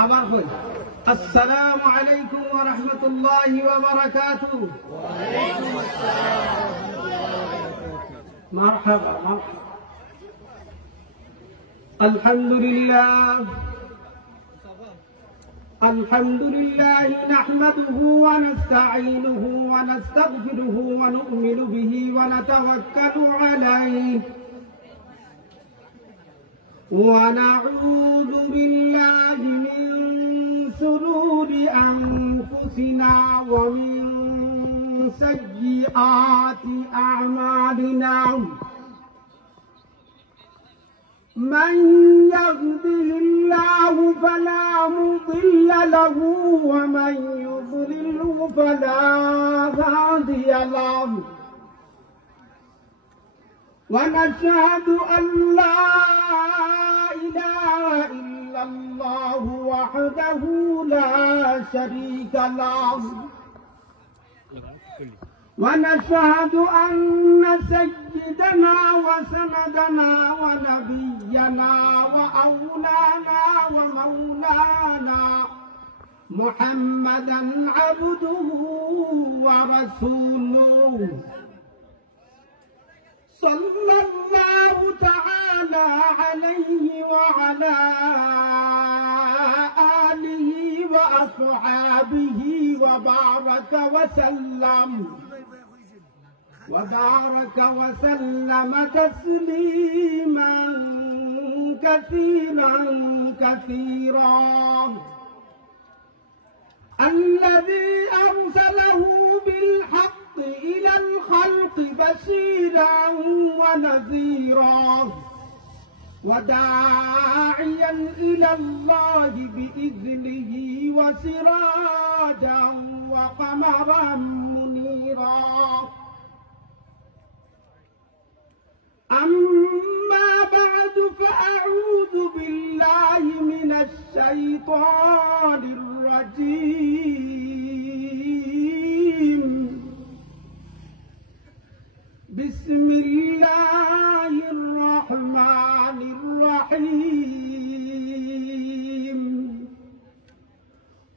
আবার বল, আসসালামু আলাইকুম ওয়া রাহমাতুল্লাহি ওয়া বারাকাতুহু। ওয়া আলাইকুম আসসালাম। মারহাবা মারহাবা। আলহামদুলিল্লাহ আলহামদুলিল্লাহি নাহমাদুহু ওয়া নাস্তাঈনুহু ওয়া নাস্তাগফিরুহু ওয়া নু'মিনু বিহি ওয়া নাতাওয়াক্কালু আলাইহি ওয়া নাউযু বিল্লাহি মিন শুরুরি আনফুসিনা ওয়া মিন সাইয়্যাতি আ'মালিনা। من يهده الله فلا مضل له ومن يضلله فلا هادي له. ونشهد أن لا إله إلا الله وحده لا شريك له. ونشهد أن سيدنا وسندنا ونبينا وأولانا ومولانا محمدا عبده ورسوله صلى الله تعالى عليه وعلى آله وأصحابه وبارك وسلم تسليما كثيرا كثيرا. الذي أرسله بالحق إلى الخلق بشيرا ونذيرا وداعيا إلى الله بإذنه وسراجا وقمرا منيرا. أما بعد فأعوذ بالله من الشيطان الرجيم. بسم الله الرحمن الرحيم.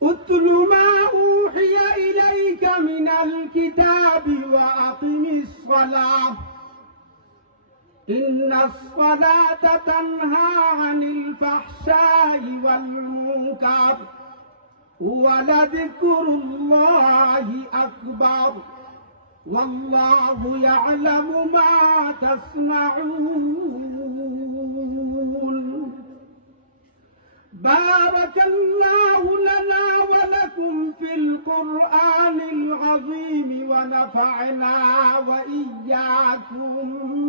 اتل ما أوحي إليك من الكتاب وأقم الصلاة إن الصلاة تنهى عن الفحشاء والمنكر ولذكر الله أكبر والله يعلم ما تصنعون. بارك الله لنا ولكم في القرآن العظيم ونفعنا وإياكم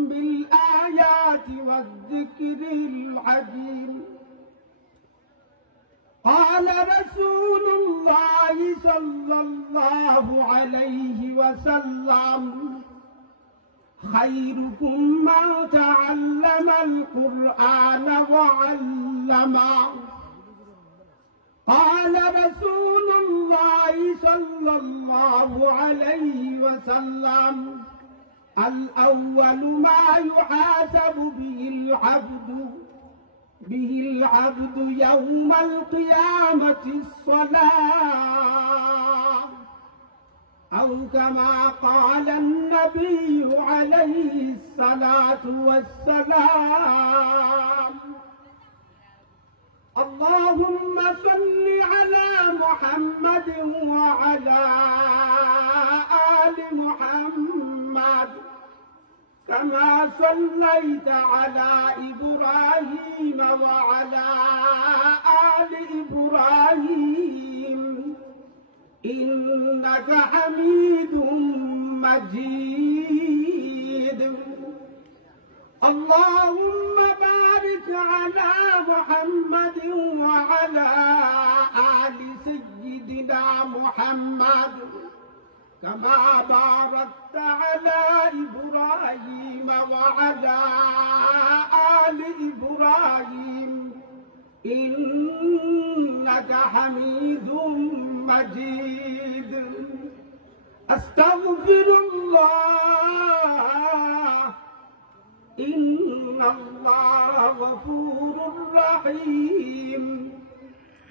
بالآيات والذكر الحكيم. قال رسول الله صلى الله عليه وسلم خيركم من تعلم القرآن وعلمه. قال رسول الله صلى الله عليه وسلم الأول ما يحاسب به العبد يوم القيامة الصلاة أو كما قال النبي عليه الصلاة والسلام. اللهم صل على محمد وعلى آل محمد كما صليت على إبراهيم وعلى آل إبراهيم إنك حميد مجيد. اللهم بارك على محمد وعلى آل سيدنا محمد كما باركت على إبراهيم وعلى آل إبراهيم إنك حميد مجيد. أستغفر الله إن الله غفور رحيم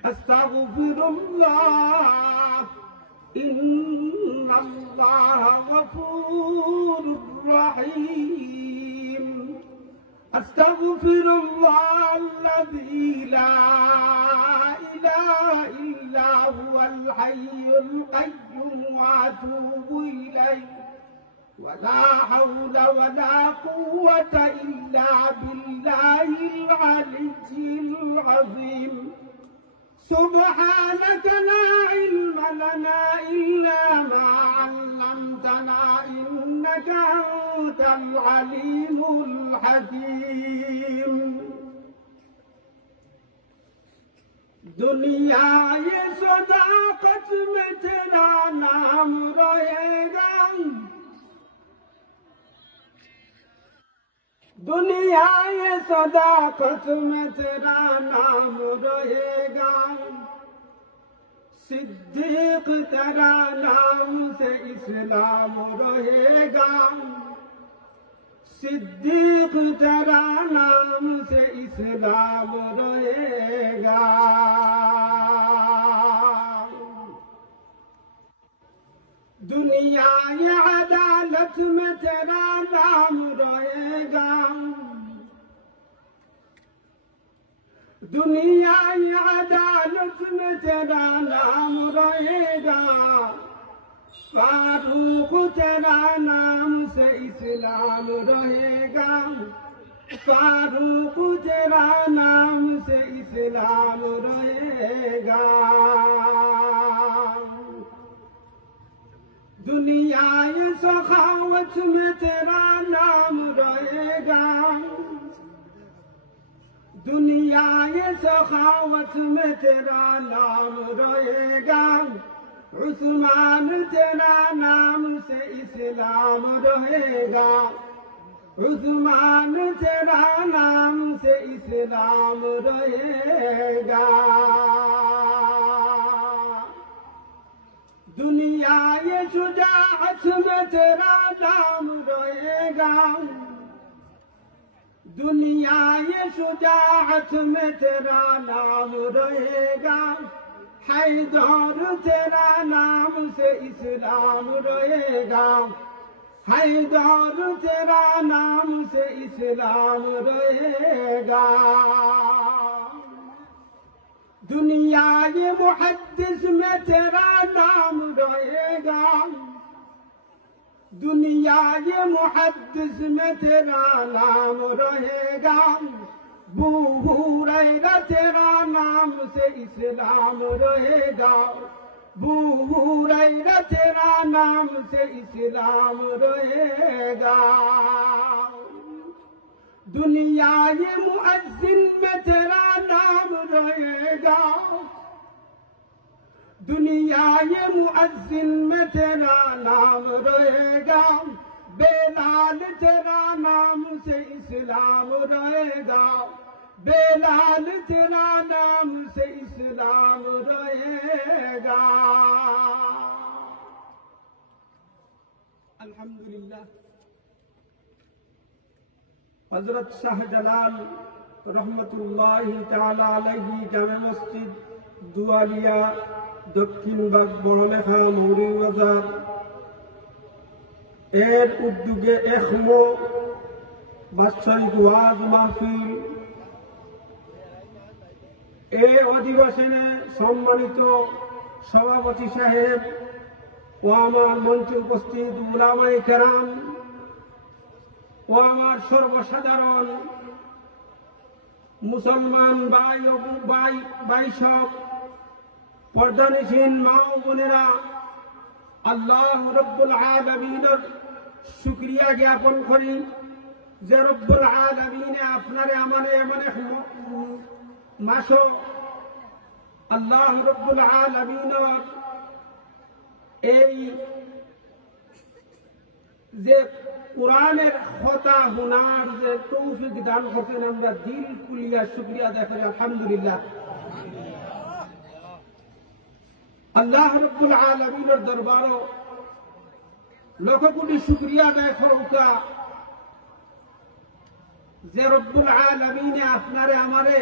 أستغفر الله إن الله غفور رحيم أستغفر الله الذي لا إله إلا هو الحي القيوم وأتوب إليه ولا حول ولا قوة إلا بالله العلي العظيم سبحانك لا علم لنا إلا ما علمتنا إنك أنت العليم الحكيم दुनिया ये सदाकत में तेरा नाम रहेगा दुनिया ये सदाकत में तेरा नाम रहेगा सिद्दीक तेरा नाम से इस्लाम रहेगा सिद्दीक तेरा नाम से इस्लाम रहेगा दुनिया ये अदालत में तेरा नाम रहेगा दुनिया ये अदालत में तेरा नाम रहेगा फारूक तेरा नाम से इस्लाम रहेगा फारूक तेरा नाम से इस्लाम रहेगा दुनिया ये सखावत में तेरा नाम रहेगा दुनिया ये सखावत में तेरा नाम रहेगा उस्मान तेरा नाम से इस्लाम रहेगा उस्मान तेरा नाम से इस्लाम रहेगा दुनिया ये शुजाअत में तेरा नाम रहेगा दुनिया ये शुजाअत में तेरा नाम रहेगा हैदर तेरा नाम से इस्लाम रहेगा हैदर तेरा नाम से इस्लाम रहेगा दुनिया ये मुहद्दिस में तेरा नाम रहेगा दुनिया ये मुहद्दिस में तेरा नाम रहेगा बू हुरैरा तेरा नाम से इस्लाम रहेगा बू हुरैरा तेरा नाम से इस्लाम रहेगा दुनिया ये मुअज्जिन में तेरा नाम रहेगा दुनिया ये मुअज्जिन में तेरा नाम रहेगा बेलाल तेरा नाम से इस्लाम रहेगा बेलाल तेरा नाम से इस्लाम रहेगा अल्हम्दुलिल्लाह हजरत शाहजलाल रहमतुल्लाहि ताआला अलैहि जामे मस्जिद दुआलिया दक्षिणबाग বড়লেখা মৌলভীবাজার এর উদ্যোগে এখমো বাৎসরিক ওয়াজ মাহফিল এই অধিবেশনে সম্মানিত সভাপতি সাহেব ও আমার মঞ্চে উপস্থিত উলামায়ে কেরাম ও আমার সর্বসাধারণ মুসলমান ভাই ও ভাই সব পর্দানিসীন মা ও বোনেরা আল্লাহ রব্বুল আলামিনের শুকরিয়া জ্ঞাপন করি যে রব্বুল আলামিনে আপনারে আমারে এমন মাস আল্লাহ রব্বুল আলামিনের এই যে কোরআনের কথা শোনার যে তৌফিক দান করছেন আমরা দিল কুলিয়া শুকরিয়া আদায় করি আলহামদুলিল্লাহ আল্লাহ রব্বুল আলামিনের দরবারও লক্ষ কোটি শুকরিয়া আদায় করুকা যে রব্বুল আলামিনে আপনারে আমারে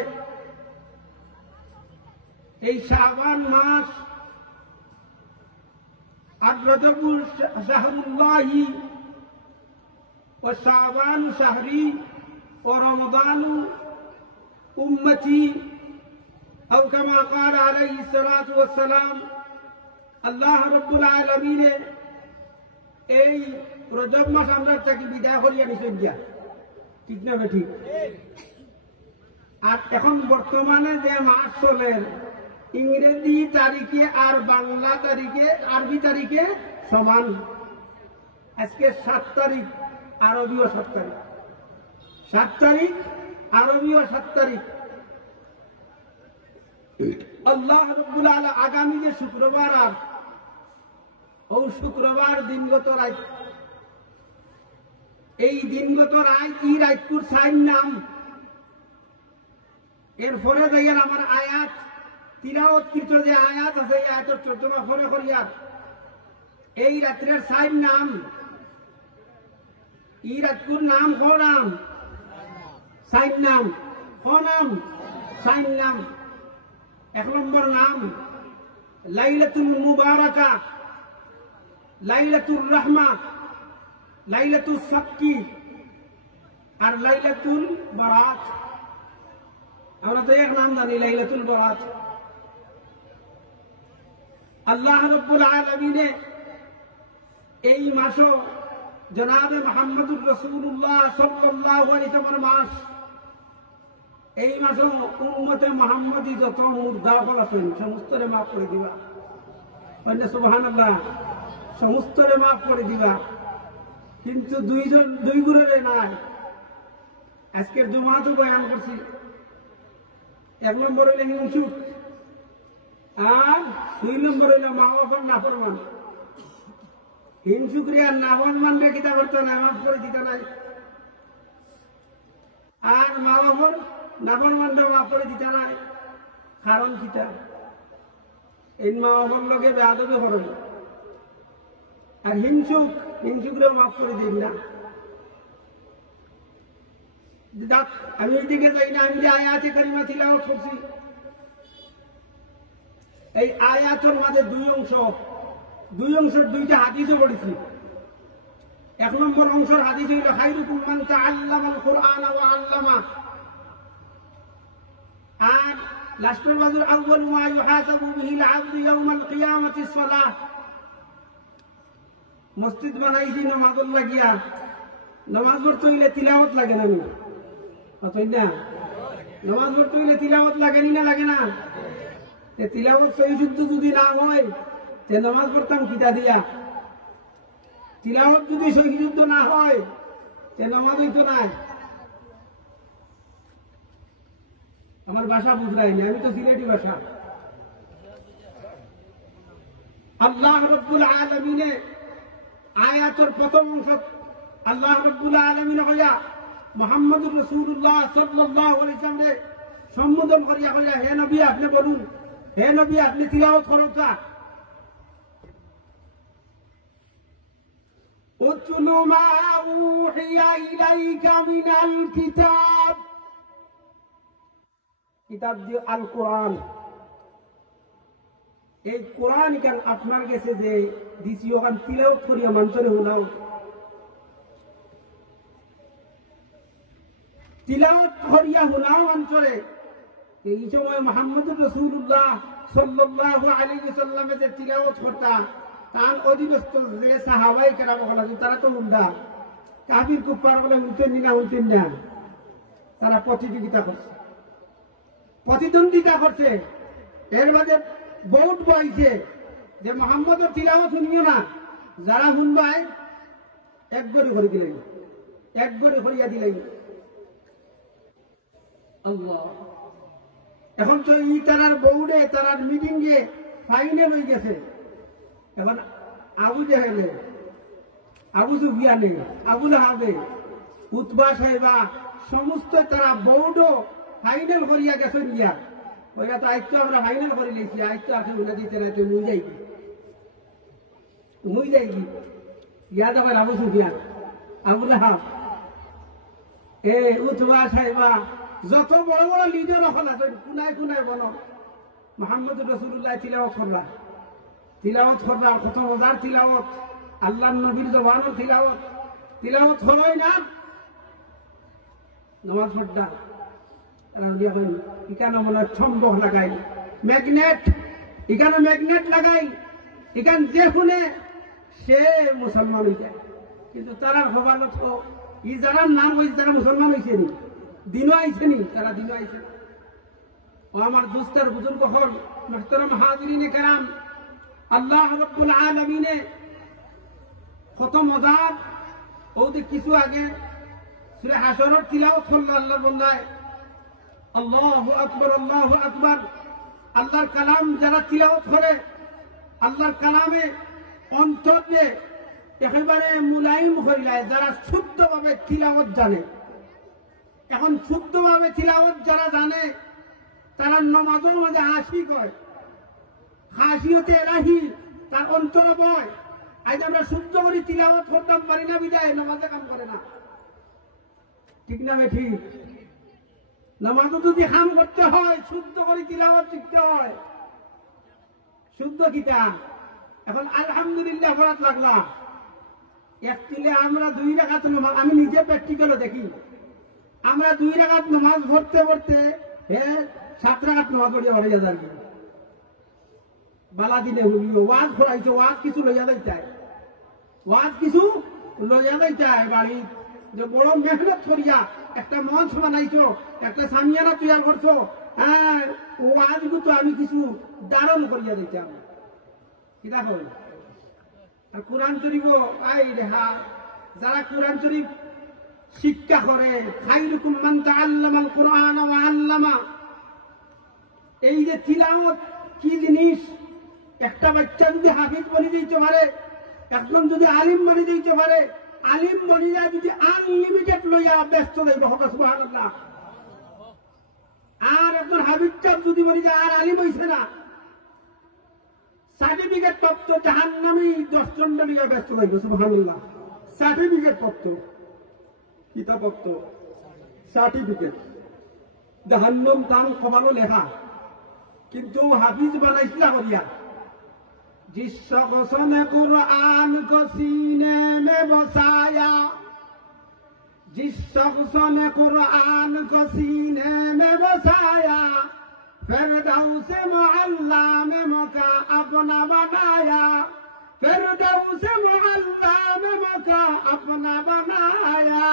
এই শাবান মাস আর রজবু শাহরুল্লাহি ওয়া শাবান শাহরি ওয়া রমাদানু উম্মতি আও কামা ক্বাল আলাইহিস সালাতু ওয়াস সালাম আল্লাহ রব্বুল আলামিনে এই রজব মাস আমরা থেকে বিদায় করিয়া নিছেন গিয়া, ঠিক না ঠিক? আর এখন বর্তমানে যে মাস চলেন ইংরেজি তারিখে আর বাংলা তারিখে আরবি তারিখে সমান। আজকে 7 তারিখ, আরবীয় 7 তারিখ, 7 তারিখ আরবীয় 7 তারিখ। আল্লাহ রাব্বুল আলামিন আগামী যে শুক্রবার আর ও শুক্রবার দিনগত রাত, এই দিনগত রাত ই রাতপুর সাইন নাম এরপরে দেখেন আমার আয়াত তিলাওয়াতকৃত যে আয়াত আছে এই আয়াতের তর্জমা পরে করিয়া এই রাত্রের সাইন নাম ই রাতপুর নাম ক নাম সাইন নাম ক নাম সাইন নাম। 1 নম্বর নাম লাইলাতুল মুবারাকা, লাইলাতুর রহমা, লাইলাতুল সাক্কি আর লাইলাতুল বারাত। আমরা তো এক নাম জানি লাইলাতুল বারাত। আল্লাহ রাব্বুল আলামিনে এই মাসও জনাবে মুহাম্মদুর রাসূলুল্লাহ সাল্লাল্লাহু আলাইহি ওয়াসাল্লামের মাস। এই মাসে উম্মতে মুহাম্মদী যত মুর্দাফল আছেন সমস্তরে মাফ করে দিবা। সুবহানাল্লাহ, সমস্তরে মাফ করে দিবা। কিন্তু দুই গুণের নাই। আজকের জুমাতে বয়ান করছি 1 নম্বর হইলে হিংসুক আর 2 নম্বর হইলে মা বাবার নাফরমান। হিংসুক রে আর নাফরমান রে কিতা করতে নাই, মাফ করে দিতে নাই। আর মা বাবার নাফরমান রে মাফ করে দিতে নাই। কারণ কিতা? এই মা বাবার লগে বেয়াদবি করেন আর হিংসুকরেও মাফ করে দিন না। আমি ওইদিকে যাই না, আমি যে আয়াতে কারিমা তিলাওয়াত করছি এই আয়াতের মাঝে 2 অংশ, 2 অংশের 2টা হাদিসও পড়েছি। 1 নম্বর অংশের হাদিস হইল খায়রুকুম মান তাআল্লামাল কুরআন ওয়া আল্লামা। আর লাস্টের মাঝে আউয়ালু মা ইউহাসাবু বিহিল আবদু ইয়াউমাল কিয়ামাতিস সালাহ। মসজিদ বানাইছি নামাজের লাগিয়া, নামাজ পড়তে হইলে তিলাওয়াত লাগে না? অতই না নামাজ পড়তে হইলে তিলাওয়াত লাগেনি না লাগে না? তিলাওয়াত সহি শুদ্ধ যদি না হয় তে নামাজ পড়তাম কিতা দিয়া? তিলাওয়াত যদি সহি শুদ্ধ না হয় তে নামাজ হইতো না। আমার ভাষা বুঝলাই না, আমি তো সিলেটি ভাষা। আল্লাহ রাব্বুল আলামিনে আয়াতের প্রথম অংশ আল্লাহ রাব্বুল আলামিন কইয়া মুহাম্মদুর রাসূলুল্লাহ সাল্লাল্লাহু আলাইহি ওয়াসাল্লামকে সম্বোধন করিয়া কইয়া, হে নবী আপনি বলুন, হে নবী আপনি তিলাওয়াত করুন। উতলু মা উহিয়া ইলাইকা মিনাল কিতাব, কিতাব দিয়ে আল কোরআন। এই কোরআন কেন আপনার কাছে যে দিছি ওখান তিলাওয়াত করিয়া মন্ত্রে শোনাও। তিলাওয়াত করিয়া শোনাও অন্তরে। এই সময় মুহাম্মদুর রাসূলুল্লাহ সাল্লাল্লাহু আলাইহি ওয়াসাল্লামে যে তিলাওয়াত করতা তার অধীনস্থ যে সাহাবায়ে কেরাম হলো তারা তো মুন্ডা কাফির কুফার বলে উঠতেন না, তারা প্রতিদ্বন্দ্বিতা করছে। এর মাঝে বহুত বইছে যে মুহাম্মদের তিলাওয়াত শুনিও না, যারা শুনবায় এক গড়ি করে দিলেন, এক গড়ি করিয়া দিলেন। আল্লাহ, এখন তো ই তারার বউডে তারার মিটিং এ ফাইনাল হয়ে গেছে। এখন আবু জাহেলে, আবু সুফিয়ানে, আবু লাহাবে, উতবা সাহেবা সমস্ত তারা বউডও ফাইনাল করিয়া গেছেন গিয়া। ওইটা তো আইতো আমরা ফাইনাল করে নিয়েছি, আইতো আছে উঠে দিতে না, তুই মুই যাইবি ইয়া তো আবু সুফিয়ান, আবু লাহাব উতবা সাহেবা যত বড় বড় লিডার হল আছে কোনায় কোনায় বলো মোহাম্মদ রসুল্লাহ তিলাওয়াত করবা কত মজার তিলাওয়াত আল্লাহ নবীর জবানও তিলাওয়াত হলোই না নমাজ পড়তা এখানে মনে সম্ভব লাগাই ম্যাগনেট এখানে ম্যাগনেট লাগাই এখানে যে শুনে সে মুসলমান হয়ে যায় কিন্তু তারা হবালত ই যারা নাম হয়েছে তারা মুসলমান হয়েছে নি দিনও আইছে নি তারা দিনও আইছে ও আমার দুস্তার বুজুর্গ হল মুহতারাম হাজিরিনে কেরাম আল্লাহ রাব্বুল আলামিনে কত মজার ওদের কিছু আগে সূরা হাশরের তিলাওয়াত করলো আল্লাহর বান্দায় আল্লাহু আকবার আল্লাহর কালাম যারা তিলাওয়াত করে আল্লাহর কালামে অন্তর দিয়ে একেবারে মুলায়ম হয়ে যায় যারা শুদ্ধভাবে তিলাওয়াত জানে এখন শুদ্ধভাবে তিলাওয়াত যারা জানে তারা নামাজের মাঝে হাসি কয় হাসিয়তে এলাহি তার অন্তর বয় আজ আমরা শুদ্ধ করে তিলাওয়াত করতাম পারি না বিদায় নামাজে কাম করে না ঠিক না ঠিক নামাজও যদি কাম করতে হয় শুদ্ধ করে তিলাওয়াত শিখতে হয় শুদ্ধ কিতা এখন আলহামদুলিল্লাহ পড়াত লাগলা একচুয়ালি আমরা 2 রাকাত নামাজ আমি নিজে প্র্যাকটিক্যালে দেখি আমরা 2 রাকাত নামাজ পড়তে 7 রাকাত নামাজ পড়িয়া বাড়ি যাই বালা দিনে হইও ওয়াজ পড়াইছো ওয়াজ কিছু লইয়া যাইতাই বাড়ি যে বড় মেহনত করিয়া একটা মঞ্চ বানাইছো একটা সামিয়ানা তৈরি করছো হ্যাঁ ওয়াজ তো আমি কিছু দারণ করিয়া দিতাম কিতা হল আর কোরআন শরীফ আই রেহা যারা কোরআন শরীফ শিক্ষা করে খায়রুকুম মান তাআল্লামাল কুরআন ওয়া আল্লামা এই যে তিলাওয়াত কি জিনিস একটা বাচ্চা যদি হাফিজ বনি দিতে পারে একজন যদি আলিম বনি দিতে পারে আলিম বনিয়া যদি আনলিমিটেড লইয়া ব্যস্ত রইব সুবহানাল্লাহ আর একজন হাফিজ যদি বনি যায় আর আলিম হইছে না সার্টিফিকেট প্রাপ্ত জাহান্নামী 10 জন লইয়া ব্যস্ত রইব সুবহানাল্লাহ সার্টিফিকেট প্রাপ্ত কিতাব প্রাপ্ত সার্টিফিকেট জাহান্নাম তার খবরও লেখা কিন্তু হাফিজ বানাইছিলা করিয়া जिस शख्स ने कुरान को सीने में बसाया जिस शख्स ने कुरान को सीने में बसाया फिरदौस मुअल्ला में मका अपना बनाया फिरदौस मुअल्ला में मका अपना बनाया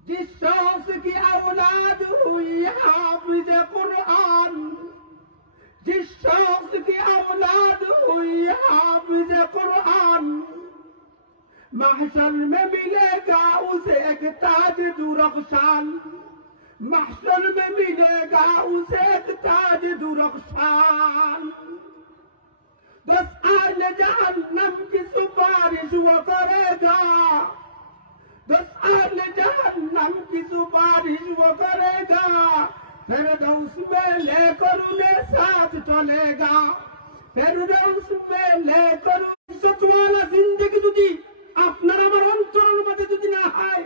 जिस शख्स की औलाद हुई हाफिज कुरान जिस शख्स की औलाद हुई हाफिज कुरान महशर में मिलेगा उसे एक ताज दुरख्शान महशर में मिलेगा उसे एक ताज दुरख्शान बस आज जहन्नम की सुपारिश वो करेगा बस आज जहन्नम की सुपारिश वो करेगा फिरदौस में लेकर उन्हें साथ चलेगा फिरदौस में लेकर इज्जत वाला जिंदगी যদি আপনার আমার অন্তরের মধ্যে যদি না হয়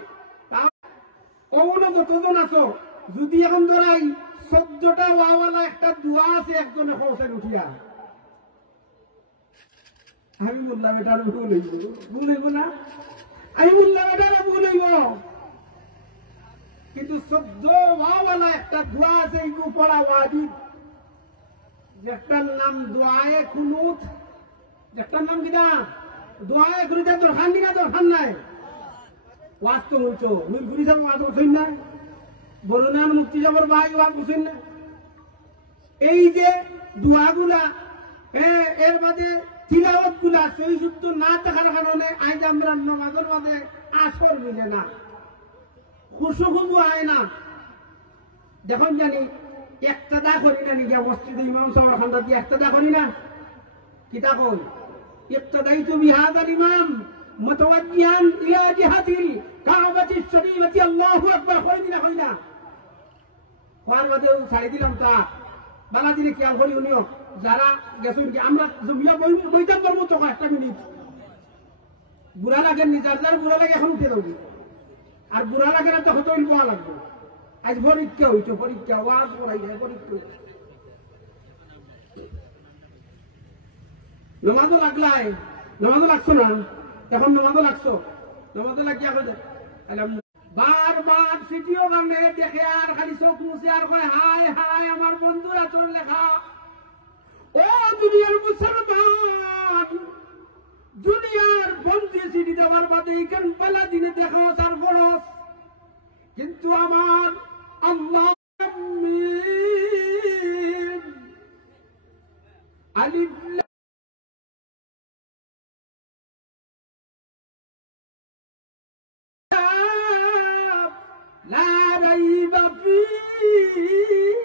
ওগুলো কতজন আছো যদি এখন ধরাই 14টা ওয়াওয়ালা একটা দোয়া আছে একজনে হোসেন উঠিয়া আমি বললাম এটা ভুল না আমি বললাম এটা ভুল হইব কিন্তু 14 ওয়াওয়ালা একটা দোয়া আছে এইগু পড়া ওয়াজিব যেটার নাম দোয়ায়ে কুনুত যেটার নাম কিনা দোয়ায়ে কুনুতের দরকার নাই ওয়াজ তো হইতো মিরপুরি সাহেব ওয়াজ করছেন না বরুণান মুফতি সাহেবের ভাই ওয়াজ করছেন না এই যে দোয়াগুলা এর বাদে তিলাওয়াত গুলা সেই শুদ্ধ না থাকার কারণে আজ আমরা নামাজের মাঝে আসর মিলে না খুশু হয় না দেখুন জানি একতাদা করি না নিজে মসজিদে ইমাম সাহেব খান্দার দিয়ে একতাদা করি না কিতা কই ইক্তাদাইতু বিহাদাল ইমাম মুতাওয়াজ্জিহান ইলা জিহাতিল কাবাতিশ শরীফতি আল্লাহু আকবার কই না কোরআন মধ্যে ছাড়ি দিলাম তা বালা দিলে কি করি উনিও যারা গেছেন কি আমরা জমিয়া বইতাম পারবো তো একটা মিনিট বুড়া লাগে যার যার বুড়া লাগে এখন উঠে যাবি আর বুড়া লাগে না তখন তো পাওয়া লাগবে আজ পরীক্ষা হইতো পরীক্ষা ওয়াজ পড়াই যায় পরীক্ষা নমাজও লাগলাই নমাজও লাগছো না এখন নমাজও লাগছো নমাজও লাগিয়া করে বারবার ভিডিও গানে দেখে আর খালি চোখ মুছে আর কয় হায় হায় আমার বন্ধুরা তোর লেখা ও দুনিয়ার মুসলমান দুনিয়ার বন্ধু সিটি দেওয়ার বাদে এখান পালা দিনে দেখা তার বরস কিন্তু আমার আল্লাহ আলিফ لا ريب فيه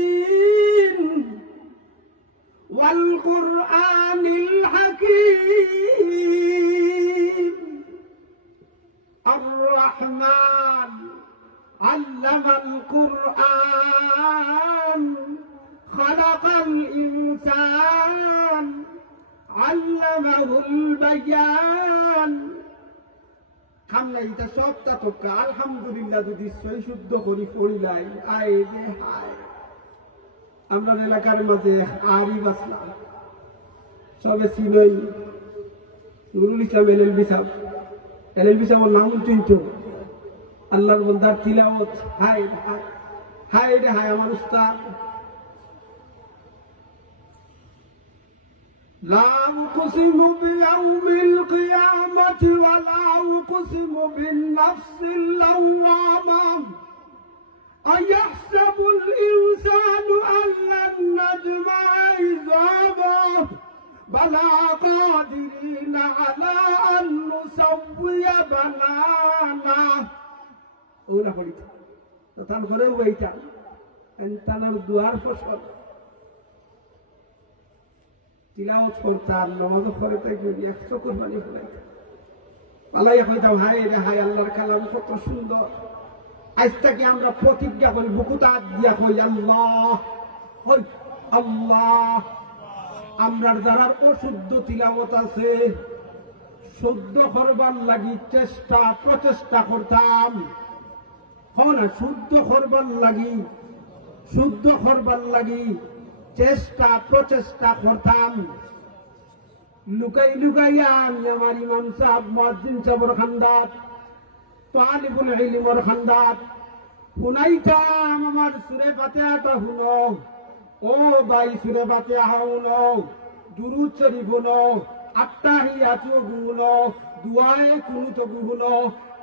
ياسين والقرآن الحكيم الرحمن علم القرآن خلق الإنسان علمه البيان খামনা এটা সবটা তোকা আলহামদুলিল্লাহ যদি সই শুদ্ধ করি পড়িলাই আয় রে হায় আমরা এলাকার মাঝে আরই বাসলাম সবে চিনই নুরুল ইসলাম এলএলবি সাহেব নাম চিনত আল্লাহর বন্দার তিলাওয়াত হায় হায় হায় রে হায় আমার উস্তাদ لا أقسم بيوم القيامة ولا أقسم بالنفس اللوامة أيحسب الإنسان أن لن نجمع عظامه بلى قادرين على أن نسوي بنانه أولا قلت تنخلوا بيتا أنت الدوار فشل তিলাওয়াত করতাম নামাজও পড়তে যদি 100 কুরবানি ফলাইতাম পালাইয়া কইতাম হায় রে হায় আল্লাহর কালাম কত সুন্দর আজ থেকে আমরা প্রতিজ্ঞা করি বুকুটা দিয়া কই আল্লাহ কই আল্লাহ আমরার যারা অশুদ্ধ তিলাওয়াত আছে শুদ্ধ করবার লাগি প্রচেষ্টা করতাম না শুদ্ধ করবার লাগি প্রচেষ্টা করতাম লুকাই লুকাইয়া আমি আমার ইমাম সাহেব মুয়াজ্জিন সাহেবের খান্দাত তালিবুল ইলমের খান্দাত শুনাইতাম আমার সূরা ফাতিহাটা শুনো ও ভাই সূরা ফাতিহা শুনো দুরূদ শরীফ শুনো আত্তাহিয়াতু শুনো দুআয়ে কুনুত শুনো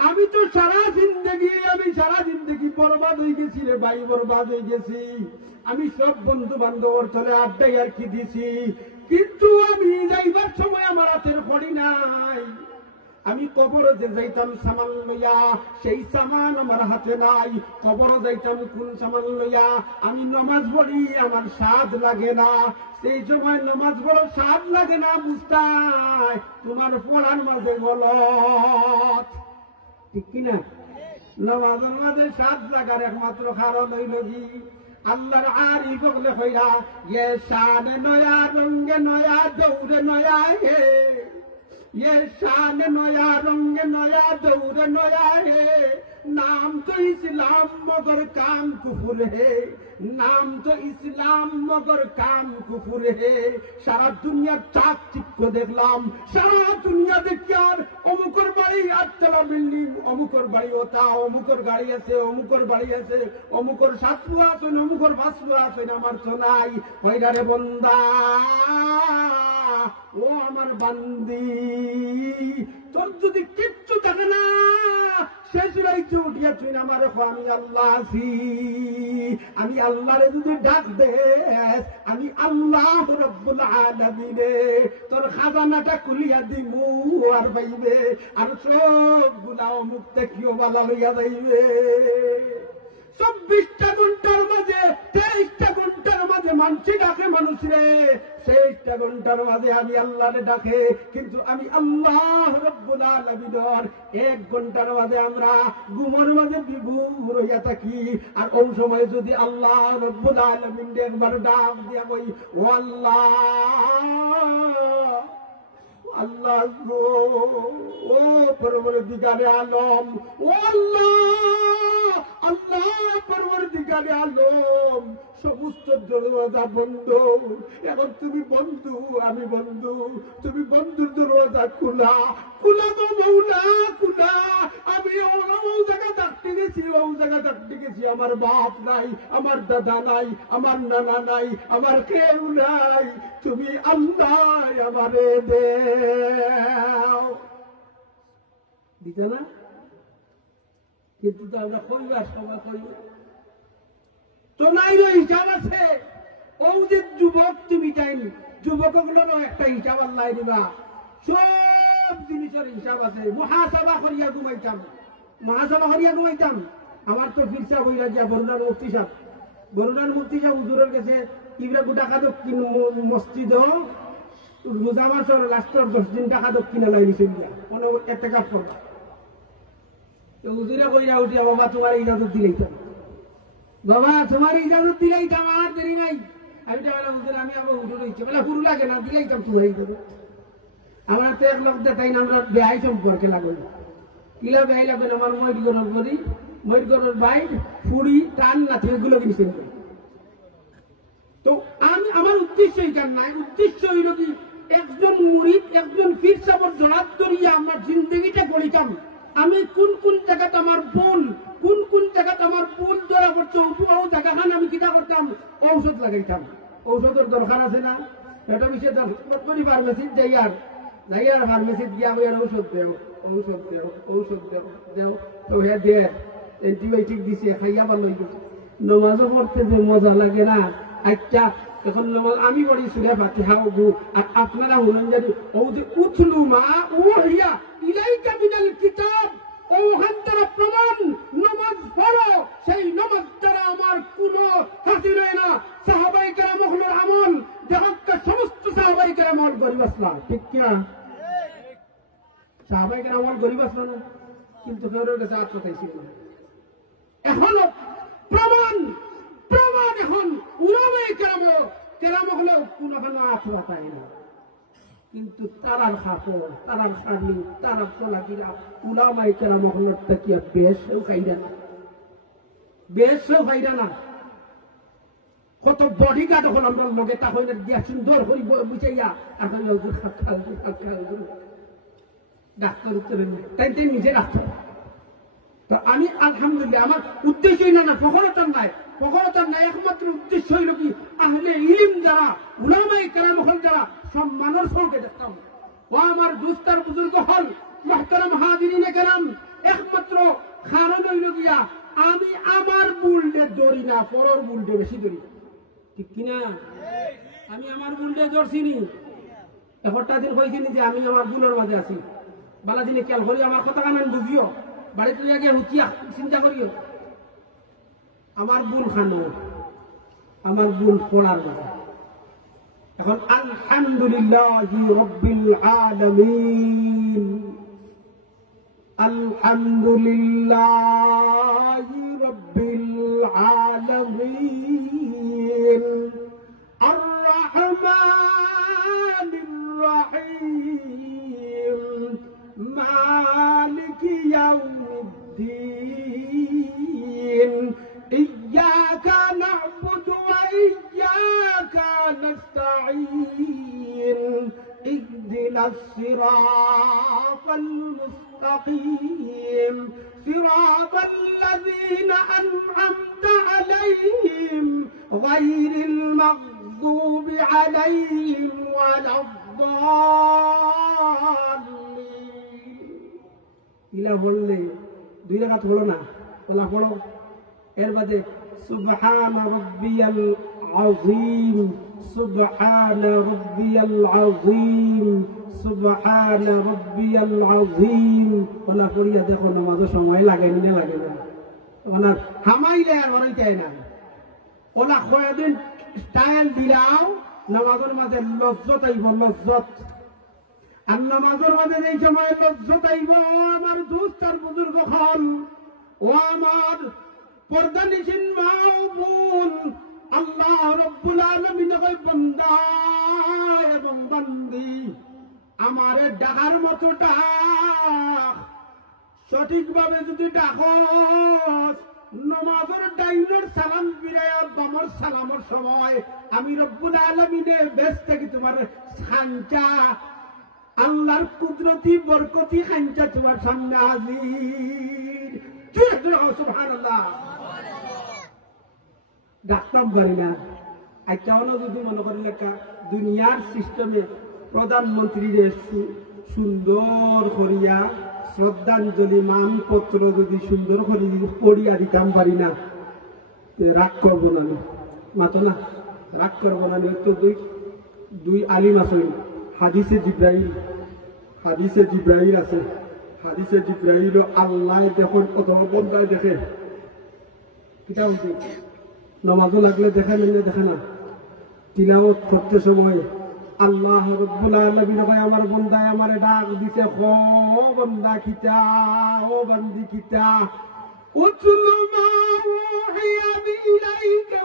আমি তো সারা জিন্দগি বরবাদ হয়ে গেছি রে ভাই বরবাদ হয়ে গেছি আমি সব বন্ধু বান্ধবর তলে আড্ডাই আর কি দিছি কিন্তু আমি যাইবার সময় আমার হাতের খড়ি নাই আমি কবরে যে যাইতাম সামান লইয়া সেই সামান আমার হাতে নাই কবরে যাইতাম কোন সামান লইয়া আমি নামাজ পড়ি আমার স্বাদ লাগে না সেই সময় নামাজ পড়ো স্বাদ লাগে না বুঝতাই তোমার পড়ার মাঝে গলত ঠিক কিনা নামাজের মাঝে স্বাদ লাগার একমাত্র কারণ হইল কি আল্লাহর আরিফ বলে কইরা ये शान नया रंग नया दौर नया है ये शान नया रंग नया दौर नया है नाम तो इस्लाम मगर काम कुफर है नाम तो इस्लाम मगर काम कुफर है सारा दुनिया चाक चिक्को देखलाम सारा दुनिया দেখিয়ার অমুকর বাড়ি আটতলা বিল্ডিং অমুকর বাড়ি ওটা অমুকর গাড়ি আছে অমুকর বাড়ি আছে অমুকর সাতপুয়া আছে অমুকর পাঁচপুয়া আছে আমার তো নাই কইরারে বন্দা ও আমার বান্দি তোর যদি কিচ্ছু থাকে না শেষ রাইতে উঠিয়া তুই আমার আমি আল্লাহ আছি আমি আল্লাহরে যদি ডাক দে আমি আল্লাহ রব্বুল আলামিন তোর খাজানাটা খুলিয়া দিমু আর পাইবে আর সব গুলা মুক্ত কিও বালা হইয়া যাইবে 24টা ঘন্টার মাঝে 23টা ঘন্টার মাঝে মানুষ ডাকে মানুষ রে, 23টা ঘন্টার মাঝে আমি আল্লাহরে ডাকে, কিন্তু আমি আল্লাহ রব্বুল আলামিনের 1 ঘন্টার মাঝে আমরা ঘুমের মাঝে বিভোর হইয়া থাকি। আর ওই সময় যদি আল্লাহ রব্বুল আলামিন একবার ডাক দিয়া কই, ও আল্লাহ আল্লাহ গো, ও পরবর্তীকালে আলম, ও আল্লাহ আল্লাহ পরবর্তীকালে আলম, সমস্ত দরওয়াজা বন্ধ, এখন তুমি বন্ধু আমি বন্ধু, তুমি বন্ধুর দরওয়াজা খোলা, খোলা গো মৌলা খোলা। আমি ও জায়গা থাকতে গেছি, ও জায়গা থাকতে গেছি, আমার বাপ নাই, আমার দাদা নাই, আমার নানা নাই, আমার কেউ নাই, তুমি আল্লাহ আমারে দেও দিতে না। কিন্তু তো আমরা কইবার সময় করি তো নাই, হিসাব আছে। ও যে যুবক তুমি টাইম যুবকগুলোরও একটা হিসাব আল্লাহ দিবা, সব জিনিসের হিসাব আছে। মহাসভা করিয়া ঘুমাইতাম, মহাসভা করিয়া ঘুমাইতাম। আমার তো ফিরসা বইরা যা বরুণার মুফতি সাহেব, বরুণার মুফতি সাহেব হুজুরের কাছে ইবরা টাকা দক্ষিণ মসজিদ রোজা মাসের লাস্টের 10 দিন টাকা দক্ষিণে লাই নিছে মানে একটা কাপ করবা। তো হুজুরে কইরা উঠিয়া, বাবা তোমার ইজাজত দিলেইতাম, বাবা তোমার ইজাজত দিলেইতাম, আর দেরি নাই। আমি তো বললাম হুজুর আমি আবার হুজুর হইছে, বলে হুরু লাগে না, দিলেইতাম তোমার ইজাজত। আমরা তো এক লোক দেখাই না, আমরা বেহাই সম্পর্কে লাগল, কিলা বেহাই লাগবে আমার ময়ূরগড়ের করি, ময়ূরগড়ের বাইক ফুড়ি টান না এগুলো কিনছেন। তো আমি আমার উদ্দেশ্য এখান নাই, উদ্দেশ্য হইল কি একজন মুরিদ একজন পীর সাহেবের জড়াত ধরিয়া আমার জিন্দগিটা গড়িতাম। আমি কোন কোন জায়গাতে আমার ভুল, কোন কোন জায়গাতে আমার ভুল ধরা পড়ছে, ও জায়গাখান আমি কিতা করতাম, ঔষধ লাগাইতাম। ঔষধের দরকার আছে না, এটা মিশে করি ফার্মেসির যাইয়ার যাইয়ার ফার্মেসিত গিয়া বইয়ার ঔষধ দেও, ঔষধ দেও, ঔষধ দেও দেও, তো হ্যাঁ দে অ্যান্টিবায়োটিক দিছে, খাইয়া ভালো হয়ে গেছে। নমাজও পড়তে যে মজা লাগে না। আচ্ছা এখন আমি বলি সুরে ফাতিহা ওগু, আর আপনারা হলেন জানি ও যে উথলু মা ও হইয়া ইলাইকা মিনাল কিতাব, ওখান দ্বারা প্রমাণ নমাজ পড়ো, সেই নমাজ দ্বারা আমার কোনো হাসিল হয় না। সাহাবায়ে কেরাম হলোর আমল জগৎকার সমস্ত সাহাবায়ে কেরাম আমল গরিব আসলা, ঠিক কিনা? সাহাবায়ে কেরাম আমল গরিব আসলা না, কিন্তু কেউর কাছে আত্মতাইছিল না। এখনো প্রমাণ প্রমাণ এখন উলামায়ে কেরাম হলো কোনো আত্মতাই না, কিন্তু তারার খাপড় তারার সার্নি তারার চলাফেরা উলামায়ে কেরাম হলো তাকিয়া বেশও খাইরা না, বেশও খাইরা না। কত বডি গার্ড হল আমরা লগে তা হইলে দিয়া সুন্দর করে বুঝাইয়া আর ডাক্তার উত্তরে তাই তাই নিজে ডাক্তার। তো আমি আলহামদুলিল্লাহ আমার উদ্দেশ্য না ফখরতার নাই, ফখরতার নাই, একমাত্র উদ্দেশ্য হইল কি আহলে ইলম যারা উলামায়ে কেরাম হল যারা সম্মানের সঙ্গে দেখতাম। ও আমার দুস্তার বুজুর্গ হল মুহতারাম হাজিরিনে কেরাম, একমাত্র কারণ হইল গিয়া আমি আমার বুলডে ধরি না, পরর বুলডে বেশি ধরি, ঠিক কিনা? আমি আমার বুলডে ধরছিনি, একটা দিন কইছিনি যে আমি আমার বুলের মাঝে আছি, বালা দিনে খেয়াল করি আমার কথা কান বুঝিও, বাড়িতে আগে হুচিয়া চিন্তা করিও আমার বুল খানো, আমার বুল পড়ার কথা। এখন আলহামদুলিল্লাহি রাব্বিল আলামিন, আলহামদুলিল্লাহি রাব্বিল আলামিন, আর রহমানির রহিম, মালিকি ইয়াউমিদ্দিন, ইয়্যাকা না'বুদু ওয়া ইয়্যাকা নাস্তাঈন, ইহদিনাস সিরাতাল মুস্তাকিম, সিরাতাল লাযীনা আন'আমতা আলাইহিম গায়রিল মাগযুবি আলাইহিম ওয়ালাদ-দাল্লিন। ইলা বললে 2 রাকাত হলো না, ওলা পড়ো। এর বাদে সুবহান রাব্বিয়াল আযীম, সুবহান রাব্বিয়াল আযীম, সুবহান রাব্বিয়াল আযীম। ওলা পড়িয়া দেখো নামাজের সময় লাগে না, লাগে না? ওনার হামাইলে আর বানাইতে না ওলা কয়েকদিন স্টাইল দিলাও নামাজের মাঝে লজ্জত আইব লজ্জত আর নামাজের মাঝে এই সময় লজ্জত আইব আমার দুস্থ আর বুজুর্গ হল ও আমার পর্দা নিশিন মা ও বোন আল্লাহ রব্বুল আলামিন কয় বান্দা এবং বান্দি আমারে ডাকার মতো ডাক সঠিকভাবে যদি ডাকস নমাজের ডাইনের সালাম ফিরাইয়া বামর সালামের সময় আমি রব্বুল আলামিনে বেশ থেকে তোমার খাঞ্চা আল্লাহর কুদরতি বরকতি খাঞ্চা তোমার সামনে হাজির সুবহানাল্লাহ ডাকতাম পারি না আইটাও যদি মনে করেন একটা দুনিয়ার সিস্টেমে প্রধানমন্ত্রীর সুন্দর করিয়া শ্রদ্ধাঞ্জলি মানপত্র যদি সুন্দর করে পড়িয়া দিতাম পারি না রাগ করবো না মাতো না রাগ করবো না তো দুই আলিম আছে হাদিসে জিব্রাইল আছে হাদিসে জিব্রাইল আল্লাহ দেখুন কত বন্দায় দেখে কিটা হচ্ছে নমাজও লাগলে দেখে না দেখে না তিলাওয়াত করতে সময় আল্লাহ রাব্বুল আলামিন ভাই আমার বন্দায় আমারে ডাক দিছে ও বন্দা কিতা ও বন্দি কিতা উতলু মা উহিয়া ইলাইকা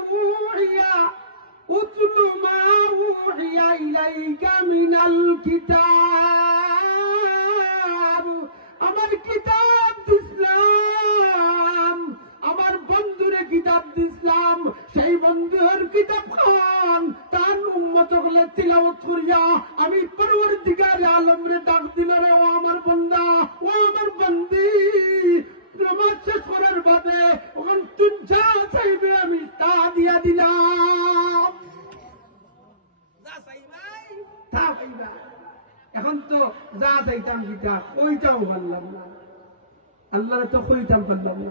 উতলু মা উহিয়া ইলাইকা মিনাল কিতাব আমার কিতাব ইসলাম আমার বন্ধুরে কিতাব দিলাম সেই বন্ধুর কিতাব খান তার উম্মত গুলো তিলাওয়াত করিয়া আমি পরবর্তীকার আলমরে ডাক দিল রে ও আমার বান্দা ও আমার বান্দি নামাজ শেষ করার বাদে ওখান তুই যা চাইবে আমি তা দিয়া দিলাম তা পাইবা এখন তো যা চাইতাম কিতা কইতাম পারলাম না আল্লাহরে তো কইতাম পারলাম না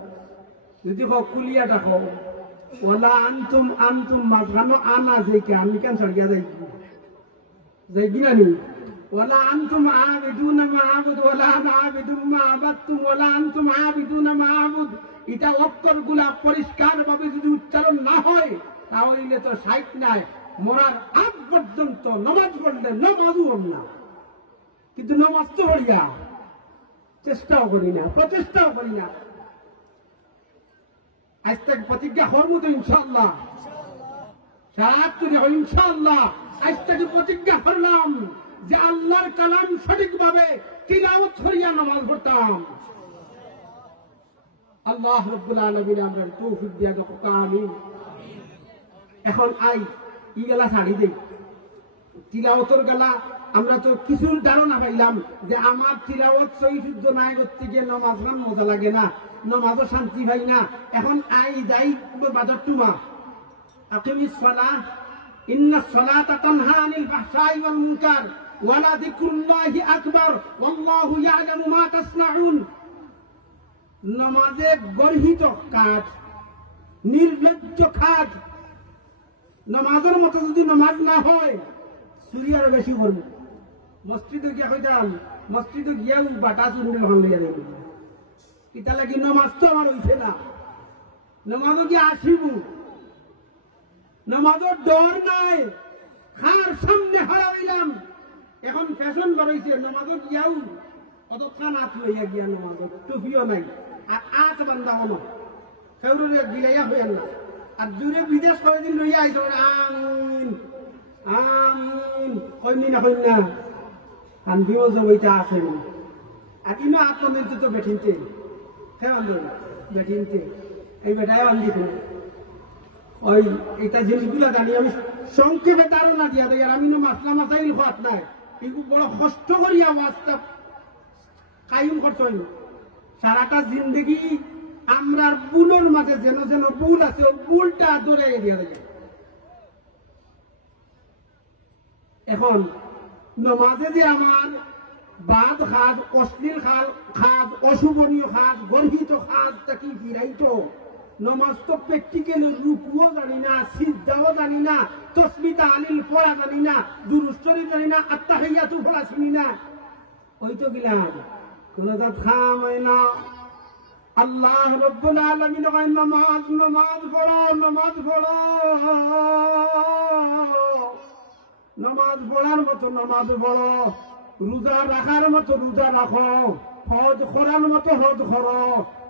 যদি কুলিয়া ডাকো ওলা আন্তুম মাঝখানো আনা যাইকে আমি কেন সরিয়া যাই কিনা নি ওলা আন্তুম আবিদুনা মা আবুদ ওলা আনা আবিদুম মা আবাদতুম ওলা আন্তুম আবিদুনা মা আবুদ এটা অক্ষরগুলা পরিষ্কারভাবে যদি উচ্চারণ না হয় তাহলে তো সাইট নাই মরার আগ পর্যন্ত নমাজ পড়লে নমাজও হল না কিন্তু নমাজ তো হইয়া চেষ্টাও করি না প্রচেষ্টাও করি না আজ থেকে প্রতিজ্ঞা করবো তো ইনশাআল্লাহ ইনশাআল্লাহ আজ থেকে প্রতিজ্ঞা করলাম যে আল্লাহর কালাম সঠিকভাবে তিলাওয়াত করিয়া নামাজ পড়তাম আল্লাহ রাব্বুল আলামিন আমরা তৌফিক দিয়া দাও আমিন এখন ই গেলা ছাড়ি দেই তিলাওয়াতের গেলা আমরা তো কিছুর ধারণা পাইলাম যে আমার তিলাওয়াত সহি শুদ্ধ নাই করতে গিয়ে নামাজ গান মজা লাগে না নামাজও শান্তি পাই না এখন যাই বাজার টুমা আকিমিস সালাহ ইন্নাস সালাতা তানহা আনিল ফাহশাই ওয়াল মুনকার ওয়া লা যিকরুল্লাহি আকবার ওয়াল্লাহু ইয়ালামু মা তাসনাউন নামাজে গর্হিত কাজ নির্লজ্জ কাজ নামাজের মতো যদি নামাজ না হয় সুরিয়ার বেশি করবো মসজিদে গিয়া কইতাম মসজিদে গিয়া বাটা চুরি ভাঙ লিয়া যাবে এটা লাগি নামাজ তো আমার হইছে না নামাজও গিয়ে আসিব নামাজের ডর নাই খার সামনে হারাইলাম এখন ফ্যাশন বাড়াইছে নামাজও গিয়াও অতক্ষণ আত লইয়া গিয়া নামাজের টুপিও নাই আর আত বান্ধাও না কেউরে গিলাইয়া হইয়া না আর দূরে বিদেশ কয়েকদিন লইয়া আইস আমিন আমিন কইনি না কইন না আনবিও জবাইটা আছে না আর ইনো আত্মনির্ভর তো বেঠিনতে কেমন বেঠিনতে এই বেটায় আন দিত ওই এটা জিনিসগুলো জানি আমি সংক্ষেপে ধারণা দিয়া দেয় আর আমি মাসলা মাসাইল হওয়ার নাই এগুলো বড় কষ্ট করিয়া মাছটা কায়ুম করতে হইল সারাটা জিন্দগি আমরা বুলের মাঝে যেন যেন বুল আছে ওই বুলটা ধরে দিয়া দেয় এখন নমাজে যে আমার বাদ খাদ অশ্লীল খাদ অশুভনীয় খাদ গর্হিত খাদ তাকে ফিরাইতো নমাজ তো প্র্যাকটিক্যালি রুকুও জানি না সিজদাও জানি না তাসবিহ তাহলিল পড়া জানি না দুরূদ শরীফ জানি না আত্তাহিয়াতু পড়া শুনি না ওই তো গেলাম কোন জাত খাম হয় না আল্লাহ রাব্বুল আলামিন কয় নামাজ নামাজ পড়ো নামাজ পড়ো, নামাজ পড়ার মতো নামাজ পড়ো, রোজা রাখার মতো রোজা রাখো, হজ করার মতো হজ করো।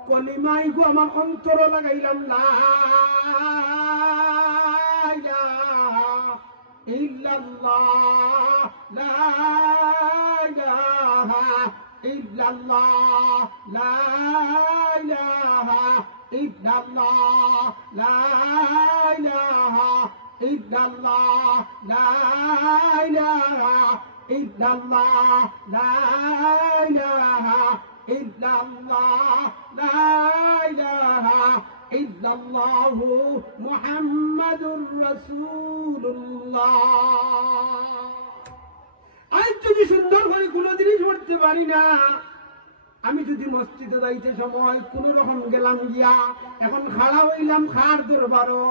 কলিমাই গো আমার অন্তর লাগাইলাম লা ইলাহা ইল্লাল্লাহ লা ইলাহা ইল্লাল্লাহ লা ইলাহা ইল্লাল্লাহ লা ইলাহা ইল্লাল্লাহ লা ইলাহা ইল্লাল্লাহ লা ইলাহা ইল্লাল্লাহ লা ইলাহা ইল্লাল্লাহ মুহাম্মাদুর রাসূলুল্লাহ। আজ যদি সুন্দর করে কোন জিনিস পড়তে পারি না, আমি যদি মসজিদে যাইতে সময় কোন রকম গেলাম গিয়া, এখন খাড়া হইলাম খার দরবারও,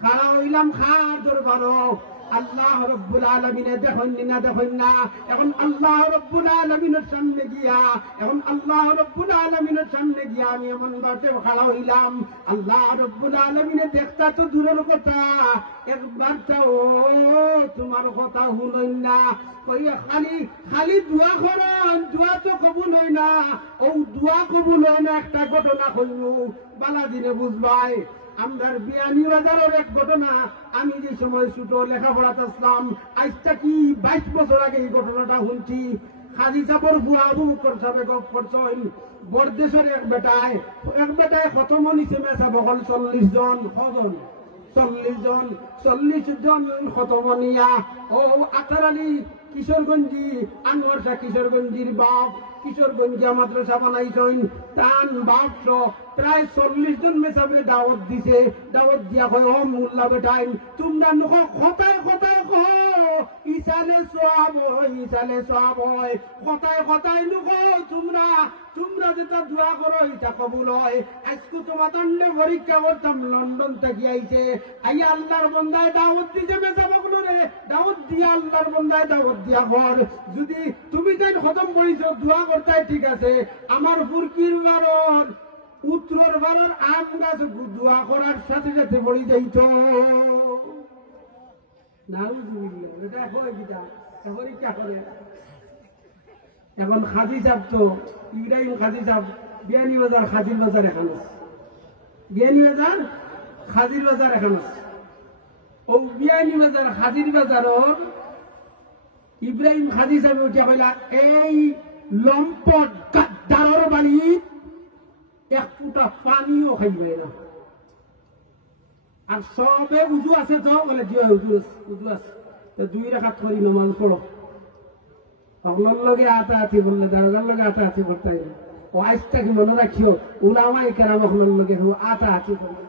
খাড়া হইলাম খার দরবারও, আল্লাহ রব্বুল আলামিনে দেখেন না দেখেন না, এখন আল্লাহ রব্বুল আলামিনের সামনে গিয়া, এখন আল্লাহ রব্বুল আলামিনের সামনে গিয়া আমি এমন বাটে খাড়া হইলাম, আল্লাহ রব্বুল আলামিনে দেখতা তো দূরের কথা, একবারটাও তোমার কথা শুনেন না। কইয়া খালি খালি দোয়া করেন, দোয়া তো কবুল হয় না, ও দোয়া কবুল হয় না। একটা ঘটনা কইনু বালা দিনে বুঝবাই। আমরা বিয়ানীবাজারের এক ঘটনা, আমি যে সময় ছোট লেখাপড়াতে আসলাম, আজটা কি 22 বছর আগে এই ঘটনাটা শুনছি। খাজি চাপর বুয়া আবু বকর সাহেব গপ করছেন, বরদেশের এক বেটায় খতম নিছে মেসা বকল 40 জন, কজন 40 জন খতম নিয়া ও আতারালি কিশোরগঞ্জি আনোয়ার শাহ কিশোরগঞ্জির বাপ কিশোরগঞ্জা মাদ্রাসা বানাইছেন, তান বাপ প্রায় 40 জন মেসাবে দাওয়াত দিছে। দাওয়াত দিয়া কয় ও মোল্লা বেটাই তোমরা নখ কথায় কথায় কহ ইসালে সওয়াব হয়, ইসালে সওয়াব হয়, কথায় কথায় নখ তোমরা তোমরা যেটা দোয়া করো এটা কবুল হয়। আজকে তোমার দণ্ডে পরীক্ষা করতাম, লন্ডন থেকে আইছে, আইয়া আল্লাহর বন্দায় দাওয়াত দিছে মেসাবগুলোরে, দাওয়াত দিয়া আল্লাহর বন্দায় দাওয়াত দিয়া কর, যদি তুমি তাই খতম করিছ দোয়া করতাই ঠিক আছে, আমার ফুরকির বারণ উত্তর বারণ আম গাছ দোয়া করার সাথে সাথে পড়ি যাইত না। এটা হয় কিটা পরীক্ষা করে। এখন খাদি সাহেব তো ইব্রাহিম খাদি সাহেব বিয়ানীবাজার খাদির বাজার এখন, বিয়ানীবাজার খাদির বাজার এখন, ও বিয়ানীবাজার খাদির বাজারর ইব্রাহিম খাদি সাহেব উঠে কইলা এই লম্পট গাদ্দারর বাড়ি এক ফুটা পানিও খাইবে না, আর সবে উজু আছে তো বলে দিয়ে উজু আছে, 2 রাকাত করি নামাজ পড়ো। তখন লগে আতাআতি বললে দারোগার লগে আতাআতি করতে ও আজটা কি মনে রাখিও উলামায়ে কেরাম আপনার লগে আতাআতি করে।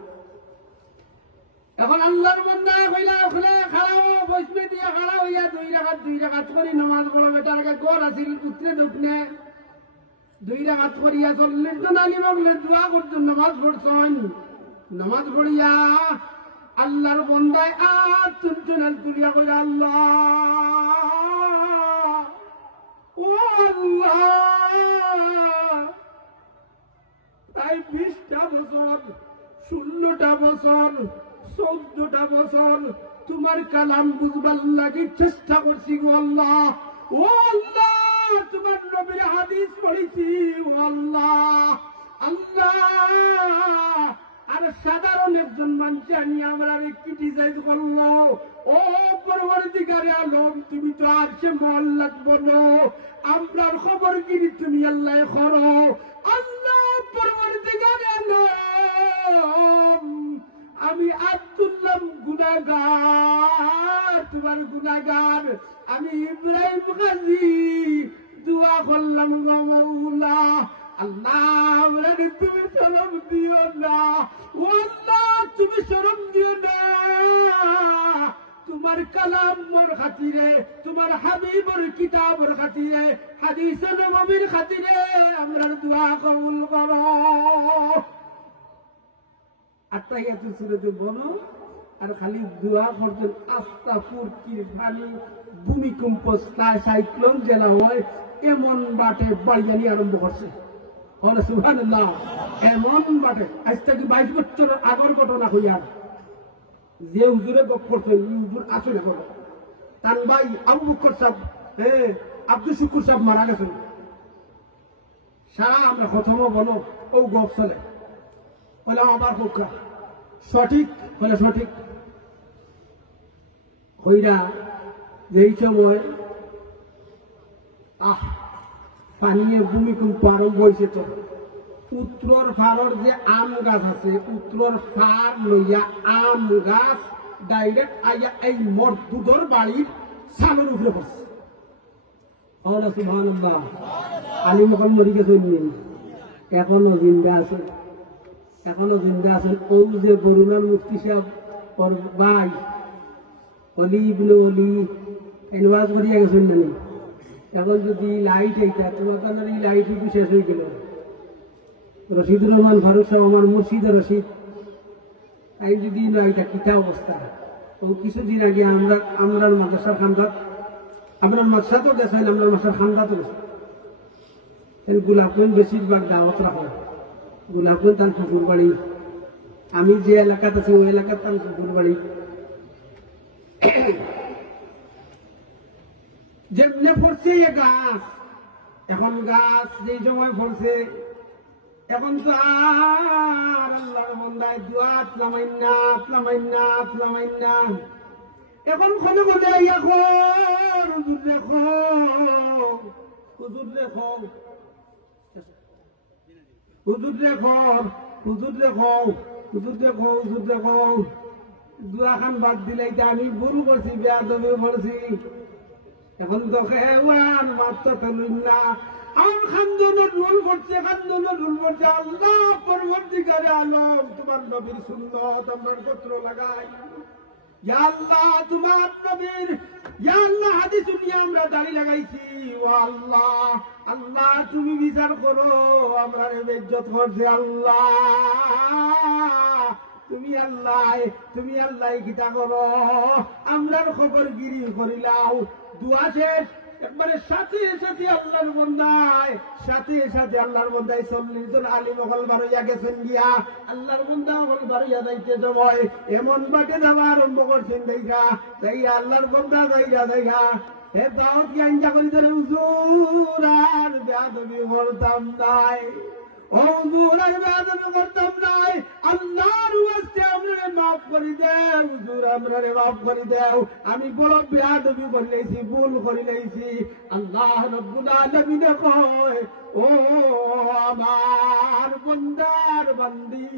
এখন আল্লাহর বান্দা কইলা ওখানে খাড়াও বসবে দিয়ে খাড়া হইয়া 2 রাকাত করি নামাজ পড়ো। বেটার ঘর আছিল উত্তরে দক্ষিণে, 2 রাকাত করিয়া 40 জন আলিম বলে দোয়া করতেন, নামাজ পড়ছেন। নামাজ পড়িয়া আল্লাহর বান্দায় চুনচুনাল তুলিয়া কইলা আল্লাহ ও আল্লাহ, তাই 20টা বছর 16টা বছর 14টা বছর তোমার কালাম বুঝবার লাগি চেষ্টা করছি গো আল্লাহ। ও আল্লাহ তোমার নবীর হাদিস পড়েছি ও আল্লাহ। আল্লাহ আর সাধারণ একজন মানুষ আনি আমরা ক্রিটিসাইজ করলো, ও পরবর্তীকারে আলম তুমি তো আর সে মল লাগবো না, আমরার খবর গিরি তুমি আল্লাহ করো। আল্লাহ পরবর্তীকারে আলম আমি আব্দুল্লাহ গুনাহগার, তোমার গুনাহগার আমি ইব্রাহিম গাজী দোয়া করলাম গো মাওলা। আল্লাহ তুমি শরম দিও না, ও আল্লাহ তুমি শরম দিও না, তোমার কালামর খাতিরে তোমার হাবিবর কিতাবর খাতিরে হাদিস নববীর খাতিরে আমরা দোয়া কবুল করো। আত্তাহিয়াতু সূরাতে বলো আর খালি দোয়া করতেন আস্তাগফিরুর পানি ভূমিকম্প সাইক্লোন জেলা হয় এমন বাটে বাড়িয়ানি আরম্ভ করছে। সুবহানাল্লাহ। এমন বাটে আজ থেকে 22 বছর আগের ঘটনা হইয়ার যে হুজুরে গপ করছেন হুজুর আসলে বড় তার ভাই আবু বকর সাহেব আব্দুল শুকুর সাহেব মারা গেছেন। সারা আমরা প্রথম বলো ও গপ চলে বললাম আমার পক্ষা সঠিক বলে সঠিক হইরা যেই সময় পানিয়ে ভূমিকম্প আরম্ভ হয়েছে তো উত্তর ফাড়র যে আম গাছ আছে উত্তর ফাড় লইয়া আম গাছ ডাইরেক্ট আইয়া এই মরদুদর বাড়ির সালের উপরে পড়ছে। সুবহানাল্লাহ। আলী মকল মরি গেছে এখনো জিন্দা আছে, এখনো জিন্দা আছেন। ও যে বরুণার মুফতি সাহেব ওর ভাই অলি ইবনে অলি এনওয়াজ করিয়া গেছেন না। এখন যদি লাইট এইটা তোমার কারণে এই লাইট শেষ হয়ে গেল। রশিদুর রহমান ফারুক সাহেব আমার মুর্শিদ রশিদ আই যদি এইটা কিতা অবস্থা। ও কিছুদিন আগে আমরা মাদ্রাসার খান্দাত আপনার মাদ্রাসাতেও গেছেন, আপনার মাদ্রাসার খান্দাতও গেছেন। গোলাপগঞ্জ বেশিরভাগ দাওয়াত রাখা গোলাপগঞ্জ তার শ্বশুর বাড়ি। আমি যে এলাকাতে আছি ওই এলাকার তার শ্বশুর বাড়ি। যেমনে পড়ছে গাছ এখন গাছ যে সময় পড়ছে এখন তো আর আল্লাহর বান্দায় দুয়াত লামাইন্না এখন খনে খনে হুজুর দেখো দুয়াখান বাদ দিলাই আমি গুরু করছি বিয়া দবে বলছি এখন তো খেওয়ান মাত্র ফেলুন না আমার খান্দনের রুল করছে আল্লাহ পরবর্তীকারে আলম তোমার নবীর সুন্নত আমার গোত্র লাগাই ইয়া আল্লাহ তোমার নবীর ইয়া আল্লাহ হাদিস নিয়ে আমরা দাড়ি লাগাইছি। ও আল্লাহ আল্লাহ তুমি বিচার করো আমরা ইজ্জত করছে আল্লাহ তুমি আল্লাহ গীতা করো আমরার খবর গিরি করিলাও। দুয়া শেষ একবারে সাথে সাথে আল্লাহর বন্দায় 40 জন আলিম হল বারইয়া গেছেন গিয়া আল্লাহর বন্দা হল বারইয়া যাইতে সময় এমন বাটে যাওয়া আরম্ভ করছেন দেখা আল্লাহর বন্দা যাইগা হে দাওয়াত কি আইনটা করি ধরে হুজুর আর বেয়াদবি করতাম নাই আল্লাহর ওয়াস্তে আমরারে মাফ করে দেও হুজুর আমরারে মাফ করে দেও আমি বড় বেয়াদবি করিলাইছি ভুল করিলাইছি। আল্লাহ রাব্বুল আলামিন কয় ও আমার বান্দার বান্দি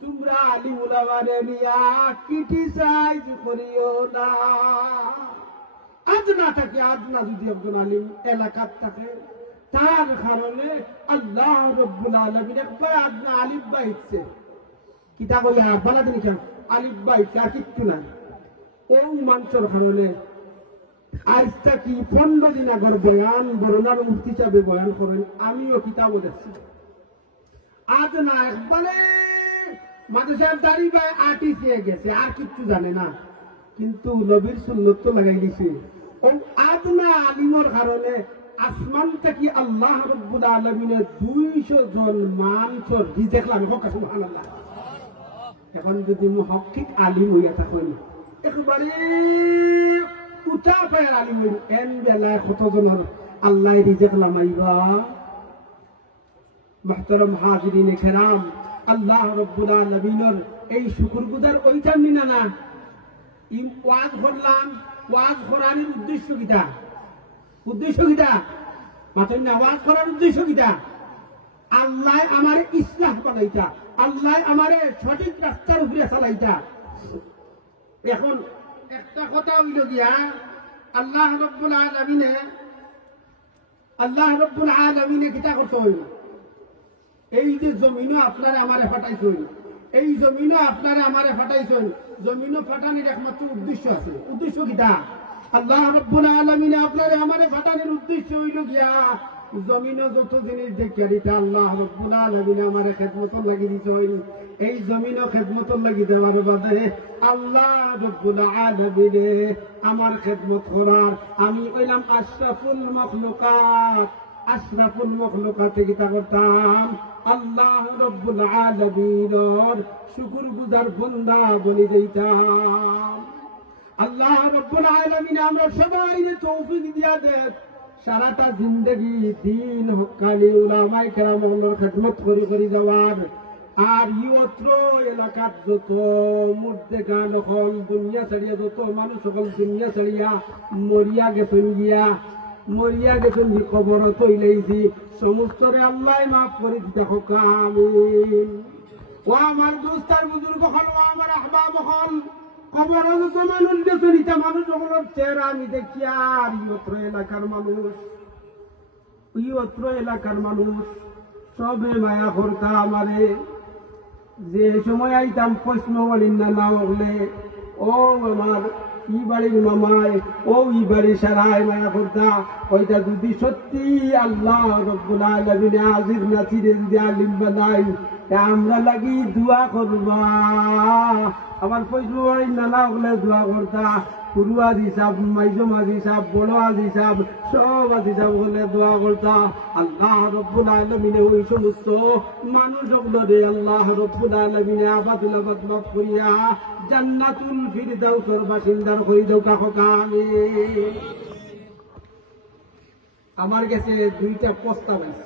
তোমরা আলিম উলামারে নিয়া ক্রিটিসাইজ করিও না। আজ না থাকে আজ না যদি একজন আলিম এলাকার থাকে তার কারণে আল্লাহ রাব্বুল আলামিন একবার আপনি আলিফ বাইছে কিতা কইয়া বলা দিন কেন আলিফ বাইছে আর কিচ্ছু নাই। ও মানুষের কারণে আজ থেকে 15 দিন আগর বয়ান বরুণার মুফতি সাহেব বয়ান করেন আমিও কিতাব দেখছি। আজ না একবারে মাদ্রাসার দাড়ি ভাই আর্টিস্ট গেছে আর কিচ্ছু জানে না কিন্তু নবীর সুন্নত তো লাগাই দিছে। ও আজ না আলিমর কারণে আসমান থেকে আল্লাহ রাব্বুল আলামিনের 200 জন মানুষের রিজিক লাভ হোক সুবহানাল্লাহ। এখন যদি মুহাক্কিক আলিম হইয়া থাকেন একবারে উঠা পায়ের আলিম হইল এন বেলায় কতজনের আল্লাহ রিজিক লামাইবা। মুহতারাম হাজিরিন কিরাম আল্লাহ রাব্বুল আলামিনের এই শুকরগুজার ওইটা নিনা না ওয়াজ করলাম ওয়াজ করার উদ্দেশ্য কিটা মাত্র ওয়াজ করার উদ্দেশ্য কিটা আল্লাহ আমার ইসলাহ বানাইতা আল্লাহ আমার সঠিক রাস্তার উপরে চালাইতা। এখন একটা কথা হইল গিয়া আল্লাহ রাব্বুল আলামিনে কিতা করতে হইল এই যে জমিনও আপনারা আমারে ফাটাইছেন এই জমিনও আপনারা আমারে ফাটাইছেন জমিনও ফাটানির একমাত্র উদ্দেশ্য আছে। উদ্দেশ্য কিটা আল্লাহ রাব্বুল আলামিন আপনারে আমারে ফাটানির উদ্দেশ্য হইল গিয়া জমিনও যত জিনিস দেখিয়া দিতে আল্লাহ রাব্বুল আলামিন আমারে খেদমতর লাগি দিছেন। এই জমিনও খেদমতর লাগি দেওয়ার বাদে আল্লাহ রাব্বুল আলামিন আমার খেদমত করার আমি কইলাম আশরাফুল মাখলুকাত আশরাফুল মখলুকাতে কিতা করতাম আল্লাহ রব্বুল আলামিনের শুকরগুজার বান্দা বনি যাইতাম। আল্লাহ রব্বুল আলামিন আমরা সবাই তৌফিক দিয়া দেন সারাটা জিন্দগি দিন হক্কানি উলামায়ে কেরামের খিদমত করে যাওয়ার। আর ইয়ত্র এলাকার যত মুর্দে গান হল দুনিয়া ছাড়িয়া যত মানুষ হল দুনিয়া ছাড়িয়া মরিয়া গেছেন খবর তৈলাইছি সমস্তরে আল্লাহ মাফ করে দিতে হোক আমিন। ও আমার দোস্তার বুজুর্গ হল, ও আমার আহবাব হল, খবর যত মানুষ গেছেন ইটা মানুষ হলোর চেহারা আমি দেখি। আর ইয়ত্র এলাকার মানুষ সবে মায়া করতা আমারে যে সময় আইতাম প্রশ্ন বলিন না হলে ও আমার ই বাড়ির মামায় ও ই বাড়ি সারায় মায়া করতা ওইটা যদি সত্যি আল্লাহ রব্বুল আলামিন আজির নাসিরের জালিম বানাই আমরা লাগি দোয়া করবা। আমার প্রশ্ন বলিন না হলে দোয়া করতা পুরু আজি সাহ মাইজম আজি সাহ বড় আজি সাহ সব আজি সাহ বলে দোয়া করতা। আল্লাহ রব্বুল আলামিনে ওই সমস্ত মানুষ রে আল্লাহ রব্বুল আলামিনে আবাদুল মাফ করিয়া জান্নাতুল ফিরদাউসের বাসিন্দার হই দাও কাকা আমিন। আমার কাছে দুইটা প্রস্তাব আছে।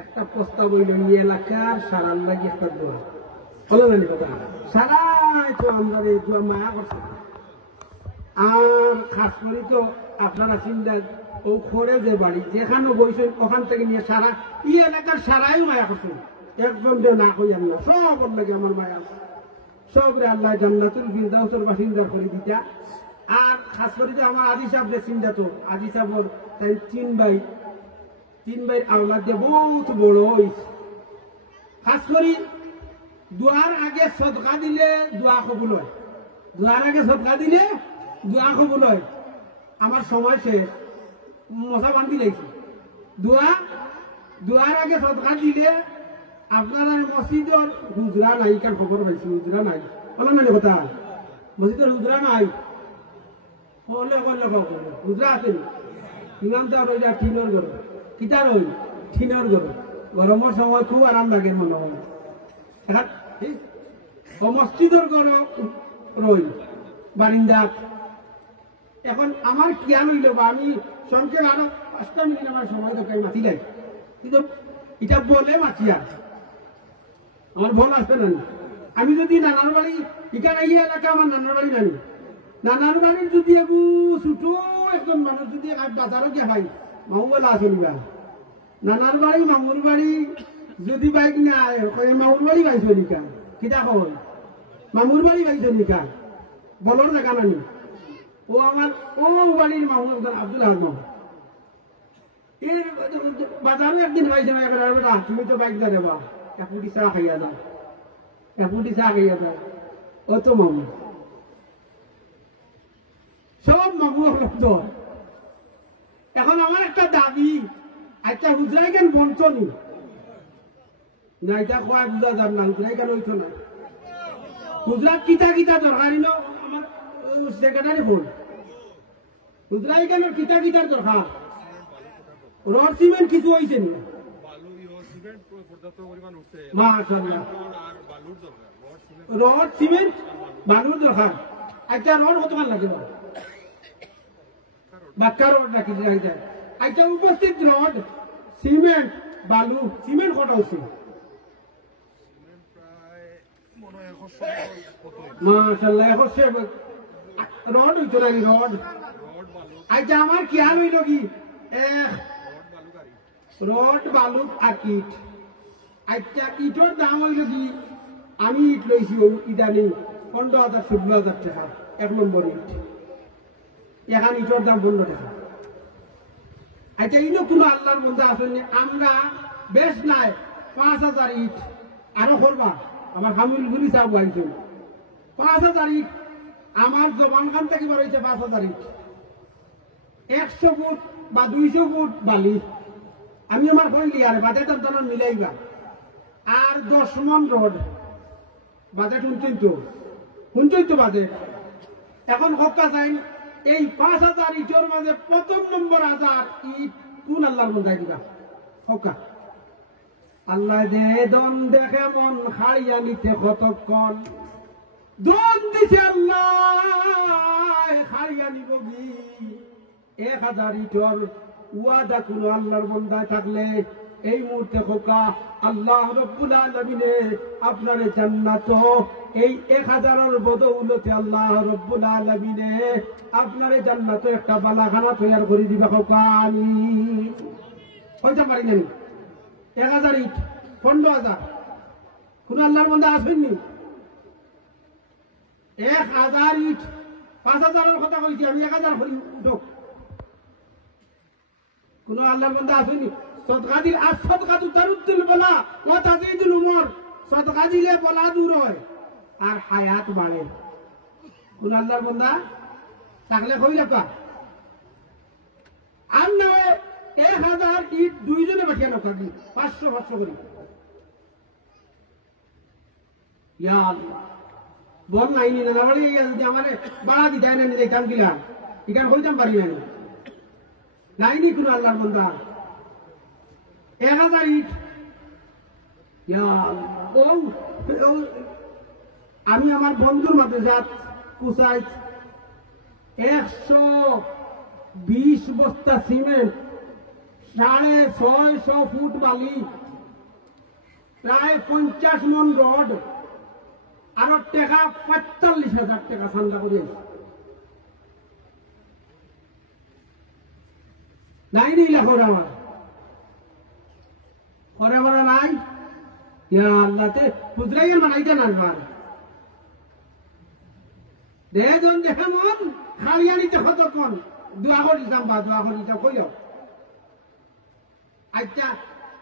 একটা প্রস্তাব হইল এই এলাকার সারার লাগি একটা দোয়া হলো না কথা সারাই তো আমরা এই দোয়া মায়া করছে। আর খাস করে তো আপনারা চিন্তা ও খড়ে যে বাড়ি যেখানে বইছেন ওখান থেকে নিয়ে সারা ই এলাকার সারাই মায়া করছেন। একজন না কই আমরা সব লাগে আমার মায়া সব রে আল্লাহ জান্নাতুল ফিরদাউসের বাসিন্দা করে দিতা। আর খাস করে তো আমার আজি সাহেব যে চিন্তা তো আজি সাহেব তাই তিন ভাই আওলাদ দিয়ে বহুত বড় হয়েছে। খাস করি দোয়ার আগে সদকা দিলে দোয়া কবুল হয়, দোয়ার আগে সদকা দিলে দোয়া কবুল হয়। আমার সময় শেষ মশা বান্ধি লাগছে। দোয়ার আগে সদকা দিলে আপনারা মসজিদের হুজরা নাই কার খবর পাইছি হুজরা নাই বলেন মানে কথা মসজিদের হুজরা নাই হলে হুজরা আছে ইমাম তো আর ওই যা ঠিনর গরম কিতার ওই ঠিনর গরম গরমের সময় খুব আরাম লাগে মনে হয়। মসজিদের গরম রই বারিন্দা। এখন আমার কিয়ান হইল বা আমি সংখ্যা আরো 5টা মিনিট আমার সময় দরকার মাতি লাগে কিন্তু এটা বলে মাতিয়া আমার ভুল আসবে না। আমি যদি নানার বাড়ি এখানে এই এলাকা আমার নানার বাড়ি জানি নানার বাড়ির যদি একটু ছোটো একজন মানুষ যদি বাজারও গিয়ে ভাই মামুবেলা চলিবা নানার বাড়ি মামুর বাড়ি যদি বাইক নাই মামুর বাড়ি বাইছ নিকা কিতা খবর মামুর বাড়ি বাইছ নিকা বলর দেখা নানি ও আমার ও বাড়ির মামুর আব্দুল আহমদ এর বাজারও একদিন পাইছে না বেটা তুমি তো বাইক যা দেবা একুটি চা খাইয়া যাও ও তো মামু সব মামু তো। এখন আমার একটা দাবি আচ্ছা হুজরাই কেন বন্ত নি না এটা খোয়া বুঝা যাব না হুজরাই কেন হইতো না হুজরাত কিতা দরকারি ন আমার সেক্রেটারি বল হুজরাই কেন কিতার দরকার রড সিমেন্ট কিছু হয়েছে নি মাশাআল্লাহ রড সিমেন্ট বালুর দরকার আচ্ছা রড কতক্ষণ লাগে বাক্কা রড রাখি যায় আচ্ছা উপস্থিত রড সিমেন্ট বালু সিমেন্ট কত হচ্ছে মাশাআল্লাহ হচ্ছে রড হইতো নাকি রড আচ্ছা আমার কি আর হইল কি রড বালু আর ইট আচ্ছা ইটর দাম হইল কি আমি ইট লইছি ইদানিং 15,000 16,000 টাকা 1 নম্বর ইট এখন ইটর দাম 15 টাকা। আচ্ছা ইনো কোনো আল্লাহর বন্ধা আছেন আমরা বেশ নাই 5,000 ইট আরো করবা আমার হামিল গুলি সাহেব আইছে 5,000 ইট আমার জবান খান থেকে বার হয়েছে 5,000 ইট 100 ফুট বা 200 ফুট বালি আমি আমার কইলি আর বাজেট দাম মিলাইবা আর 10 মন রড বাজেট শুনছেন তো বাজেট এখন হকা যাই এই 5,000 ইটের মাঝে প্রথম নম্বর 1,000 ইট কোন আল্লাহর মন্দাই দিবা ওকা আল্লাহ দে দন দেখে মন খাইয়া নিতে কতক্ষণ দন দিছে আল্লাহ খাইয়া নিব কি 1000 ইটর ওয়াদা কোন আল্লাহর বন্দায় থাকলে এই মুহূর্তে খোকা আল্লাহ রব্বুল আলামিনে আপনার জান্নাত এই 1000 এর বদৌলতে আল্লাহ রব্বুল আলামিনে আপনার জান্নাত একটা বালাখানা তৈরি করে দিবে খোকা আমিন কয়টা পারি না 1000 ইট 15000 কোন আল্লাহর বন্দা আসবেননি 1000 ইট 5000 এর কথা কইছি আমি 1000 করি উঠো কোন আল্লাহর বন্দা আসবেননি সদকা দিল আর সদকা তো তারুদ্দুল বলা ও তাজিদুল উমর সদকা দিলে বলা দূর হয় আর হায়াত বাড়ে কোন আল্লাহর বন্দা থাকলে কই রাখা আর না 1000 ইট দুইজনে বাটিয়া রাখা দি 500 করি ইয়া আল্লাহ বল নাই নি না বলি যদি আমারে বাড়া দি দেয় না নি দেখাম গিলা ইকান কইতাম পারি না নাই নি কোন আল্লাহর বন্দা 1000 ইট আমি আমার বন্ধুর মাঝে যাত কুসাই 120 বস্তা সিমেন্ট 650 ফুট বালি প্রায় 50 মন রড আর টাকা 45,000 টাকা চান্দা করে নাই নি লাখর আমার করে বলা নাই ইয়া আল্লাহ তে পুজরাইয়ের মানাইতে না বার দেজন দেখে মন খালিয়ানিতে কতক্ষণ দোয়া করি যাম বা দোয়া করি যাও কইও আচ্ছা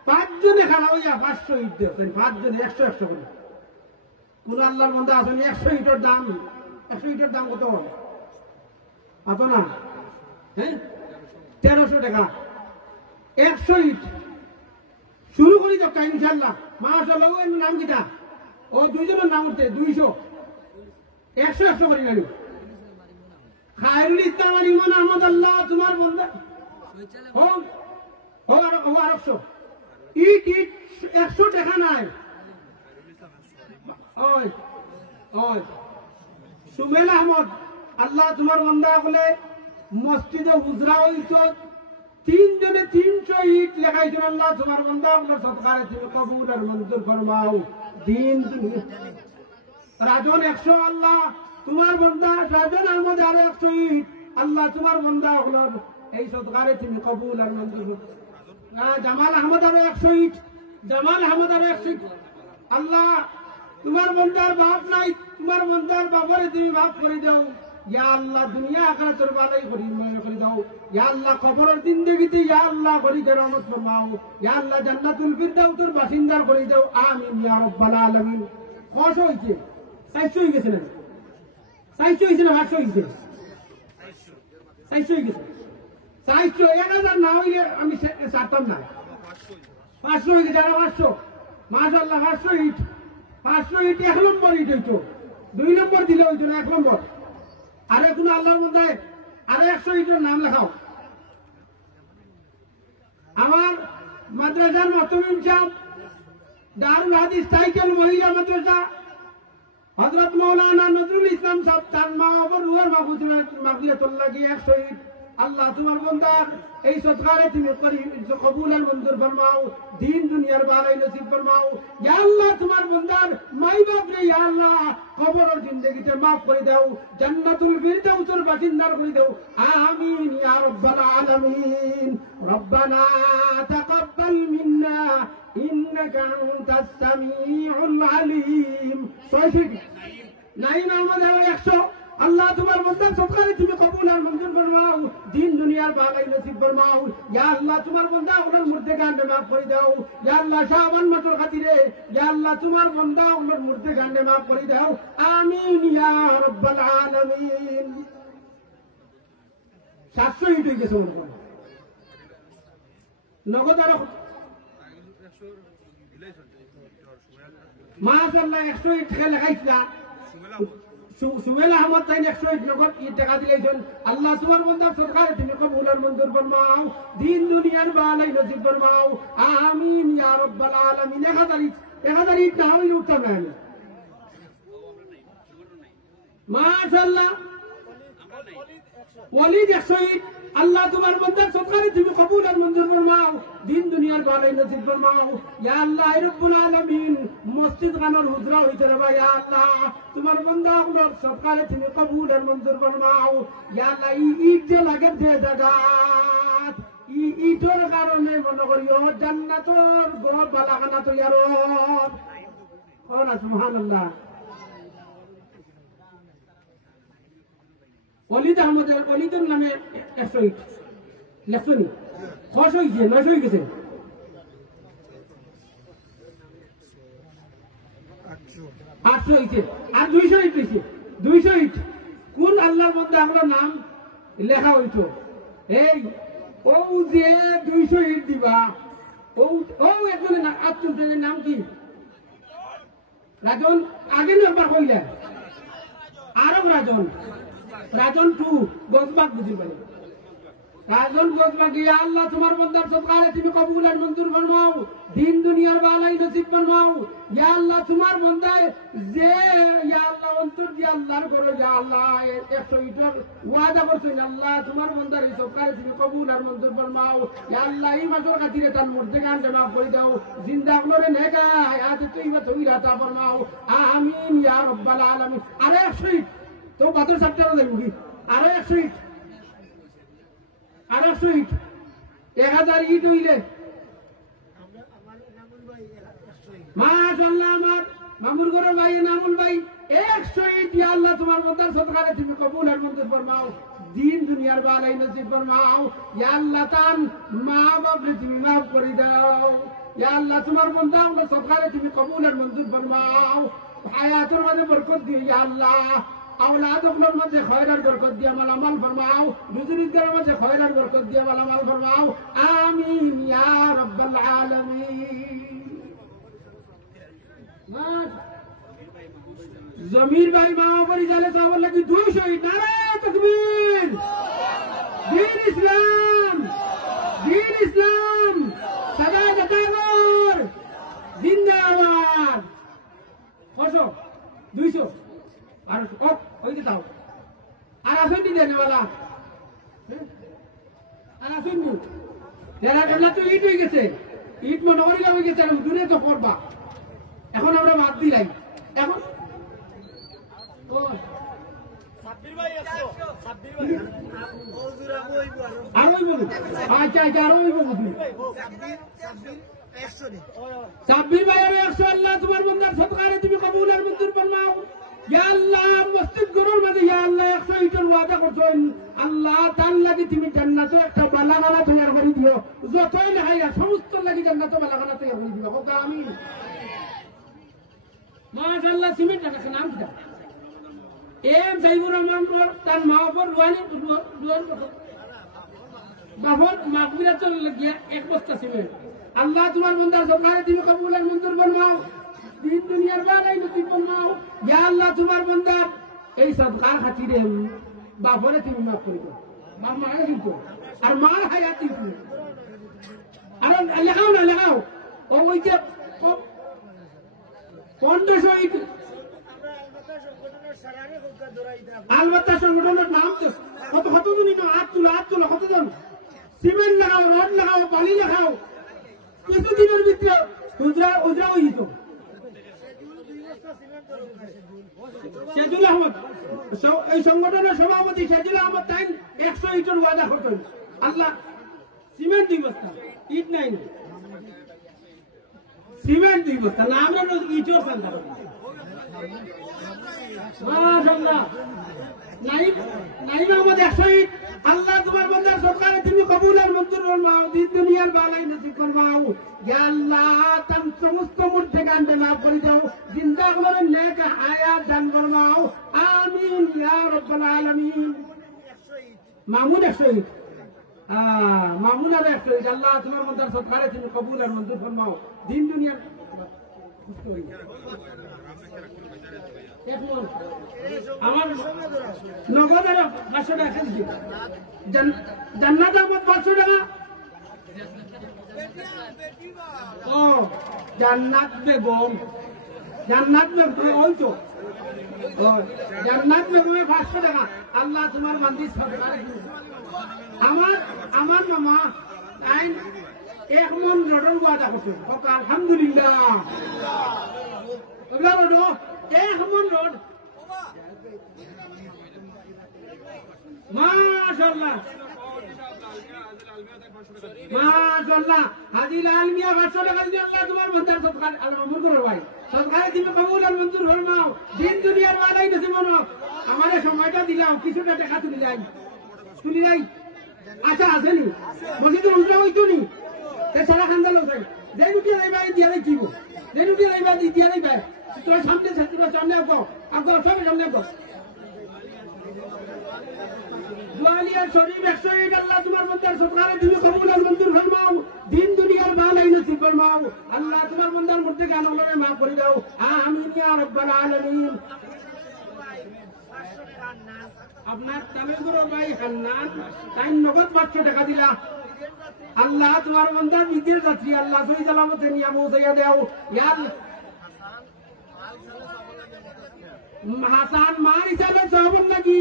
5 জনে খানা হইয়া 500 ইট দেন 5 জনে 100 করে কোন আল্লাহর বন্দা আছেন 100 ইটের দাম 100 ইটের দাম কত আতো না হ্যাঁ 1300 টাকা 100 ইট শুরু করি তো ইনশাআল্লাহ মাশাআল্লাহ ওই নাম কিটা ও দুইজনের নাম উঠতে 200 100 করি নানি খায়রুল ইসলাম আলী ইমান আহমদ আল্লাহ তোমার বন্দা ও ও আর 100 ইট 100 টাকা নাই ওই ওই সুমেল আহমদ আল্লাহ তোমার বন্দা বলে মসজিদে হুজরা হইতো 3 জনে 300 ইট লেখাইছেন আল্লাহ তোমার বন্দা আপনার সদকারে তুমি কবুল আর মঞ্জুর ফরমাও দিন রাজন 100 আল্লাহ তোমার বন্দা রাজন আহমদ আর 100 ইট আল্লাহ তোমার বন্দা আপনার এই সদকারে তুমি কবুল আর মঞ্জুর জামাল আহমদ আর 100 ইট জামাল আহমদ আর 100 ইট আল্লাহ তোমার বন্দার বাপ নাই তোমার বন্দার বাবারে তুমি মাফ করে দাও ইয়া আল্লাহ দুনিয়া আখিরাতের বালাই করে দাও ইয়া আল্লাহ কবরের জিন্দেগিতে ইয়া আল্লাহ গরিবের রহমত ফরমাও ইয়া আল্লাহ জান্নাতুল ফিরদাউসের বাসিন্দা করে দাও আমিন ইয়া রাব্বাল আলামিন কত হইছে 600 হই গেছে না 600 হইছে না 800 হইছে 600 হই গেছে 600 1000 না হইলে আমি ছাড়তাম না 500 হই গেছে 500 মাশাআল্লাহ 500 ইট 500 ইট 1 নম্বর ইট হইতো 2 নম্বর দিলে হইতো না 1 নম্বর আরে কোন আল্লাহর মধ্যে আরে 100 ইটের নাম লেখাও আমার মাদ্রাসার মহতমিম সাহেব দারুল হাদিস টাইটেল মহিলা মাদ্রাসা হযরত মাওলানা নজরুল ইসলাম সাহেব তার মা বাবার রুহের মাগফিরাতুল্লাহ কি 100 ইট আল্লাহ তোমার বন্দার এই সদকারে তুমি কবুল আর মঞ্জুর ফরমাও দিন দুনিয়ার বালাই নসিব ফরমাও ইয়া আল্লাহ তোমার বন্দার মাই বাপ রে ইয়া আল্লাহ কবর আর জিন্দেগিতে maaf করে দাও জান্নাতুল ফিরদাউসের বাসিন্দা করে দাও আমিন ইয়া রাব্বাল আলামিন রব্বানা তাকাব্বাল মিন্না ইন্নাকা আনতাস সামিউল আলিম সহিহ নাইম আহমদ 100 আল্লাহ তোমার বন্দার সদকারে তুমি কবুল আর মঞ্জুর ফরমাও দিন দুনিয়ার বালাই নসিব ফরমাও ইয়া আল্লাহ তোমার বন্দা ওনার মুর্দেগানকে maaf করে দাও ইয়া আল্লাহ শাবান মাসের খাতিরে ইয়া আল্লাহ তোমার বন্দা ওনার মুর্দেগানকে maaf করে দাও আমিন ইয়া রাব্বাল আলামিন 700 ইট হয়ে গেছে নগদ আর মাশাআল্লাহ 100 ইট খেলে খাইছা সুমেল আহমদ তাই 100 ইট নগদ ইট টাকা দিলেছেন আল্লাহ তোমার বন্দার সরকারে তুমি কবুল আর মঞ্জুর ফরমাও দিন দুনিয়া দুনিয়ার বালাই নসিব ফরমাও আমিন ইয়া রাব্বাল আলামিন 1000 ইট না হইলে উত্তর নাই মাশাআল্লাহ ওয়ালিদ 100 ইট আল্লাহ তোমার বান্দার সদকারে তুমি কবুল আর মঞ্জুর ফরমাও দিন দুনিয়ার বালাই নসিব ফরমাও ইয়া আল্লাহ রব্বুল আলামিন মসজিদ খানার হুজরা হইতে রে ভাই ইয়া আল্লাহ তোমার বান্দাগুলোর সদকারে তুমি কবুল আর মঞ্জুর ফরমাও ইয়া আল্লাহ ঈদ যে লাগে দে জাগাত ঈদের কারণে মনে করিও জান্নাতের ঘর বালাখানা তৈয়ার হয় সুবহানাল্লাহ ওয়ালিদ আহমদ ওয়ালিদের নামে 100 ইট লেখনি খরচ হয়েছে 900 হয়ে গেছে 800 হয়েছে আর 200 ইট হয়েছে 200 ইট কোন আল্লাহর মধ্যে আমরা নাম লেখা হইতো এই ও যে 200 ইট দিবা ও একজনের আত্মীয়ের নাম কি রাজন আগে একবার কইলেন আরব রাজন 2 গজবাগ বুঝি পারে রাজন গজবাগ ইয়া আল্লাহ তোমার বান্দার সদকারে তুমি কবুল আর মঞ্জুর ফরমাও দিন দুনিয়ার বালাই নসিব ফরমাও ইয়া আল্লাহ তোমার বান্দায় যে ইয়া আল্লাহ অন্তর দিয়ে আল্লাহর করো ইয়া আল্লাহ 100 ইটার ওয়াদা করছেন আল্লাহ তোমার বান্দার এই সদকারে তুমি কবুল আর মঞ্জুর ফরমাও ইয়া আল্লাহ এই মাসের খাতিরে তার মুর্দেগান মাফ করে দাও জিন্দা গুলোরে নেকা হায়াত তৈবা তৈরা তা ফরমাও আমিন ইয়া রাব্বাল আলামিন আরে 100 ইট তো বাদর সপ্তাহ দেবি আরে 100 ইট আরে 100 ইট 1000 ইট হইলে মাশাআল্লাহ আমার মামুর ঘরের ভাই নামুল ভাই 100 ইট ইয়া আল্লাহ তোমার বান্দার সদকারে তুমি কবুল আর মঞ্জুর ফরমাও দিন দুনিয়ার বালাই নসিব ফরমাও ইয়া আল্লাহ তান মা বাপরে তুমি মাফ করে দাও ইয়া আল্লাহ তোমার বান্দা আমরা সদকারে তুমি কবুল আর মঞ্জুর ফরমাও হায়াতের মধ্যে বরকত দিও ইয়া আল্লাহ اولاد اپنے مجھے خیر اور برکت دیا مال عمل فرماؤ بزرگ در مجھے خیر اور برکت دیا مال عمل فرماؤ آمین یا رب العالمین ضمیر بھائی ماں پر اجالے صاحب اللہ کی 200 اٹ نعرہ تکبیر دین اسلام سدا جتاگور زندہ آباد خوشو 200 আর ওইতে দাও আর আসুন দি দেনেওয়ালা আর আসুন মু যারা কেবলা তো ইট হয়ে গেছে ইট মনে করিলা হয়ে গেছে দূরে তো পড়বা এখন আমরা বাদ দিলাই এখন সাব্বির ভাই আর ওই বলুন আচ্ছা আর ওই বলুন সাব্বির ভাই আর 100 আল্লাহ তোমার বান্দার সদকারে তুমি কবুল আর মঞ্জুর ফরমাও ইয়া আল্লাহ মসজিদ গরুর মধ্যে ইয়া আল্লাহ 100 ইটের ওয়াদা করছেন আল্লাহ তার লাগি তুমি জান্নাতে একটা বালাখানা তৈরি করে দিও যতই লাগাইয়া সমস্ত লাগি জান্নাতে বালাখানা তৈরি করে দিও কথা আমিন মাশাআল্লাহ সিমেন্ট টাকা নাম কি এম সাইবুর রহমান তার মা উপর রুয়ানি বাবর মাগফিরাতুল লাগিয়া এক বস্তা সিমেন্ট আল্লাহ তোমার বান্দার সদকারে তুমি কবুল আর মঞ্জুর ফরমাও দিন দুনিয়ার বালাই নসিব ফরমাও ইয়া আল্লাহ তোমার বান্দা এই সদকার খাতিরে বাপরে তুমি মাফ করে দাও মা মারা দিতো আর মার হায়াতি তুমি আর লেখাও ও ওই যে 1500 ইট আলবাত্তা সংগঠনের নাম কত দিন হাত তুলো কতজন সিমেন্ট লাগাও রড লাগাও বালি লাগাও কিছুদিনের ভিতরে উজরা হয়ে যেত শেজুল আহমদ এই সংগঠনের সভাপতি শেজুল আহমদ তাই 100 ইটের ওয়াদা করতেন আল্লাহ সিমেন্ট 2 বস্তা ইট নাই সিমেন্ট 2 বস্তা না আমরা ইটও ফেলতে পারি মাশাআল্লাহ নাইম আহমদ 100 ইট আল্লাহ তোমার বান্দার সদকারে তুমি কবুল আর মঞ্জুর ফরমাও দিন দুনিয়ার বালাই নসিব ফরমাও ইয়া আল্লাহ তাম সমস্ত মুর্দেগান মাফ করে দাও জিন্দা করে নেক হায়াত দান ফরমাও আমিন ইয়া রাব্বাল আলামিন মামুন 100 ইট মামুন আর 100 ইট আল্লাহ তোমার বান্দার সদকারে তুমি কবুল আর মঞ্জুর ফরমাও দিন দুনিয়ার আমার নগদের 500 টাকা জান্নাত আহমদ 500 টাকা ও জান্নাত বেগম ওই তো জান্নাত বেগমে 500 টাকা আল্লাহ তোমার বান্দি সরকারে আমার মামা আইন 1 মন রোডের ওয়াদা করছে আলহামদুলিল্লাহ রোড 1 মন রোড মাশাআল্লাহ মাশাআল্লাহ হাজির আলমিয়া 500 টাকা দিয়ে আল্লাহ তোমার মন্দার সদকা আল্লাহ মঞ্জুর করো ভাই সদকারে তুমি কবুল আর মঞ্জুর ফরমাও দিন দুনিয়ার ওয়াদাই দিছি মনো আমারে সময়টা দিলাম কিছুটা টাকা তুলি যাই আচ্ছা আসেনি মসজিদে উল্টা হইতো নি এছাড়া খান্দা লোক দেই রুটি লাইবা দিয়া লাই কিবো দেই রুটি লাইবা দিয়া লাইবা তোর সামনে ছাত্ররা সামনে আও সব সামনে আও দুয়ালিয়ার শরীফ 101 আল্লাহ তোমার মন্দার সদকারে তুমি কবুল আর মঞ্জুর ফরমাও দিন দুনিয়ার ভালাই নসিব ফরমাও আল্লাহ তোমার মন্দার মধ্যে গানগুলোরে maaf করে দাও আমিন ইয়া রাব্বাল আলামিন আপনার তামিলগুলো ভাই হান্নান তাই নগদ 500 টাকা দিলা আল্লাহ তোমার মন্দার বিদের যাত্রী আল্লাহ সহি সালামতে নিয়ে পৌঁছাইয়া দাও ইয়া হাসান মার হিসাবে সবন নাকি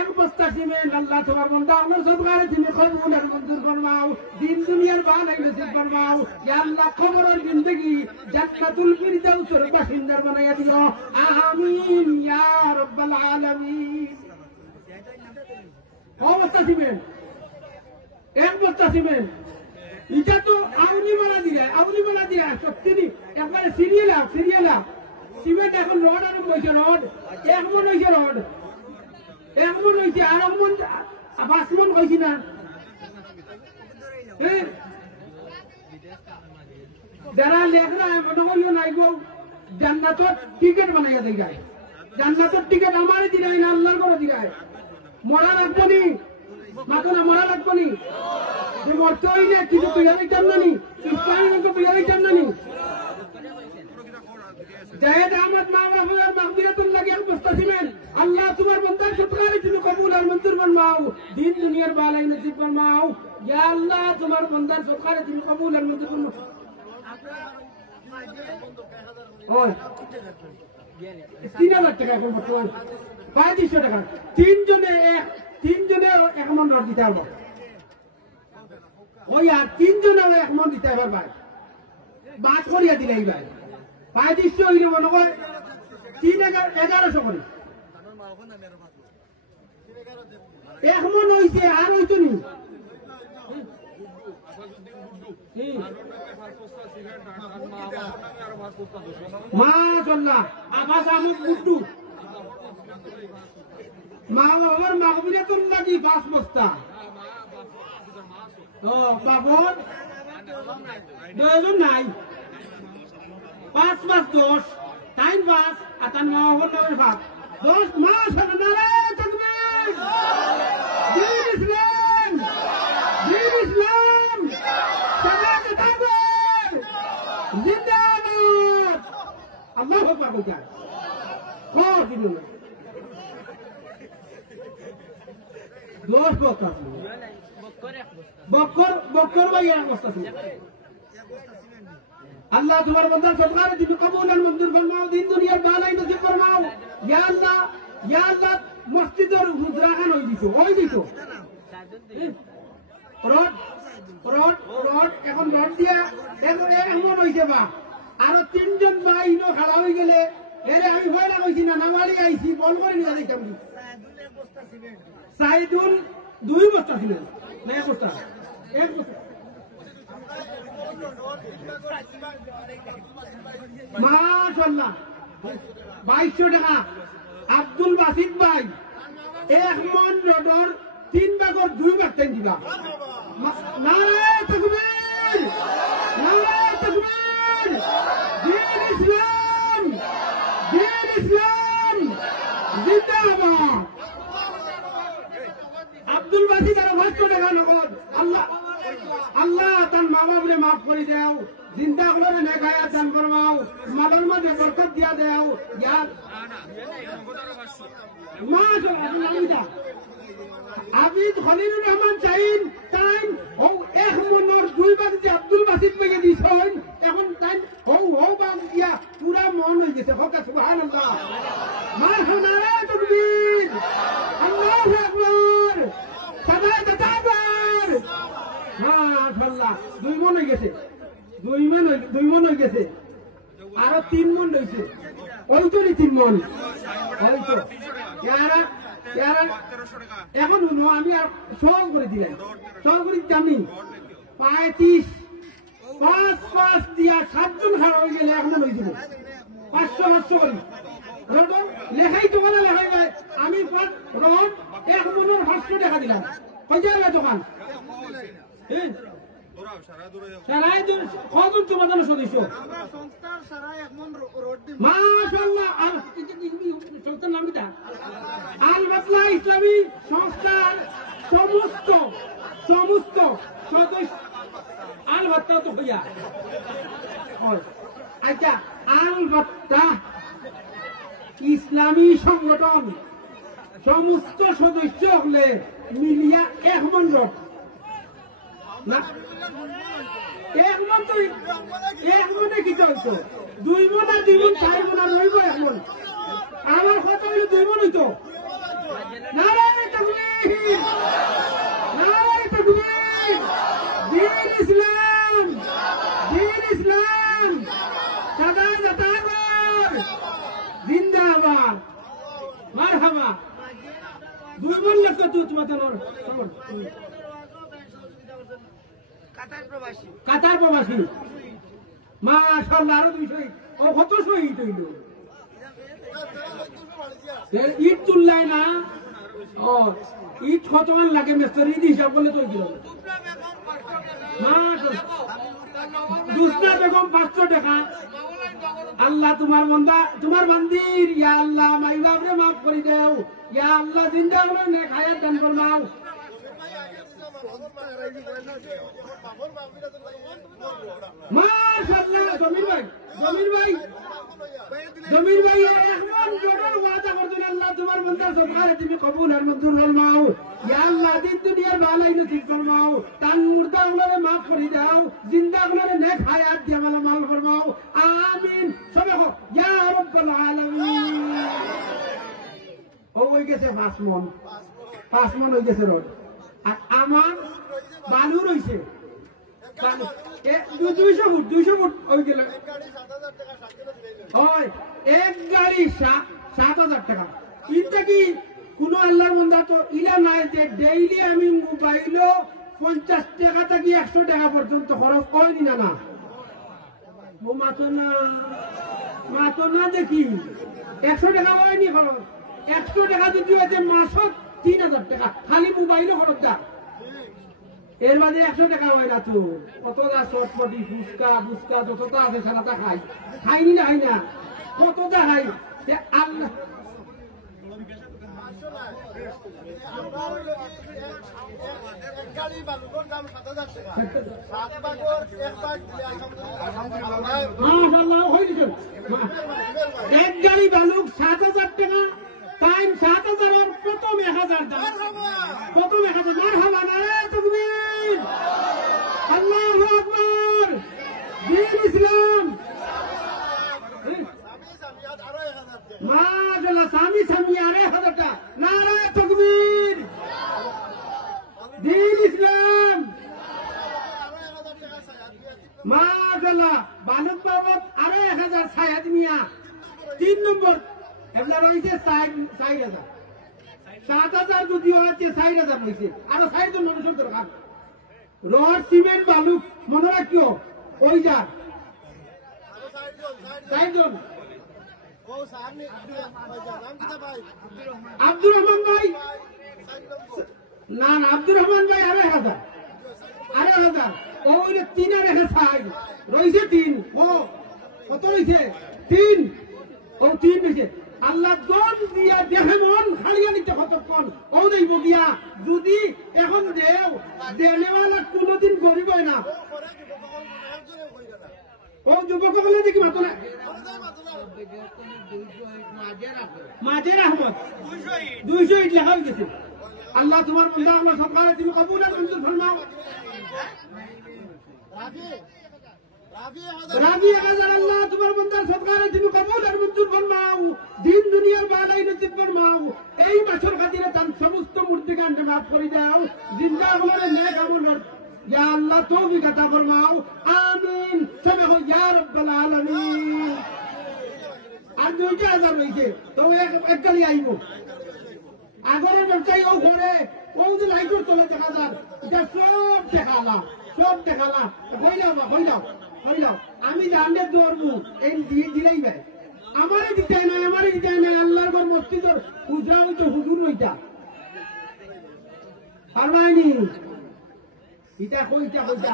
1 বস্তা সিমেন্ট আল্লাহ তোমার মন্দার আপনার সদকারে তুমি কবুল আর মঞ্জুর ফরমাও দিন দুনিয়ার ভালাই নসিব ফরমাও ইয়া আল্লাহ কবরের জিন্দেগি জান্নাতুল ফিরদাউসের বাসিন্দা বানাইয়া দিও আমিন ইয়া রাব্বাল আলামিন বস্তা সিমেন্ট 1 বস্তা সিমেন্ট এটা তো আউনি মারা দিলে সত্যি নি একবারে সিরিয়াল সিমেন্ট এখন রড আরম্ভ হয়েছে রড 1 মন হয়েছে রড 1 মন হয়েছে আর 1 মন 5 মন হয়েছে না যারা লেখরা মনে করিও নাই গো জান্নাতের টিকিট বানাইয়া দেয় জান্নাতের টিকিট আমারে দিলাই না আল্লাহর করে দিলাই মরা লাগবো নি মাথা মরা লাগবো নি যে মরতে হইলে কিছু বিহারি জান্নানি ইসলামী বিহারি জান্নানি জায়েদ আহমদ মাওলানা মাগফিরাতুল্লাহ কে মুস্তাসিমেন আল্লাহ তোমার বান্দার সদকারে তুমি কবুল আর মঞ্জুর ফরমাও দিন দুনিয়ার ভালাই নসিব ফরমাও ইয়া আল্লাহ তোমার বান্দার সদকারে তুমি কবুল আর মঞ্জুর ফরমাও ওই 3000 টাকা এখন বর্তমান 3500 টাকা তিনজনে 1 মন রড দিতে হবে ওই আর তিনজনে 1 মন দিতে হবে ভাই বাদ করিয়া দিলাই ভাই 3500 হইলে মনে করে 1100 করে 1 মন হইছে আর হইতো নি মাশাআল্লাহ আবাস আমি গুড্ডু মা বাবার মাগফিরাতুল্লাহ কি 5 বস্তা ও বাবন দুজন নাই 5 10 টাইম 5 আতান মা বাবার 10 মাশাআল্লাহ তাকবীর দিন ইসলাম সালাত তাকবীর জিন্দাবাদ আল্লাহু আকবার বলতে কর দিন 10 বস্তা বক্কর ভাই 1 বস্তা আল্লাহ তোমার বান্দার সদকারে তুমি কবুল আর মঞ্জুর ফরমাও দিন দুনিয়ার ভালাই নসিব ফরমাও ইয়া আল্লাহ মসজিদের হুজরাখান ওই দিছো রড এখন রড দিয়া এমন হইছে বা আরো 3 জন ভাই ইনো খাড়া হয়ে গেলে এরে আমি ভয় লাগাইছি না নামালি আইছি বল করে নিয়ে যাইতাম সাইদুল 2 বস্তা ছিলেন না 1 বস্তা মাশাআল্লাহ 2200 টাকা আব্দুল বাসিত ভাই 1 মন রডর 3 ভাগর 2 ভাগ তেন দিবা নারে তাকবীর দিন ইসলাম জিন্দাবাদ আব্দুল বাসিত আর 500 টাকা নগদ আল্লাহ তার মা বাবরে মাফ করে দাও জিন্দা করে নেখায়া দান ফরমাও মালের মধ্যে বরকত দিয়া দাও ইয়া মাশাআল্লাহ আবিদ খলিলুর রহমান চাইন টাইম ও 1 মনের 2 ভাগ যে আব্দুল বাসিত মন হয়ে গেছে 2 মন হয়ে গেছে আরো 3 মন রয়েছে ওই তো 3 মন ওই তো এখন আমি আর সহজ করে দিলেন সহজ করে দিতামনি 35 5 দিয়া 7 জন খারাপ হয়ে গেলে এখন হয়ে যাবো 500 করি লেখাই তো বলে লেখাই যায় আমি রোড 1 মনের 500 টাকা দিলাম কই যাবে দোকান কজন তোমাদের সদস্য মাশাআল্লাহ সংস্থার নাম কি আল বাতলা ইসলামী সংস্থার সমস্ত সদস্য আল বাতলা তো হইয়া আচ্ছা আল বাতলা ইসলামী সংগঠন সমস্ত সদস্য হলে মিলিয়া 1 মন রোড না 1 মন তো 1 মনে কি চলতো 2 মন আর 2 মন 4 মন আর রইব 1 মন আমার কথা হইলো 2 মন হইতো নারায়ে তাকবীর নারায়ে তাকবীর দ্বীন ইসলাম সদা জিন্দাবাদ জিন্দাবাদ মারহাবা 2 মন লাগতো তো তোমাদের কাতার প্রবাসী মাশাআল্লাহ আরো বিষয় ও কত শহীদ হইল ঈদ তুললাই না ও ঈদ কতক্ষণ লাগে মিস্ত্রি ঈদ হিসাব করলে তো দুসরা বেগম 500 টাকা আল্লাহ তোমার বন্দা তোমার বান্দির ইয়া আল্লাহ মাই বাপরে মাফ করে দাও ইয়া আল্লাহ জিন্দা হলো নেক হায়াত দান ফরমাও মাশাআল্লাহ জমির ভাই এখন জোড়ার ওয়াদা করতেন আল্লাহ তোমার বান্দার সবকারে তুমি কবুল আর মঞ্জুর ফরমাও ইয়া আল্লাহ দিন দুনিয়ার ভালাই নসিব ফরমাও তান মুর্দা গুলোরে maaf করে দাও জিন্দা গুলোরে নেক হায়াত দিয়ে মাল ফরমাও আমিন সবাই হোক ইয়া রাব্বাল আলামিন ও হয়ে গেছে 5 মন হয়ে গেছে রোড আর আমার বালু রইছে 200 ফুট হয়ে গেল ওই এক গাড়ি 7,000 টাকা এটা কি কোন আল্লাহর বান্দা তো ইলা নাই যে ডেইলি আমি মোবাইল 50 টাকা থেকে 100 টাকা পর্যন্ত খরচ করি না মাতো না দেখি 100 টাকা হয়নি খরচ 100 টাকা যদি হয়েছে মাসত 3,000 টাকা খালি মোবাইলও খরচ দা এর মাঝে 100 টাকা হয় না তো কতটা চটপটি ফুচকা যতটা আছে সারাটা খাইনি না কতটা খাই আল্লাহ এক গাড়ি বালুক 7,000 টাকা টাইম 7,000 প্রথম 1,000 দাম প্রথম 1,000 মারহাবা নারায়ে তাকবীর আল্লাহু আকবার দ্বীন ইসলাম মাশাআল্লাহ সামি আরে 1,000 টাকা নারায়ে তাকবীর দ্বীন ইসলাম মাশাআল্লাহ বালুক বাবদ আরে 1,000 সায়াদ মিয়া 3 নম্বর এমনা রয়েছে 4,000 7,000 যদি হচ্ছে 4,000 হয়েছে আরো 4 জন মানুষের দরকার রড সিমেন্ট বালুক মনে রাখিও ওই যা 4 জন আব্দুর রহমান ভাই না আব্দুর রহমান ভাই আরে 1,000 ওই 3 আর 1 রয়েছে 3 ও কত রয়েছে 3 ও 3 রয়েছে আল্লাহ দন দিয়া দেহে মন খালিয়া নিতে কতক্ষণ ও দেব গিয়া যদি এখন দেওয়ালা কোনদিন গরিব হয় না ও যুবক বলে দেখি মাতো না মাঝের আহমদ 200 ইট লেখা হয়ে গেছে আল্লাহ তোমার বন্ধা আল্লাহ সরকারে তুমি কবুল আর মঞ্জুর ফরমাও রাবি 1,000 আল্লাহ তোমার বন্দার সরকারে তুমি কবুল আর মঞ্জুর ফরমাও দিন দুনিয়ার ভালাই নসিব ফরমাও এই বছর খাতিরে তার সমস্ত মূর্তিকান্ডে মাফ করে দাও জিন্দা হলে নেক আমল ইয়া আল্লাহ তৌফিক আতা ফরমাও আমিন সবে কই ইয়া রাব্বাল আলামিন আর 2000 হইছে তবে এক গালি আইব আগরে ব্যবসায়ী ও ঘরে ও যে লাইটর তলে দেখা যান এটা সব দেখালা কইলাও আমি জানলে ধরবো এই দিলেই ভাই আমারই দিতে নাই আল্লাহর ঘর মসজিদের হুজরা হইতো হুজুর হইতা পারবাইনি এটা কইতা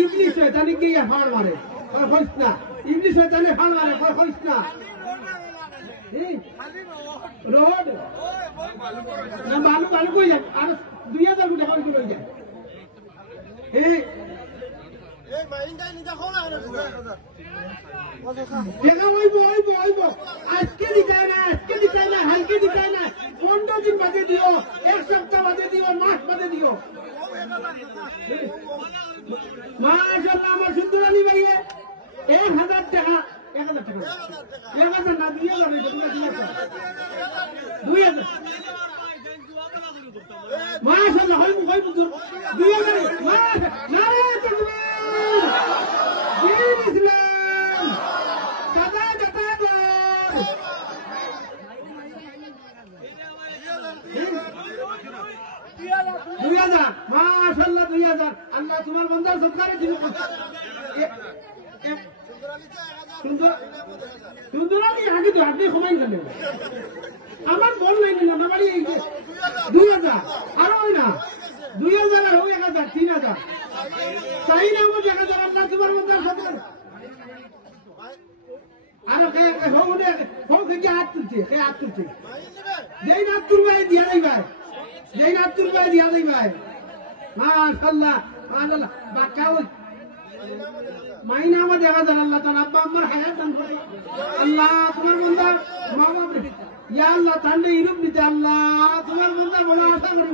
ইবলিস শয়তানি কি হাড় মারে কই কইস না ইবলিস শয়তানি হাড় মারে কই কইস না রোড না বালু কই যায় আর 2000 টাকা কই কই যায় এই মাইন্ডাই নিটা খোলা না দেখা হইব আজকে দিতে না হালকে দিতে না 15 দিন বাদে দিও এক সপ্তাহ বাদে দিও মাস বাদে দিও মাশাআল্লাহ আমার সুন্দরানী ভাইয়ে 1000 টাকা 1000 টাকা 1000 না 2000 মাশাআল্লাহ হইব 2000 নারে তাকবীর দিন ইসলাম সাদা জাতাবা 2000 মাশাআল্লাহ 2000 আল্লাহ তোমার বান্দার সদকারে দিন সুন্দরানি আগে তো আপনি কমাই গেলেন আমার বল নাই না বাড়ি 2000 আর হয় না 2000 আর 1000 3000 চাই না মো 1000 আল্লাহ তোমার বান্দার সদকার আর হোক কি হাত তুলছে যেই না তুলবাই দিয়া দেই ভাই মাশাআল্লাহ বাক্কা ওই মাইনা আমার 1000 আল্লাহ তাআলা আব্বা আমার হায়াত দান করে আল্লাহ তোমার বান্দা মা বাপ ইয়া আল্লাহ তান্ডে ইরূপ দিতে আল্লাহ তোমার বান্দা বড় আশা করি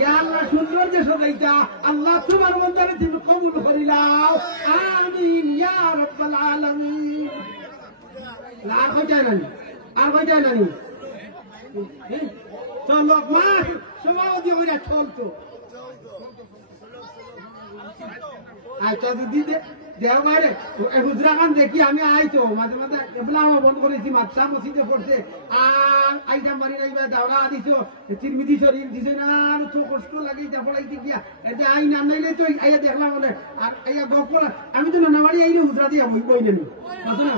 ইয়া আল্লাহ সুন্দর যে সদাইতা আল্লাহ তোমার বান্দারে তুমি কবুল করিলাও আমিন ইয়া রাব্বাল আলামিন আর কইতাই নানি চলো মা সমাধি হইরা চলতো আচ্ছা দিদি দেওবারে হুজরাখান দেখি আমি আইতো মাঝে মাঝে এবলা আমার বন্ধ করেছি মাত্রা মসজিদে পড়ছে আর আইটা মারি নাইবা দাওরা দিছো চিরমিদি শরীর দিছে না আর তো কষ্ট লাগে এটা পড়াইতে গিয়া এতে আই না নাইলে তো আইয়া দেখলাম বলে আর আইয়া গপ আমি তো না বাড়ি আইলে হুজরা দিয়ে আমি বই নেন বুঝছো না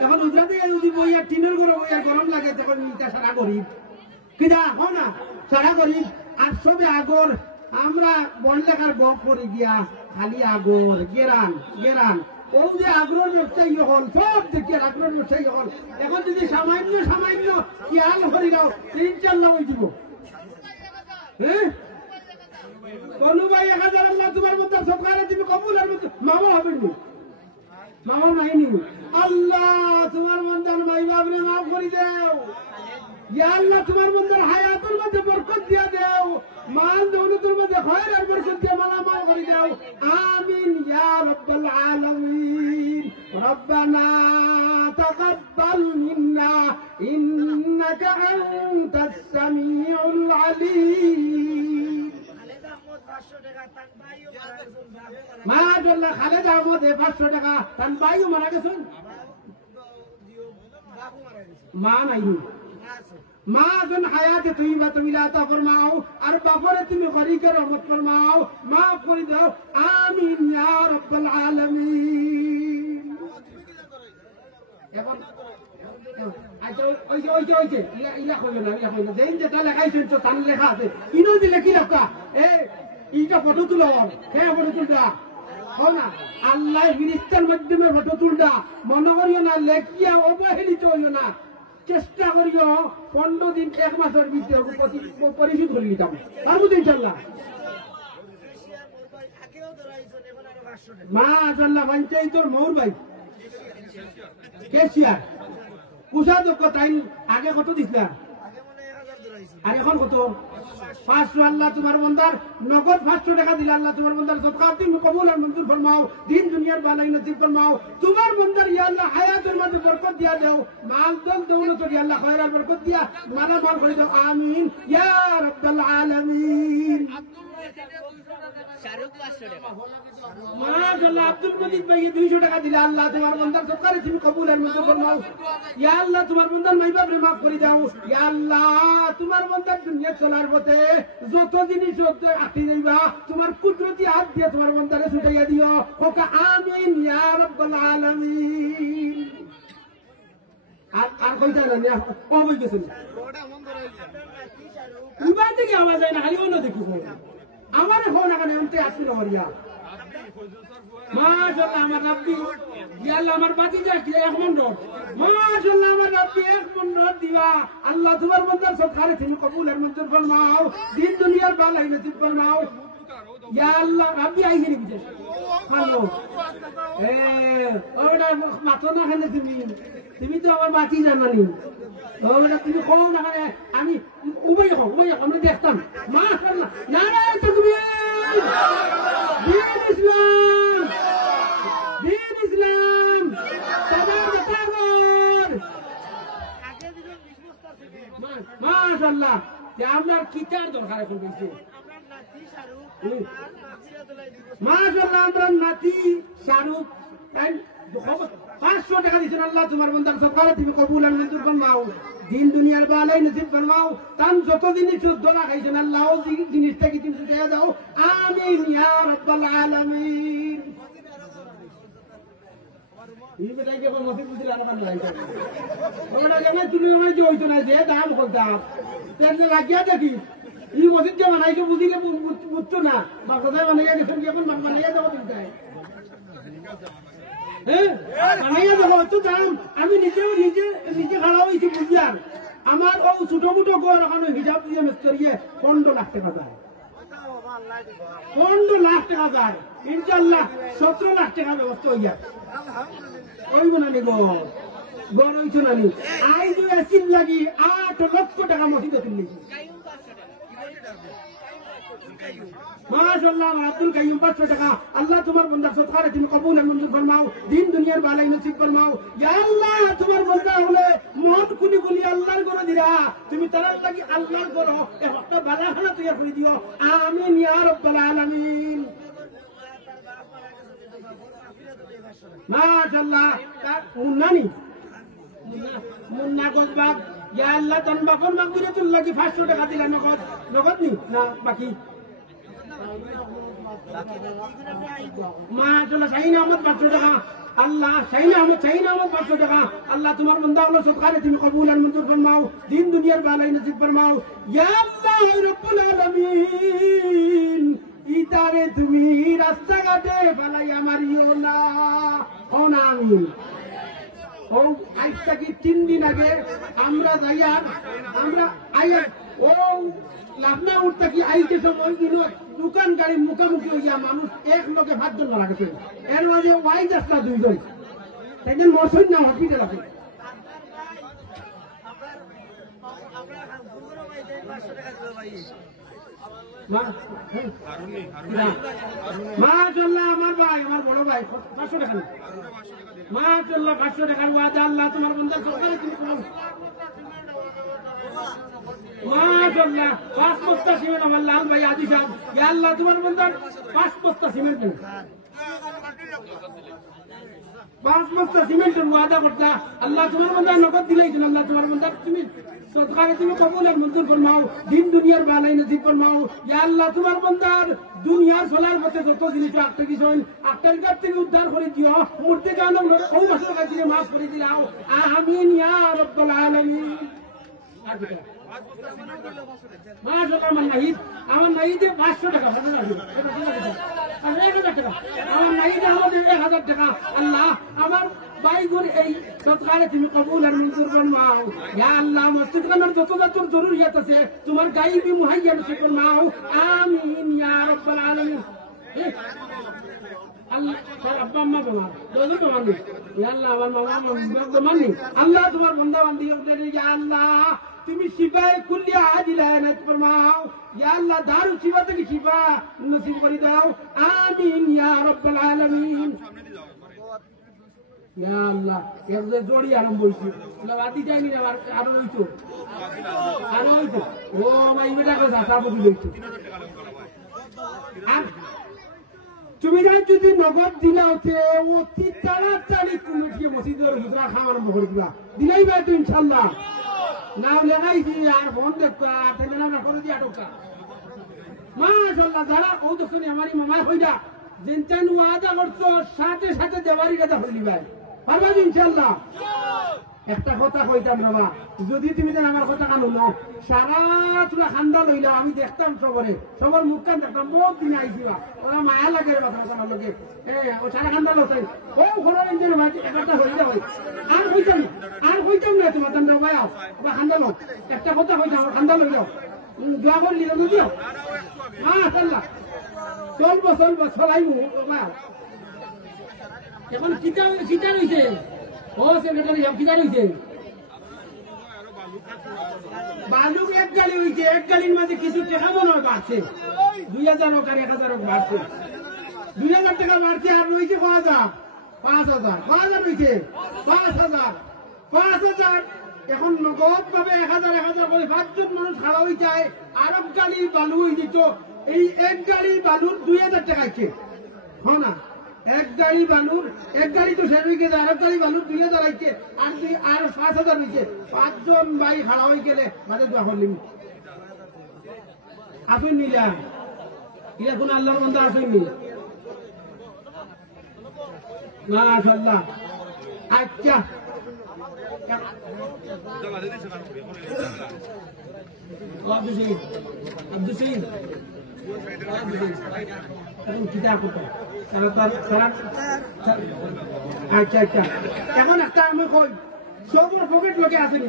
তখন হুজরা দিয়ে যদি বই আর টিনের করে বই আর গরম লাগে তখন এটা সারা গরিব কিনা হো না সারা গরিব আর সবে আগর আমরা বনলেখার গপ করে গিয়া খালি আগর গেরান ও যে আগ্রহ ব্যবসায়ী হল সব দেখি আগ্রহ ব্যবসায়ী হল এখন যদি সামান্য খেয়াল করি দাও 3-4 লাখ দিব হ্যাঁ কোনো ভাই 1000 আল্লাহ তোমার মধ্যে সরকারে তুমি কবুল আর মামা হবেন মামা নাইনি আল্লাহ তোমার মন্দার ভাই বাবরে মাফ করে দাও ইয়া আল্লাহ তোমার মন্দার হায়াতের মধ্যে বরকত দিয়া দাও মাল দৌলতের মধ্যে খয়র আর বরকত দিয়া মালামাল করে দাও আমিন ইয়া রাব্বাল আলামিন রব্বানা তাকাব্বাল মিন্না ইন্নাকা আনতাস সামিউল আলিম মাশাআল্লাহ খালেদ আহমদ 500 টাকা তান ভাইও মারা গেছেন মা নাই মা জন হায়াতে তৈবা তুমি লাতা ফরমাও আর বাপরে তুমি খরিকে রহমত ফরমাও মাফ করে দাও আমিন ইয়া রাব্বাল আলামিন এখন আচ্ছা ওই যে ইলা কইবে না যেই যেটা লেখাইছেন তো তান লেখা আছে ইনো দিলে কি লেখা এইটা ফটো তুলো হ্যাঁ ফটো তুলটা হো না আল্লাহ ফিরিস্তার মাধ্যমে ফটো তুলটা মনে করিও না লেখিয়া অবহেলিত হইও না চেষ্টা করিও 15 দিন 1 মাসের ভিতরে পরিশোধ করে নিতাম পারবো তো ইনশাল্লাহ মাশাআল্লাহ পঞ্চায়েতের মৌর ভাই কেসিয়ার কুষাধ্যক্ষ তাই আগে কত দিছিলা আর এখন কত 500 আল্লাহ তোমার বান্দার নগদ 500 টাকা দিলা আল্লাহ তোমার বান্দার সদকা তুমি কবুল আর মঞ্জুর ফরমাও দিন দুনিয়ার ভালাই নসিব ফরমাও তোমার বান্দার ইয়া আল্লাহ হায়াতের মধ্যে বরকত দিয়া দাও মাল দৌলত ইয়া আল্লাহ খয়রাল বরকত দিয়া মালা মাল করে দাও আমিন ইয়া রাব্বাল আলামিন মাশাআল্লাহ আব্দুল মজিদ ভাই 200 টাকা দিলে আল্লাহ তোমার বান্দার সরকারে তুমি কবুল আর মঞ্জুর ফরমাও ইয়া আল্লাহ তোমার বান্দার মাইবাবরে maaf করে দাও ইয়া আল্লাহ তোমার বান্দার দুনিয়া চলার পথে যত জিনিস আটকে যাইবা তোমার কুদরতি হাত দিয়ে তোমার বান্দারে ছুটাইয়া দিও ওকা আমিন ইয়া রাব্বাল আলামিন আর কইতা না ও বই গেছেন উবা থেকে আওয়াজ হয় না খালি অন্য দেখি আমার ফোন এখানে এমতে আসছিল মারিয়া মাশাআল্লাহ আমার রাব্বি ইয়া আল্লাহ আমার বাতি যা কি এক মন রড মাশাআল্লাহ আমার রাব্বি এক মন রড দিবা আল্লাহ তোমার বান্দার সরকারে তুমি কবুল আর মঞ্জুর ফরমাও দিন দুনিয়ার ভালাই নসিব ফরমাও ইয়া আল্লাহ রাব্বি আইনি বুঝে ভালো ওটা মাথা না খানে তুমি তো আমার বাতি জানানি ওটা তুমি কোন না আমি উবাই আমরা দেখতাম মাশাআল্লাহ নারায়ে তাকবীর দিন ইসলাম সাদাত তাগর মাশাআল্লাহ যে আপনার কিতার দরকার এখন বলছে মাশাআল্লাহ আপনার নাতি শাহরুখ 500 টাকা দিছেন আল্লাহ তোমার বান্দার সরকারে তুমি কবুল আর মঞ্জুর ফরমাও দিন দুনিয়ার ভালাই নসিব ফরমাও তান যত জিনিস দোয়া খাইছেন আল্লাহ ওই জিনিসটা কি তুমি দিয়ে দাও আমিন ইয়া রাব্বাল আলামিন এই বেটাই কে কোন মসজিদ বুঝিলা না বানাই ওটা কেন তুমি আমার যে হইতো না যে দাম করতা তেলে লাগিয়া দেখি এই মসজিদ যে বানাইছো বুঝিলে বুঝতো না মাকসাদে বানাইয়া দিছেন কি এখন বানাইয়া দাও তুমি বানাইয়া দেবো তো দাম আমি নিজে খাড়া হয়েছি বুঝলাম আমার ও ছোট মোটো ঘর ওখানে হিসাব দিয়ে মিস্ত্রিয়ে 15 লাখ টাকা যায় 15 লাখ টাকা যায় ইনশাল্লাহ 17 লাখ টাকা ব্যবস্থা হইয়া ওইব না নিব ঘর হইছো না নি আই যে এসিন লাগি 8 লক্ষ টাকা মসজিদে তুলেছি মাশাআল্লাহ আব্দুল কাইয়ুম 500 টাকা আল্লাহ তোমার বান্দার সদকারে তুমি কবুল আর মঞ্জুর ফরমাও দিন দুনিয়ার ভালাই নসিব ফরমাও ইয়া আল্লাহ তোমার বান্দা হলে মত কুনি কুনি আল্লাহর ঘরে দিরা তুমি তারার লাগি আল্লাহর ঘরে একটা বালাখানা তৈরি করে দিও আমিন ইয়া রাব্বাল আলামিন মাশাআল্লাহ মুন্নানি মুন্না গজবাব ইয়া আল্লাহ তান বাপন মাগফিরাতুল লাগি 500 টাকা দিলা নগদ নি না বাকি মাশাআল্লাহ শাহিন আহমদ 500 টাকা আল্লাহ শাহিন আহমদ 500 টাকা আল্লাহ তোমার বান্দা হলো সদকারে তুমি কবুল আর মঞ্জুর ফরমাও দিন দুনিয়ার ভালাই নসিব ফরমাও ইয়া আল্লাহ রাব্বুল আলামিন ইতারে তুমি রাস্তাঘাটে ফালাইয়া মারিও না ও না আমিন ও আজ থেকে 3 দিন আগে আমরা আইয়া ও লাভনা উঠতে কি আইতে সময় দিল দোকান গাড়ি মুখামুখি হইয়া মানুষ এক লোকে 5 জন মারা গেছে এর মাঝে ওয়াইজ আসলা 2 জন তাই মরছেন না হসপিটাল আছে মাশাআল্লাহ আমার ভাই আমার বড় ভাই 500 টাকা মাশাআল্লাহ 500 টাকার ওয়াদা আল্লাহ তোমার বান্দার সরকারে তুমি মাশাআল্লাহ 5 বস্তা সিমেন্ট আমার লাল ভাই আজি সাহেব ইয়া আল্লাহ তোমার বান্দার 5 বস্তা সিমেন্ট দেন 5 বস্তা সিমেন্টের ওয়াদা করতা আল্লাহ তোমার বান্দার নগদ দিলেই আল্লাহ তোমার বান্দার তুমি সদকারে তুমি কবুল আর মঞ্জুর ফরমাও দিন দুনিয়ার ভালাই নসিব ফরমাও ইয়া আল্লাহ তোমার বান্দার দুনিয়ার চলার পথে যত জিনিস আটকে গেছেন আটকের কাছ থেকে উদ্ধার করে দিও মূর্তি গান ও মাসের কাছে মাফ করে দিলাও আমিন ইয়া রাব্বাল আলামিন মাশাআল্লাহ আমার নাহিদে 500 টাকা আমার নাহিদে আমাদের 1000 টাকা আল্লাহ আমার বাইগুর এই সদকারে তুমি কবুল আর মঞ্জুর ফরমাও ইয়া আল্লাহ মসজিদ খানার যত জরুরিয়াত আছে তোমার গায়বী মুহাইয়া নসিব ফরমাও আমিন ইয়া রাব্বাল আলামিন আল্লাহ তার আব্বা আম্মা তোমার দোনো তোমার ইয়া আল্লাহ আমার মামা তোমার আল্লাহ তোমার বান্দা বান্দি ইয়া আল্লাহ তুমি শিফায়ে কুল্লি আজিলা ইনাত ফরমাও ইয়া আল্লাহ দারু শিফা থেকে শিফা নসিব করে দাও আমিন ইয়া রাব্বাল আলামিন ইয়া আল্লাহ এর যে জড়ি আরম্ভ হইছে লাবাদি যায়নি আর হইতো ও মাই বেটা কো দাতা বলি লইতো আর তুমি যদি নগদ দিলা হচ্ছে অতি তাড়াতাড়ি কমিটি মসজিদের হুজরা খাওয়া আরম্ভ করে দিবা দিলেই বা তো ইনশাল্লাহ নাম লেখাইছি আর ফোন দেখতো আর থেকে নাম করে দিয়া টোকা মাশাআল্লাহ যারা ও দেখুন আমারই মামাই হইলা যেন ওয়াদা করতো সাথে সাথে দেওয়ারি কথা হইলি ভাই পারবা ইনশাল্লাহ একটা কথা কইতাম বাবা যদি তুমি যেন আমার কথা কানো না সারা তোলা খান্দা লইলা আমি দেখতাম সবার মুখ কান দেখতাম বহুত দিন আইছিবা ওরা মায়া লাগে আমার লোকে ও সারা খান্দা লোসাই ও ঘরের ইঞ্জিন ভাই একটা হইলা ভাই আর কইতাম না তোমার দাম ভাই বা খান্দা লোক একটা কথা কইতাম আমার খান্দা লইলাও দোয়া করলি বুঝিও মাশাআল্লাহ চলবো চলাইমু বাবা এখন কিতা রইছে ও সেক্রেটারি সাহেব কিতা রইছে বালুক এক গাড়ি হইছে এক গাড়ির মাঝে কিছু টাকা মনে হয় বাড়ছে 2000 হোক আর 1000 বাড়ছে 2000 টাকা বাড়ছে আর রয়েছে 5000 রয়েছে 5000 এখন নগদ ভাবে 1000 করে 5 জন মানুষ খাড়া হয়ে যায় আর এক গাড়ি বালু হয়ে যেত এই এক গাড়ি বালুর 2000 টাকা আছে হ্যাঁ না এক গাড়ি তো শেষ হয়ে গেছে আর এক গাড়ি বালুর 2000 আইছে আর 5000 হয়েছে 5 জন ভাই খাড়া হয়ে গেলে মাঝে দোয়া করলিম আসুন নিলা এটা কোন আল্লাহর বান্দা আসেননি মাশাআল্লাহ আচ্ছা আব্দুল সঈদ এখন কিতা করতাম আচ্ছা এখন একটা আমি কই সবর পকেট লোকে আসেনি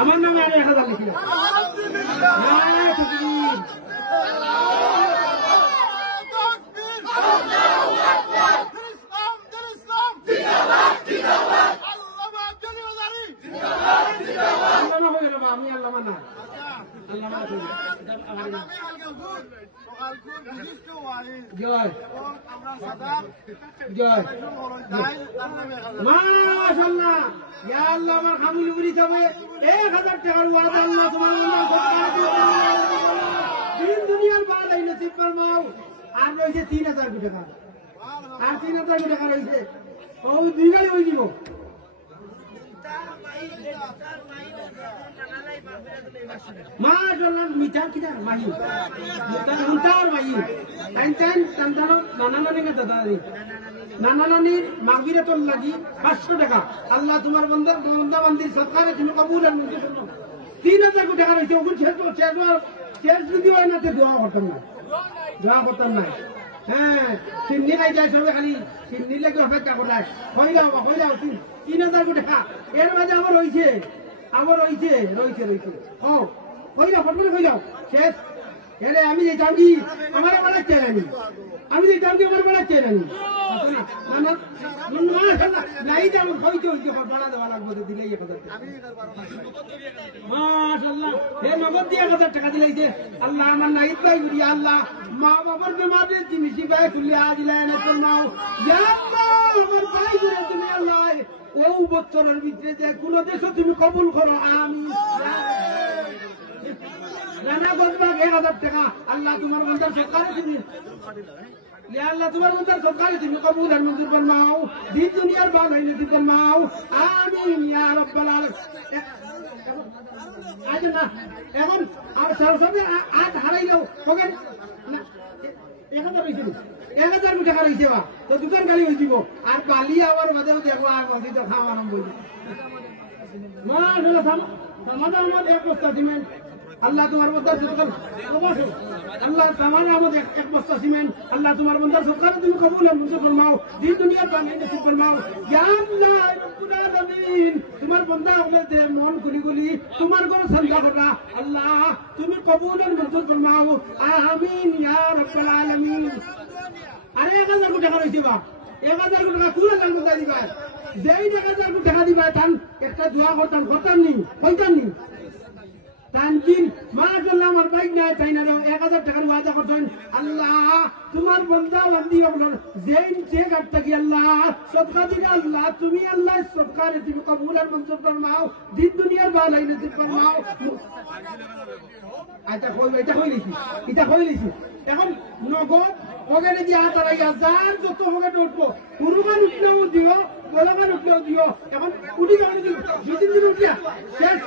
আমার নামে আর 1000 লিখি আমি আল্লাহ মানা জয় মাশাআল্লাহ ইয়া আল্লাহ আমার খামুল উপরি যাবে 1000 টাকার ওয়াদা আল্লাহ তোমার দিন দুনিয়ার বাদ এই নসিব ফরমাও আর রইছে 3000 টাকা আর 3000 টাকা রইছে ও দুই গাড়ি হই দিব মাশাআল্লাহ মিটার কিনা মাহি তার মাহি টাইম নানা নানির মাগফিরাতুল লাগি 500 টাকা আল্লাহ তোমার বান্দা বান্দির সদকারে তুমি কবুল আর মঞ্জুর করো 3000 টাকা রইছে ওগুন শেষ যদি হয় না তো দোয়া করতাম না হ্যাঁ সিন্নি নাই যায় সবে খালি সিন্নি লাগে অপেক্ষা করায় হয়ে যাও 3000 টাকা এর মাঝে আমার রয়েছে ও হয়ে যাও ফটফটে হয়ে যাও শেষ এরে আমি যেতাম কি আমার বেড়াচ্ছি আমার বেড়াচ্ছি নাই যে আমার হইতে ভাড়া দেওয়া লাগবে দিলে মাশাআল্লাহ হে নগদ দিয়ে 1000 টাকা দিলাইছে আল্লাহ আমার নাইত ভাই গুড়ি আল্লাহ মা বাবার বেমারের জিনিস ভাই খুলে দিলেন নাও আমার ভাই গুড়ে তুমি আল্লাহ ও বছরের ভিতরে যে কোন দেশ তুমি কবুল করো আমি রানা বদবাগ 1000 টাকা আল্লাহ তোমার বান্দার সরকারে তুমি আল্লাহ তোমার বান্দার সরকারে তুমি কবুল আর মঞ্জুর ফরমাও দিন দুনিয়ার ভালো নসিব ফরমাও আমিন ইয়া রাব্বাল আলামিন আজ না এখন আর সরসবে আজ হারাইলো ওকে না 1000 টাকা রইছে বা তো দোকান গালি হয়ে যাব আর বালি আবার বাদেও দেখো আর মসজিদে খাওয়া আরম্ভ হইল মাশাআল্লাহ সামান্য এক বস্তা সিমেন্ট আল্লাহ তোমার বন্দার সরকার আল্লাহ তামার আমাদের এক বস্তা সিমেন্ট আল্লাহ তোমার বন্দার সরকার তুমি কবুল আর মঞ্জুর ফরমাও দিন দুনিয়া পানি নসিব ফরমাও ইয়া আল্লাহ রব্বুল আলামিন তোমার বন্দা হলে মন গুলি তোমার ঘরে সাজদা করা আল্লাহ তুমি কবুল আর মঞ্জুর ফরমাও আমিন ইয়া রাব্বাল আলামিন আরে 1000 টাকা রইছে বা 1000 টাকা তুলে দাম কোথায় দিবা যেই 1000 টাকা দিবা তান একটা দোয়া করতাম নি তানজিন মাশাআল্লাহ আমার বাইক নাই তাই না 1000 টাকার ওয়াদা করছেন আল্লাহ তোমার বান্দা বান্দি আপনার জেন চেক আটটা কি আল্লাহ সদকা দিন আল্লাহ তুমি আল্লাহ সদকা রে তুমি কবুল আর মঞ্জুর ফরমাও দিন দুনিয়ার ভালাই নসিব ফরমাও এটা হইলিছি এখন নগদ ওখানে দিয়ে হাত আড়াইয়া যার যত ওখানে উঠবো কুরবান উঠলেও দিও গোলামান উঠলেও দিও এখন উঠি কেমন দিল 2-3 দিন উঠিয়া শেষ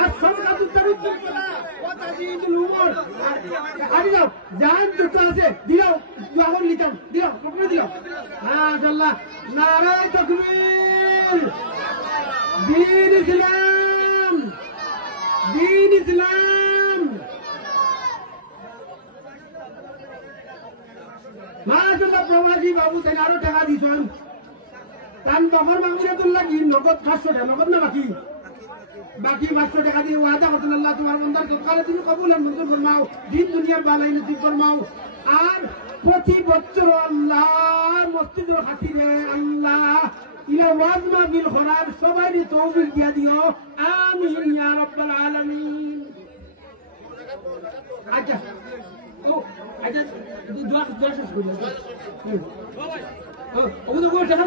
আর সব কাজ উত্তর উত্তর করা ও তাজি ঈদুল উমর আর যাও যার যত আছে দিও এখন লিখাম দিও পকড়ে দিও মাশাআল্লাহ নারায়ে তাকবীর দ্বীন ইসলাম মাশাআল্লাহ প্রবাসী বাবু তাই আরো টাকা দিছেন তান বহর মামুরাতুল্লাহ কি নগদ 500 টাকা নগদ না বাকি 500 টাকা দিয়ে ওয়াদা করতেন আল্লাহ তোমার বান্দার সদকারে তুমি কবুল আর মঞ্জুর ফরমাও দিন দুনিয়ার ভালাই নসিব ফরমাও আর প্রতি বছর আল্লাহ মসজিদের খাতিরে আল্লাহ ইলা ওয়াজ মাহফিল করার সবাইকে তৌফিক দিয়া দিও আমিন ইয়া রাব্বাল আলামিন আচ্ছা আচ্ছা দোয়া শেষ করি ও তো কোন টাকা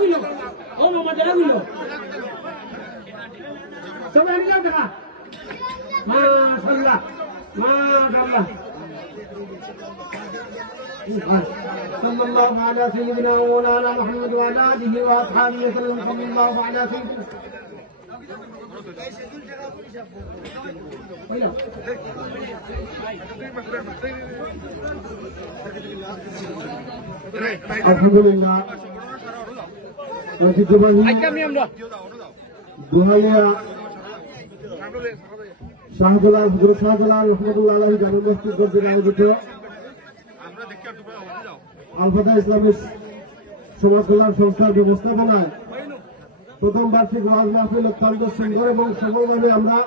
গুলো ও মামা টাকা গুলো সবাই নিয়ে টাকা মাশাআল্লাহ صلى الله على سيدنا ومولانا محمد وعلى اله واصحابه وسلم صلى الله على سيدنا আলহামদুলিল্লাহ শাহজালাল রহমতুল্লাহ আলাইহি জামে মসজিদ কর্তৃক আয়োজিত আল ফাতহ ইসলামী সমাজ কল্যাণ সংস্থার ব্যবস্থাপনায় প্রথম বার্ষিক ওয়াজ মাহফিল অত্যন্ত সুন্দর এবং সফলভাবে আমরা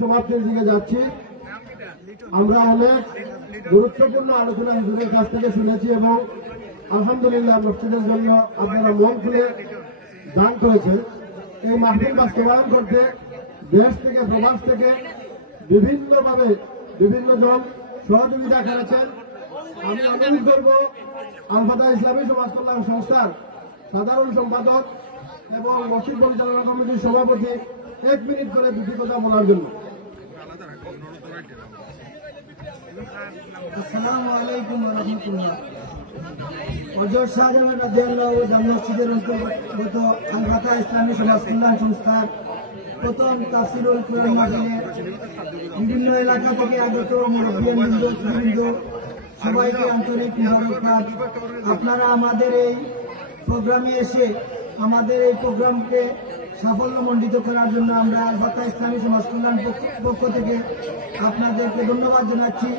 সমাপ্তির দিকে যাচ্ছি। আমরা অনেক গুরুত্বপূর্ণ আলোচনা হুজুরের কাছ থেকে শুনেছি এবং আলহামদুলিল্লাহ মসজিদের জন্য আপনারা মন খুলে দান করেছেন। এই মাহফিল বাস্তবায়ন করতে দেশ থেকে প্রবাস থেকে বিভিন্নভাবে বিভিন্ন জন সহযোগিতা করেছেন। আমি অনুরোধ করব আল ফাতহ ইসলামী সমাজ কল্যাণ সংস্থার সাধারণ সম্পাদক এবং মসজিদ পরিচালনা কমিটির সভাপতি 1 মিনিট করে দুটি কথা বলার জন্য। আসসালামু আলাইকুম ওয়া রাহমাতুল্লাহ। হযরত শাহজালাল রাদিয়াল্লাহু জামে মসজিদের অন্তর্গত আল ফাতহ ইসলামী সমাজ কল্যাণ সংস্থার প্রথম তাফসীরুল কোরআন মাহফিলে বিভিন্ন এলাকা থেকে আগত মুরব্বিয়ানবৃন্দ সবাইকে আন্তরিক মোবারকবাদ। আপনারা আমাদের এই প্রোগ্রামে এসে আমাদের এই প্রোগ্রামকে সাফল্যমণ্ডিত করার জন্য আমরা আল ফাতহ ইসলামী সমাজ কল্যাণ পক্ষ থেকে আপনাদেরকে ধন্যবাদ জানাচ্ছি।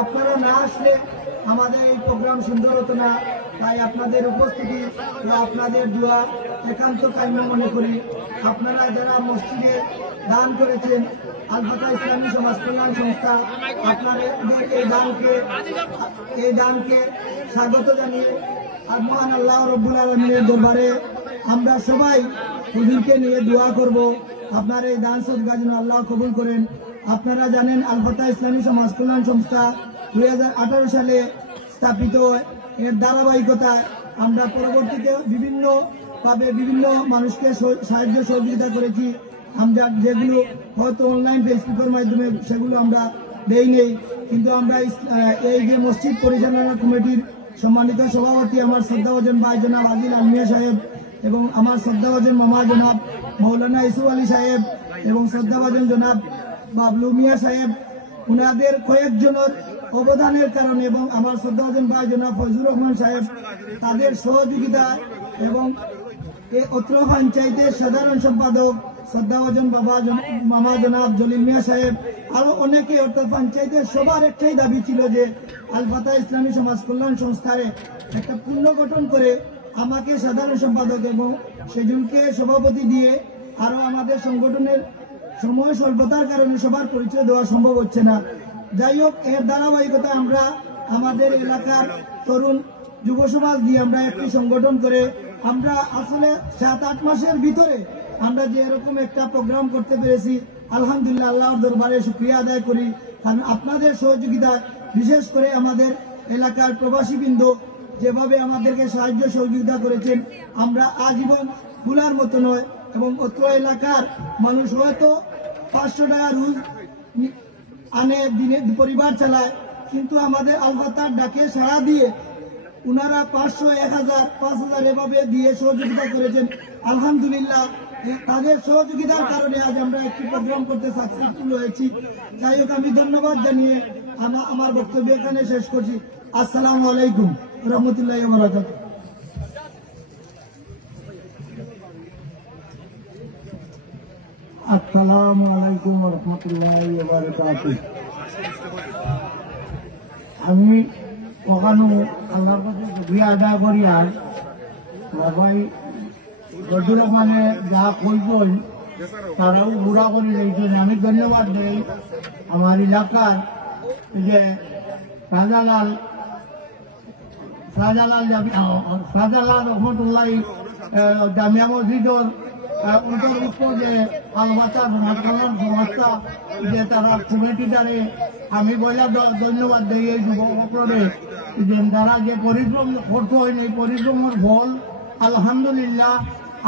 আপনারা না আসলে আমাদের এই প্রোগ্রাম সুন্দর হতো না, তাই আপনাদের উপস্থিতি ও আপনাদের দোয়া একান্ত কাম্য মনে করি। আপনারা যারা মসজিদে দান করেছেন আল ফাতহ ইসলামী সমাজ কল্যাণ সংস্থা আপনাদের এই দানকে স্বাগত জানিয়ে আর মহান আল্লাহ রব্বুল আলামিনের দরবারে আমরা সবাই হুজুরকে নিয়ে দোয়া করব আপনার এই দান সদকা যেন আল্লাহ কবুল করেন। আপনারা জানেন আল ফাতহ ইসলামী সমাজ কল্যাণ সংস্থা 2018 সালে স্থাপিত। এর ধারাবাহিকতায় আমরা পরবর্তীতে বিভিন্নভাবে বিভিন্ন মানুষকে সাহায্য সহযোগিতা করেছি। আমরা যেগুলো হয়তো অনলাইন ফেসবুকের মাধ্যমে সেগুলো আমরা দেই নেই, কিন্তু আমরা এই যে মসজিদ পরিচালনা কমিটির সম্মানিত সভাপতি আমার শ্রদ্ধাভাজন ভাই জনাব আদিল আলমিয়া সাহেব এবং আমার শ্রদ্ধাভাজন মামা জনাব মৌলানা ইসু আলী সাহেব এবং শ্রদ্ধাভাজন জনাব বাবলু মিয়া সাহেব, উনাদের কয়েকজনের অবদানের কারণে এবং আমার শ্রদ্ধাভাজন ভাই জনাব ফজলুর রহমান সাহেব তাদের সহযোগিতা এবং এই অত্র পঞ্চায়েতের সাধারণ সম্পাদক শ্রদ্ধাভাজন মামা জনাব জলিল মিয়া সাহেব আরো অনেকে অর্থাৎ পঞ্চায়েতের সবার একটাই দাবি ছিল যে আল ফাতহ ইসলামী সমাজ কল্যাণ সংস্থারে একটা পুনর্গঠন করে আমাকে সাধারণ সম্পাদক এবং সেজনকে সভাপতি দিয়ে আরো আমাদের সংগঠনের সময় স্বল্পতার কারণে সবার পরিচয় দেওয়া সম্ভব হচ্ছে না। যাই হোক, এর ধারাবাহিকতা আমরা আমাদের এলাকার তরুণ যুব সমাজ দিয়ে আমরা একটি সংগঠন করে আমরা আসলে 7-8 মাসের ভিতরে আমরা যে এরকম একটা প্রোগ্রাম করতে পেরেছি, আলহামদুলিল্লাহ আল্লাহর দরবারে শুকরিয়া আদায় করি। কারণ আপনাদের সহযোগিতায়, বিশেষ করে আমাদের এলাকার প্রবাসীবৃন্দ যেভাবে আমাদেরকে সাহায্য সহযোগিতা করেছেন, আমরা আজীবন ভুলার মতো নয়। এবং অত্র এলাকার মানুষ হয়তো 500 টাকা রোজ আনে, দিনে পরিবার চালায়, কিন্তু আমাদের আলফাতার ডাকে সাড়া দিয়ে উনারা 500, 1000, 5000 এভাবে দিয়ে সহযোগিতা করেছেন। আলহামদুলিল্লাহ তাদের সহযোগিতার কারণে আজ আমরা একটি প্রোগ্রাম করতে সাকসেসফুল হয়েছি। যাই হোক, আমি ধন্যবাদ জানিয়ে আমার বক্তব্য এখানে শেষ করছি। আসসালামু আলাইকুম রহমতুল্লাহি ওয়া বারাকাতুহু। আসসালামু আলাইকুম রহমতুল্লাহি ওয়া বারাকাতুহু। আমি ওখানে আল্লাহর কাছে শুকরিয়া আদায় করি। আর সবাই যতগুলো মানে যা কইবই তারাও গুড়া করে দিয়েছেন। আমি ধন্যবাদ দেই আমার এলাকার যে শাহজালাল রহমতুল্লাহি জামিয়া মসজিদর অন্তর্ভুক্ত যে আলবাতা সমাজকল্যাণ সংস্থা যে তারা কমিটিটারে আমি বলে ধন্যবাদ দিই। এই যুবকরে যে তারা যে পরিশ্রম করতে হয়, এই পরিশ্রমের ফল আলহামদুলিল্লাহ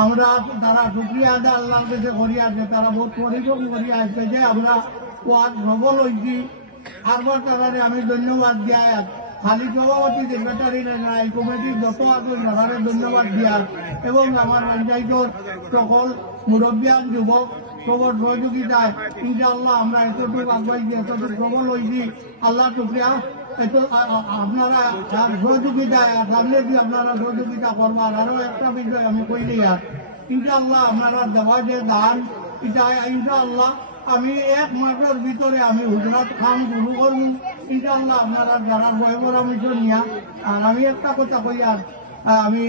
আমরা তারা শুক্রিয়া আদায় আল্লাহর কাছে করি আছে। তারা বহুত পরিশ্রম করি আসছে যে আমরা ওয়াদ সবল হয়েছি। আরবার তারারে আমি ধন্যবাদ দিয়া খালি সভাপতি সেক্রেটারি না, এই কমিটির যত আছে তাদের ধন্যবাদ দিয়া এবং আমার পঞ্চায়েতের সকল মুরব্বিয়ান যুবক সবর সহযোগিতায় ইনশাআল্লাহ আমরা এতটুকু আগাইছি, এতটুকু সবল হয়েছি। আল্লাহ শুক্রিয়া। আপনারা সহযোগিতায় সামনে দিয়ে আপনারা সহযোগিতা করবার। আরো একটা বিষয় আমি কইলি, ইনশাআল্লাহ আপনারা দেওয়া যে দান, এটা ইনশাআল্লাহ আমি 1 মাসের ভিতরে আমি হুজরাত খান শুরু করবো ইনশাআল্লাহ। আপনারা যারা বয় পরামর্শ নিয়া। আর আমি একটা কথা কই, আর আমি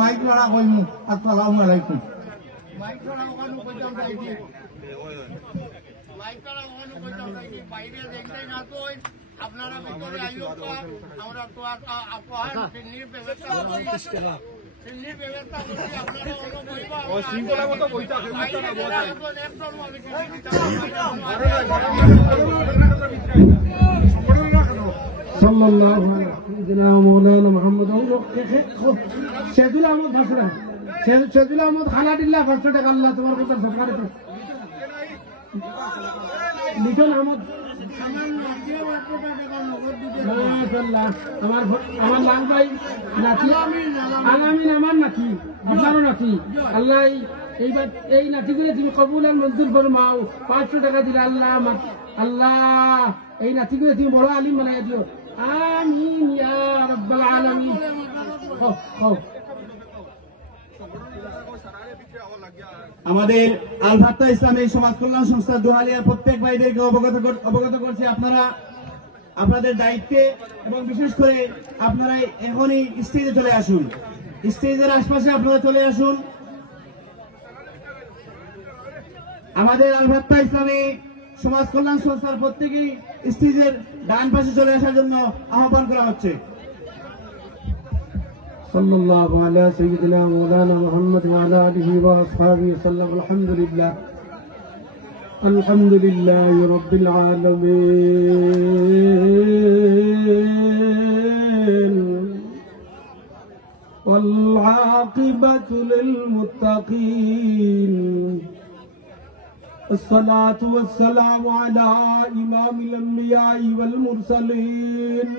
মাইক লড়া কইমু। আসসালামু আলাইকুম। মাইক লড়া ওখানে কইতাম চাইছি, মাইক লড়া ওখানে কইতাম চাইছি, বাইরে দেখতে না তো আপনারা ভিতরে আইও। আমরা তো আপনার সিন্নির ব্যবস্থা করছি, সিন্নির ব্যবস্থা করছি। আপনারা অন্য কইবা ও সিঙ্গলা মতো কইতা সাল্লাল্লাহু আলাইহি মাওলানা মুহাম্মদ শেদুল আহমদ ভাষা শেদুল আহমদ খালাডিল্লাহ 500 টাকা আল্লাহ তোমার কত সরকারে লিটন আহমদ আমার লাল ভাই নাতি আলামিন আমার নাতি আপনারও নাতি। আল্লাহ এই নাতিগুলো তুমি কবুল আর মঞ্জুর ফরমাও। 500 টাকা দিলে আল্লাহ আল্লাহ এই নাতিগুলো তুমি বড় আলিম বানাই দিও। আমিন ইয়া রাব্বাল আলামিন। আমাদের আল ফাত্তাহ ইসলামী সমাজ কল্যাণ সংস্থা দোহালিয়ার প্রত্যেক ভাইদেরকে অবগত করছি, আপনারা আপনাদের দায়িত্বে এবং বিশেষ করে আপনারা এখনই স্টেজে চলে আসুন। স্টেজের আশপাশে আপনারা চলে আসুন। আমাদের আল ফাত্তাহ ইসলামী সমাজ কল্যাণ সংস্থার প্রত্যেকেই স্টেজের ডান পাশে চলে আসার জন্য আহ্বান করা হচ্ছে। সাল্লাল্লাহু আলা সাইয়্যিদিনা মাওলানা মুহাম্মদ ওয়া আলা আলিহি ওয়া আসহাবিহি সাল্লাম। আলহামদুলিল্লাহি রাব্বিল আলামিন ওয়াল আকিবাতু লিল মুত্তাকিন। الصلاة والسلام على إمام الأنبياء والمرسلين.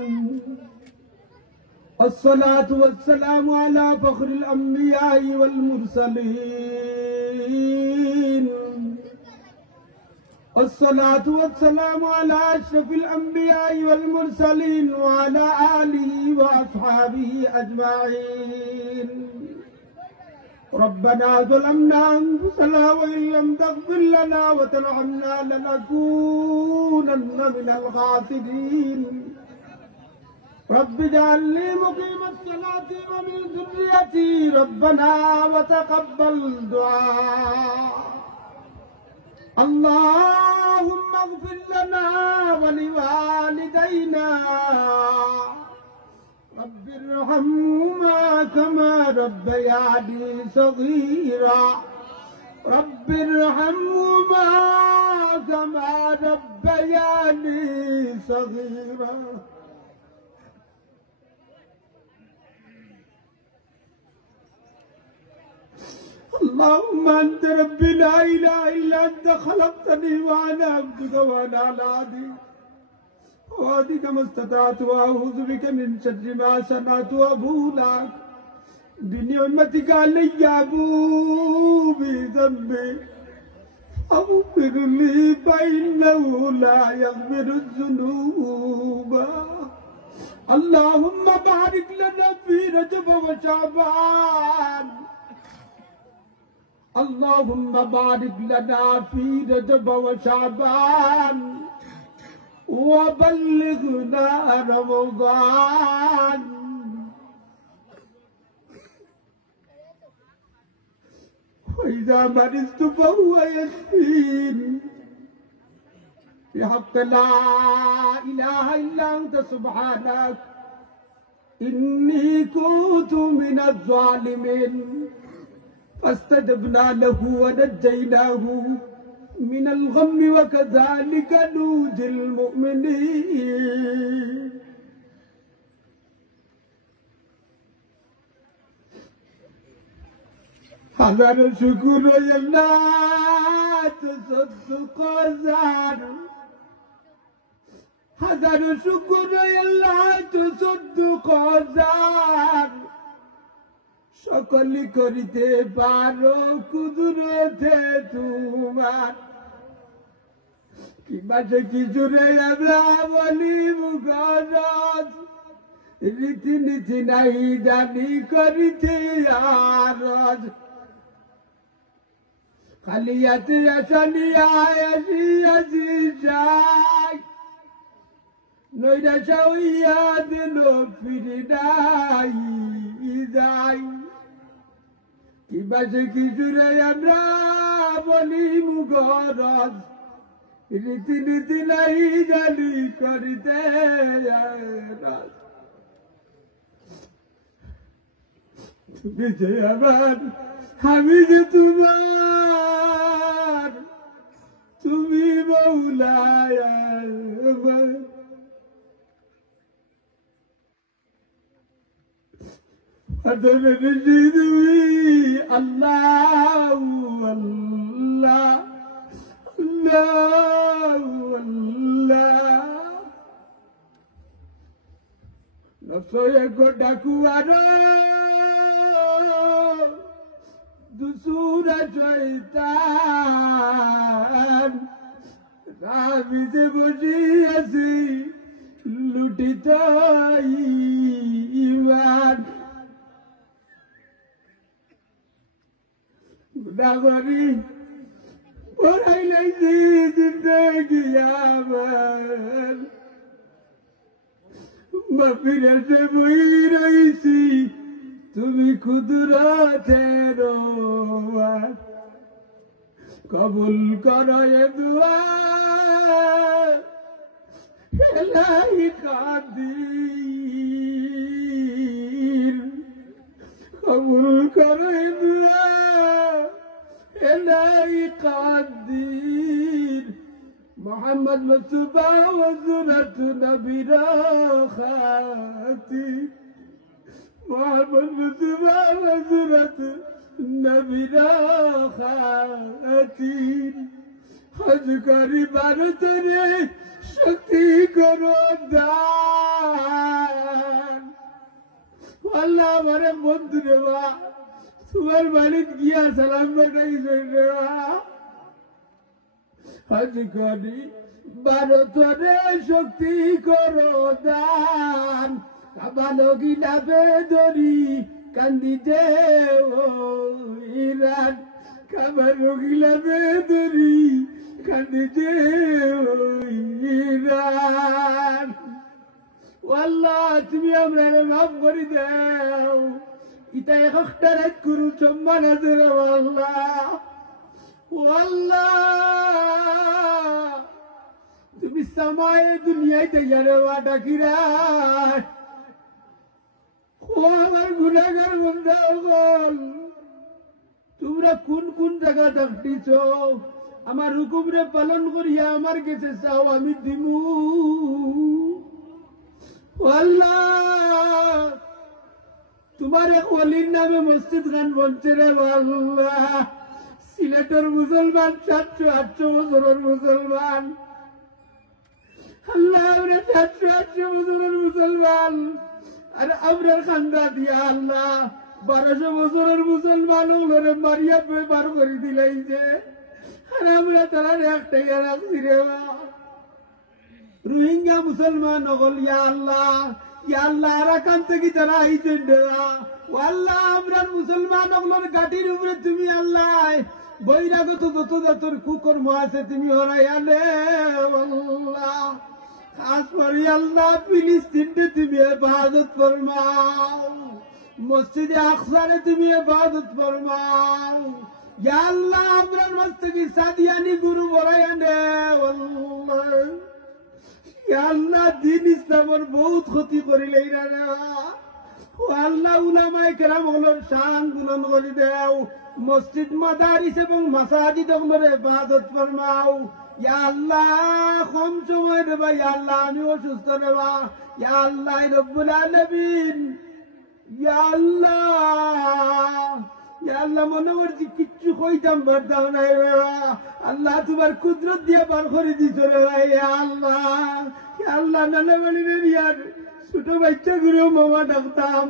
الصلاة والسلام على فخر الأنبياء والمرسلين. الصلاة والسلام على أشرف الأنبياء والمرسلين وعلى آله وأصحابه أجمعين. ربنا ظلمنا أنفسنا وإن لم تغفر لنا وترحمنا لنكونن من الخاسرين. رب اجعل لي مقيم الصلاة ومن ذريتي ربنا وتقبل دعاء. اللهم اغفر لنا ولوالدينا رب ارحمهما كما ربياني صغيرا. رب ارحمهما كما ربياني صغيرا اللهم أنت ربي لا إله إلا أنت خلقتني وأنا عبدك وأنا على عهدك ووعدك ما استطعت وأعوذ بك من شر ما صنعت وأبوء لك بنعمتك علي أبوء بذنبي فاغفر لي فإنه لا يغفر الذنوب اللهم بارك لنا في رجب وشعبان اللهم بارك لنا في رجب وشعبان وبلغنا رمضان وإذا مرضت فهو يشفين بحق لا إله إلا أنت سبحانك إني كنت من الظالمين فاستجبنا له ونجيناه من الغم وكذلك ننجي المؤمنين هذا شكر الله تصدق زار هذا شكر الله تصدق زار সকলি করিতে পারো কুদরতে তোমার কিংবা সে কিছুরে আমরা বলি মুখরজ রীতিনীতি নাই জানি করিতে আরজ খালি হাতে আসনি আসি আসি যাই নৈরাশা হইয়া দিল ফিরি নাই যাই কিবা সে কিছুরে আমরা বলি মুখরজ রীতিনীতি নাই জানি করিতে তুমি যে আমার আমি যে তোমার তুমি মৌলায় আমার Allah Allah Allah Allah নসয়ে গোডাকুয়ারো দুসুরা শয়তান রাবিতে বসিয়াছি লুটিত ইমান গুনাহগারি পড়াইলাইছি জিন্দেগি আমার মাফিরাতে বই রইছি তুমি কুদরতের রহমান কবুল করো এ দুআ ইলাহি কাদির কবুল করো এ দুআ ইলাহি কাদির মোহাম্মদ মুস্তাফা হযরত নবীর খাতি মোহাম্মদ মুস্তাফা হযরত নবীর খাতি হজ করি ভারতরে শক্তি করো দান আল্লাহ আমারে বন্ধু দেওয়া তোমার বাড়িতে গিয়া সালাম পাঠাইছে হজ করি ভারতরে শক্তি করো দান কাবালো গিলাবে ধরি কান্দিতে ইরান কাবালো গিলাবে ধরি কান্দিতে ইরান আল্লাহ তুমি আমরা মাফ করে দাও ইতা একটা রাত করু সম্মান আছে আল্লাহ আল্লাহ তুমি সামায়ে দুনিয়ায় তৈয়ারে ডাকিরা ও আমার গুনাহগার বান্দা হল তোমরা কোন কোন জায়গা ডাকতেছ আমার হুকুমরে পালন করিয়া আমার কাছে চাও আমি দিমু আল্লাহ তোমার এক ওলির নামে মসজিদ খান বলছে রে আল্লাহ সিলেটের মুসলমান 700-800 বছরের মুসলমান আল্লাহ আমরা 700-800 বছরের মুসলমান আর আমরা খান্দা দিয়া আল্লাহ 1200 বছরের মুসলমান ওগুলোরে মারিয়া বার করে দিলাই যে আর আমরা তারা একটাই রাখছি রে রোহিঙ্গা মুসলমান হল ইয়া আল্লাহ আর কান থেকে তারা আইছেন আল্লাহ আমরা মুসলমান ওগুলোর গাটির উপরে তুমি আল্লাহ বৈরাগত যত যতর কুকর্ম আছে তুমি হরাই আলে আল্লাহ খাস করে আল্লাহ ফিলিস্তিনকে তুমি ইবাদত ফরমাও মসজিদে আকসারে তুমি ইবাদত ফরমাও ইয়া আল্লাহ আমরা মস্তকি সাদিয়ানি গুরু বড়াই আনে আল্লাহ ইয়া আল্লাহ দিন ইসলামের বহুত ক্ষতি করিলেই না রে ও আল্লাহ উলামায়ে কেরাম ওগুলোর শান বুলন্দ করে দেও মসজিদ মাদারিস এবং মাসাজিদ ওগুলোর ইবাদত ফরমাও ইয়া আল্লাহ কম সময় রে ভাই আল্লাহ আমি অসুস্থ রে বা ইয়া আল্লাহ রব্বুল আলামিন ইয়া আল্লাহ মনে করছি কিচ্ছু কইতাম পারতাম না রে আল্লাহ তোমার কুদরত দিয়ে বার করে দিছ রে ভাই আল্লাহ নানা বাড়ি রে ইয়ার ছোট বাচ্চা গুলো মামা ডাকতাম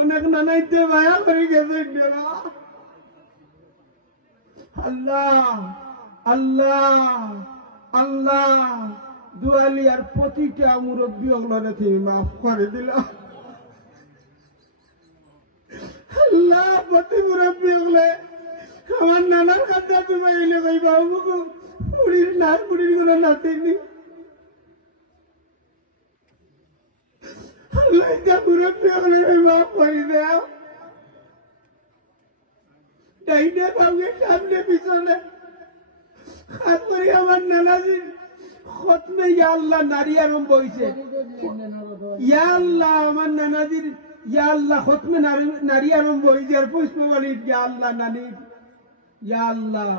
অনেক নানাইতে মায়া করে গেছেন আল্লাহ আল্লাহ আল্লাহ দুয়ালিয়ার প্রতিটা মুরব্বী ওগুলো তুমি মাফ করে দিল আল্লাহ প্রতি মুরব্বী ওগুলো আমার নানার কাছে তুমি এলে কই বাবু পুরীর নার পুরীর গুলো নাতিনি আল্লাহ এটা মুরব্বী ওগুলো মাফ করে দেও ডাইনে বাবুকে সামনে পিছনে খাস করে আমার নানাজির খতমে ইয়া আল্লাহ নারী আরম্ভ হয়েছে ইয়া আল্লাহ আমার নানাজির ইয়া আল্লাহ খতমে নারী আরম্ভ হয়েছে আর পুষ্পবাণীর ইয়া আল্লাহ নানির ইয়া আল্লাহ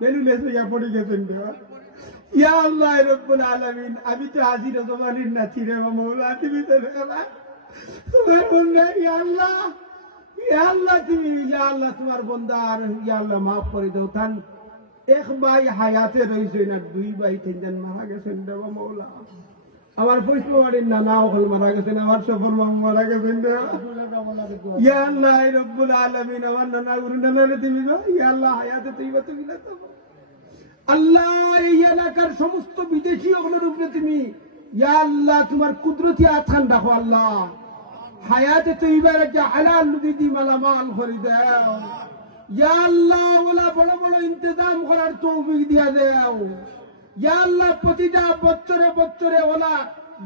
বেলু মেসে ইয়া পড়ে গেছেন ইয়া আল্লাহ রব্বুল আলামিন আমি তো হাজির জমানির নাচি রে মাওলা তুমি তো তোমার বন্ধা ইয়া আল্লাহ তুমি ইয়া আল্লাহ তোমার বন্দার ইয়া আল্লাহ মাফ করে দাও তান এক ভাই হায়াতে রয়েছে না দুই ভাই তিনজন মারা গেছেন দেবা মৌলা আমার পুষ্পবাড়ির নানা হল মারা গেছেন আমার সফর মাম মারা গেছেন ইয়া আল্লাহ রব্বুল আলামিন আমার নানা গুরু নানারে তুমি ইয়া আল্লাহ হায়াতে তৈবা তুমি না তো আল্লাহ এই এলাকার সমস্ত বিদেশি ওগুলোর উপরে তুমি ইয়া আল্লাহ তোমার কুদরতি আথান রাখো আল্লাহ হায়াতে তৈবার একটা হালাল নদী মালামাল করে দাও ইয়া আল্লাহ ওলা বড় বড় ইন্তজাম করার তৌফিক দিয়া দেও ইয়া আল্লাহ প্রতিটা বছরে বছরে ওলা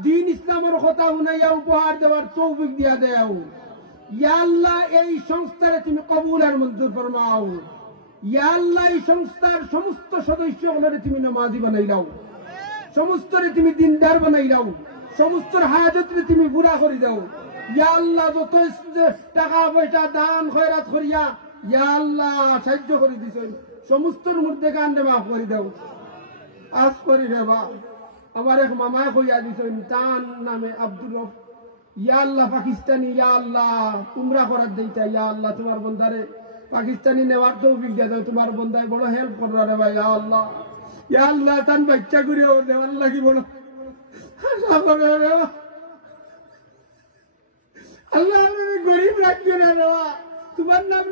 দিন ইসলামের কথা শুনাইয়া উপহার দেওয়ার তৌফিক দিয়া দেও ইয়া আল্লাহ এই সংস্থারে তুমি কবুল আর মঞ্জুর ফরমাও ইয়া আল্লাহ এই সংস্থার সমস্ত সদস্যগুলোরে তুমি নামাজি বানাই দাও সমস্তরে তুমি দিনদার বানাই দাও সমস্তর হাজতরে তুমি পুরা করে দাও ইয়া আল্লাহ যত টাকা পয়সা দান খয়রাত করিয়া ইয়া আল্লাহ সাহায্য করে দিছেন সমস্তর মধ্যে কান্দে মাফ করে দাও আজ করি রে বা আমার এক মামা কইয়া দিছেন তার নামে আব্দুল রফ ইয়া আল্লাহ পাকিস্তানি ইয়া আল্লাহ উমরা করার দিতা ইয়া আল্লাহ তোমার বন্দারে পাকিস্তানি নেওয়ার তৌফিক দিয়ে দাও তোমার বন্দায় বড় হেল্প কররা রে ভাই ইয়া আল্লাহ তান বাচ্চা করে দেওয়ার লাগি বড় আল্লাহ গরিব রাখবে না রে তোমার নাম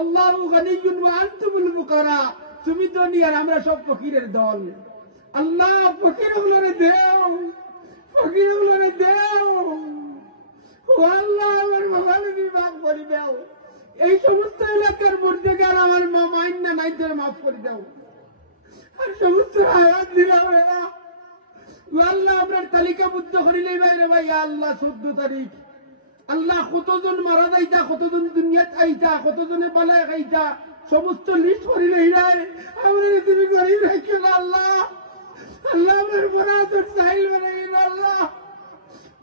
আল্লাহু গনিয়্যুন ওয়া আনতুমুল ফুকারা তুমি তো নিয়ার আমরা সব ফকিরের দল আল্লাহ ফকিরগুলোরে দেও ফকিরগুলোরে দেও ও আল্লাহ আমার মামারে মাফ করে দাও এই সমস্ত এলাকার মধ্যে গার আমার মামা ইন্না নাইদের মাফ করে দাও আর সমস্ত আয়াত দিলাম ও আল্লাহ আপনার তালিকাবদ্ধ করিলে বাইরে ভাই আল্লাহ 14 তারিখ আল্লাহ কতজন মারা যাইতা কতজন দুনিয়াত আইতা কতজনে বালায় খাইতা সমস্ত লিস্ট করিলে হিরায় আমরা তুমি গরিব রাখেন আল্লাহ আল্লাহ আমার বরাবর চাইল বানাই আল্লাহ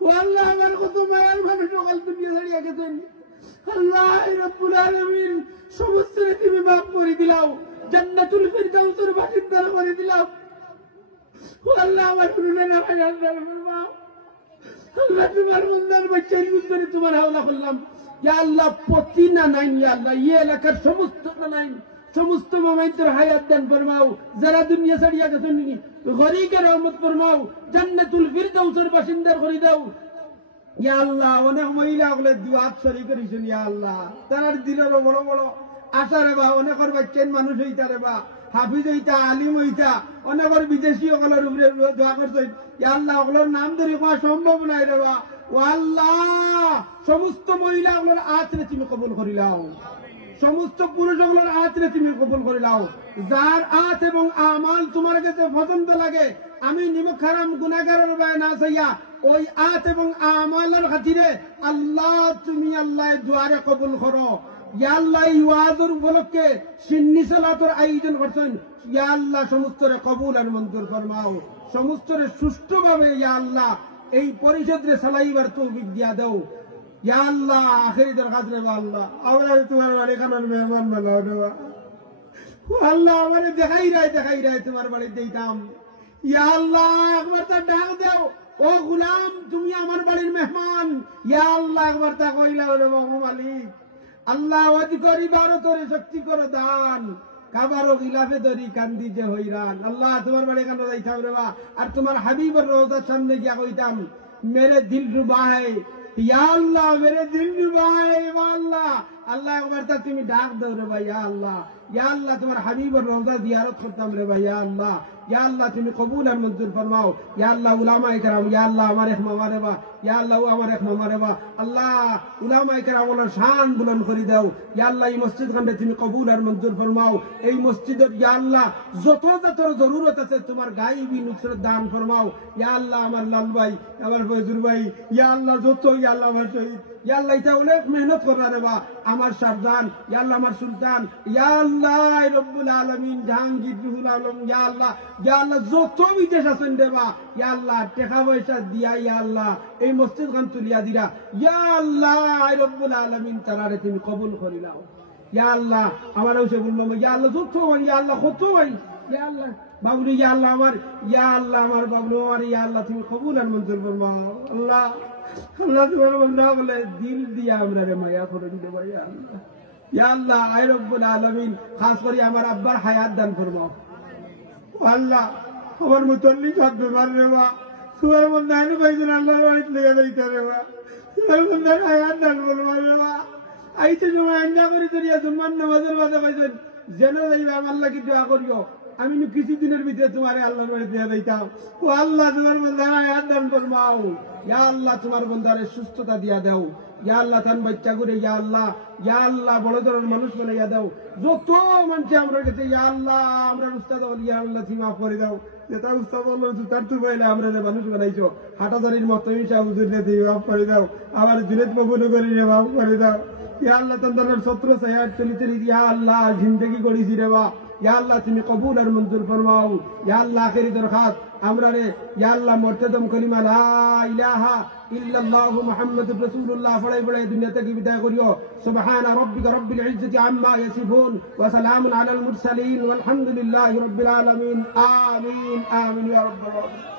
ও আল্লাহ আমার কত মায়ের মানুষ সকাল দুনিয়া দাঁড়িয়ে গেছেন আল্লাহ রাব্বুল আলামিন সমস্ত তুমি মাফ করে দিলাও, জান্নাতুল ফিরদাউসের বাসিন্দা করে দিলাও। ও আল্লাহ আমার গুনাহ না হায়াত দান ফরমাও। আল্লাহ তোমার বান্দার বাচ্চার গুণে তোমার হাওলা করলাম। ইয়া আল্লাহ প্রতিনা নাই, ইয়া আল্লাহ এই এলাকার সমস্ত নাই সমস্ত মামাইতের হায়াত দান ফরমাও। যারা দুনিয়া ছাড়িয়া গেছেন গরিকে রহমত ফরমাও, জান্নাতুল ফিরদাউসের বাসিন্দা করে দাও। ইয়া আল্লাহ অনেক মহিলা ওগুলো দুয়াত শরীক করেছেন, ইয়া আল্লাহ তার দিলের বড় বড় আশা রে বা অনেকের বাচ্চান মানুষ হইতা রে বা হাফিজ হইতা আলিম হইতা অনেকের বিদেশি ওগুলোর উপরে দোয়া করছেন। ইয়া আল্লাহ ওগুলোর নাম ধরে কোয়া সম্ভব নাই রে বা। ও আল্লাহ সমস্ত মহিলা ওগুলোর আত্রে তুমি কবুল করিলাও, সমস্ত পুরুষগুলোর আত্রে তুমি কবুল করিলাও। যার আত এবং আমাল তোমার কাছে পছন্দ লাগে, আমি নিমক হারাম গুনাহগারের বায় না চাইয়া ওই আত এবং আমালের খাতিরে আল্লাহ তুমি আল্লাহ দুয়ারে কবুল করো। ইয়া আল্লাহ এই ওয়াজের উপলক্ষে সিন্নি সালাতের আয়োজন করছেন, ইয়া আল্লাহ সমস্তরে কবুল আর মঞ্জুর ফরমাও, সমস্তরে সুষ্ঠুভাবে ইয়া আল্লাহ এই পরিষদরে চালাইবার তৌফিক দিয়া দাও। ইয়া আল্লাহ আখেরি দরখাস্ত রে আল্লাহ আমরা তোমার বাড়ি খানার মেহমান বানাও দেওয়া। আল্লাহ আমারে দেখাই রায় তোমার বাড়িতে দিতাম। ইয়া আল্লাহ একবার তা ডাক দাও, ও গুলাম তুমি আমার বাড়ির মেহমান। ইয়া আল্লাহ একবার তা কইলা ওরে বাবু মালিক। আল্লাহ অধিকার ইবাদতরে শক্তি করে দান, কাবারও গিলাফে ধরি কান্দি যে হইরান। আল্লাহ তোমার বাড়ি কান্দ যাইতাম রে বা, আর তোমার হাবিবের রওজার সামনে গিয়া কইতাম মেরে দিল রুবা হ্যায়, ইয়া আল্লাহ মেরে দিল রুবা হ্যায়। আল্লাহ আল্লাহ একবার তা তুমি ডাক দাও রে ভাই। ইয়া আল্লাহ তোমার হাবিবের রওজা জিয়ারত করতাম রে ভাই। ইয়া আল্লাহ তুমি কবুল আর মঞ্জুর ফরমাও। ইয়া আল্লাহ উলামায়ে কেরাম, ইয়া আল্লাহ আমার এক মামা রে বা, ইয়া আল্লাহ আমার এক মামা রে বা। আল্লাহ উলামায়ে কেরামের শান বুলন্দ করে দাও। ইয়া আল্লাহ এই মসজিদ খানে তুমি কবুল আর মঞ্জুর ফরমাও। এই মসজিদের ইয়া আল্লাহ যত জরুরত আছে তোমার গায়বী নুসরত দান ফরমাও। ইয়া আল্লাহ আমার লাল ভাই, আমার ফজুর ভাই, ইয়া আল্লাহ যত ইয়া আল্লাহ আমার শহীদ, ইয়া আল্লাহ এটা অনেক মেহনত করা রে বা, আমার সাবধান, ইয়া আল্লাহ আমার সুলতান, ইয়া আল্লাহ রব্বুল আলামিন জাহাঙ্গীর রুহুল আলম, ইয়া আল্লাহ যত বিদেশ আছেন রে বা, ইয়া আল্লাহ টাকা পয়সা দিয়া ইয়া আল্লাহ এই মসজিদ খান তুলিয়া দিরা। ইয়া আল্লাহ রব্বুল আলামিন তারারে তুমি কবুল করিলাও। ইয়া আল্লাহ আমার সে বললাম ইয়া আল্লাহ যত ভাই, ইয়া আল্লাহ কত ভাই, ইয়া আল্লাহ বাবলু, ইয়া আল্লাহ আমার বাবলু আমার, ইয়া আল্লাহ তুমি কবুল আর মঞ্জুর ফরমাও। আল্লাহ তোমার বন্ধা বলে দিল দিয়া আমরা রে মায়া করে দিতে পারি। ইয়া আল্লাহ আয় রব্বুল আলামিন খাস করে আমার আব্বার হায়াত দান ফরমাও। আল্লাহ আমার মুতল্লিক হাত বেমার রে বা, তোমার বন্ধা আইনু পাইছেন আল্লাহর বাড়িতে লেগে যাইতে রে বা, তোমার বন্ধার হায়াত দান ফরমাও রে বা। আইতে সময় আঞ্জা করে ধরিয়া জুম্মার নামাজের মাঝে পাইছেন যেন যাইবে আমার আল্লাহকে দোয়া করিও, আমি কিছুদিনের ভিতরে তোমার আল্লাহর বাড়িতে যাইতাম। ও আল্লাহ তোমার বন্ধার হায়াত দান ফরমাও। ইয়া আল্লাহ তোমার বন্ধারে সুস্থতা দিয়া দাও। ইয়া আল্লাহ তান বাচ্চা করে ইয়া আল্লাহ বড় ধরনের মানুষ বানাইয়া দাও। যত মানুষ আমরা কাছে ইয়া আল্লাহ আমরা উস্তাদ বলি, ইয়া আল্লাহ তুমি মাফ করে দাও। যেটা উস্তাদ বললো তার তো বইলে আমরা মানুষ বানাইছো, হাটাদারির মতো হুজুর তুমি মাফ করে দাও। আমার জুনেদ বাবুনে করে মাফ করে দাও। ইয়া আল্লাহ তাদের সত্র সাহায্য চলিতে ইয়া আল্লাহ জিন্দগি গড়িছি রে বা। ইয়া আল্লাহ তুমি কবুল আর মঞ্জুর ফরমাও। ইয়া আল্লাহ আখেরি দরখাস্ত আমরা রে ইয়া আল্লাহ মুরতাদম কালিমা লা ইলাহা ইল্লাল্লাহু মুহাম্মাদুর রাসূলুল্লাহ পড়াই দুনিয়া থেকে বিদায় করিও। সুবহান রাব্বিকা রাব্বিল ইজ্জাতি আম্মা ইয়াসিফুন ওয়া সালামুন আলাল মুরসালিন ওয়ালহামদুলিল্লাহি রাব্বিল আলামিন। আমিন আমিন ইয়া রাব্বাল আলামিন।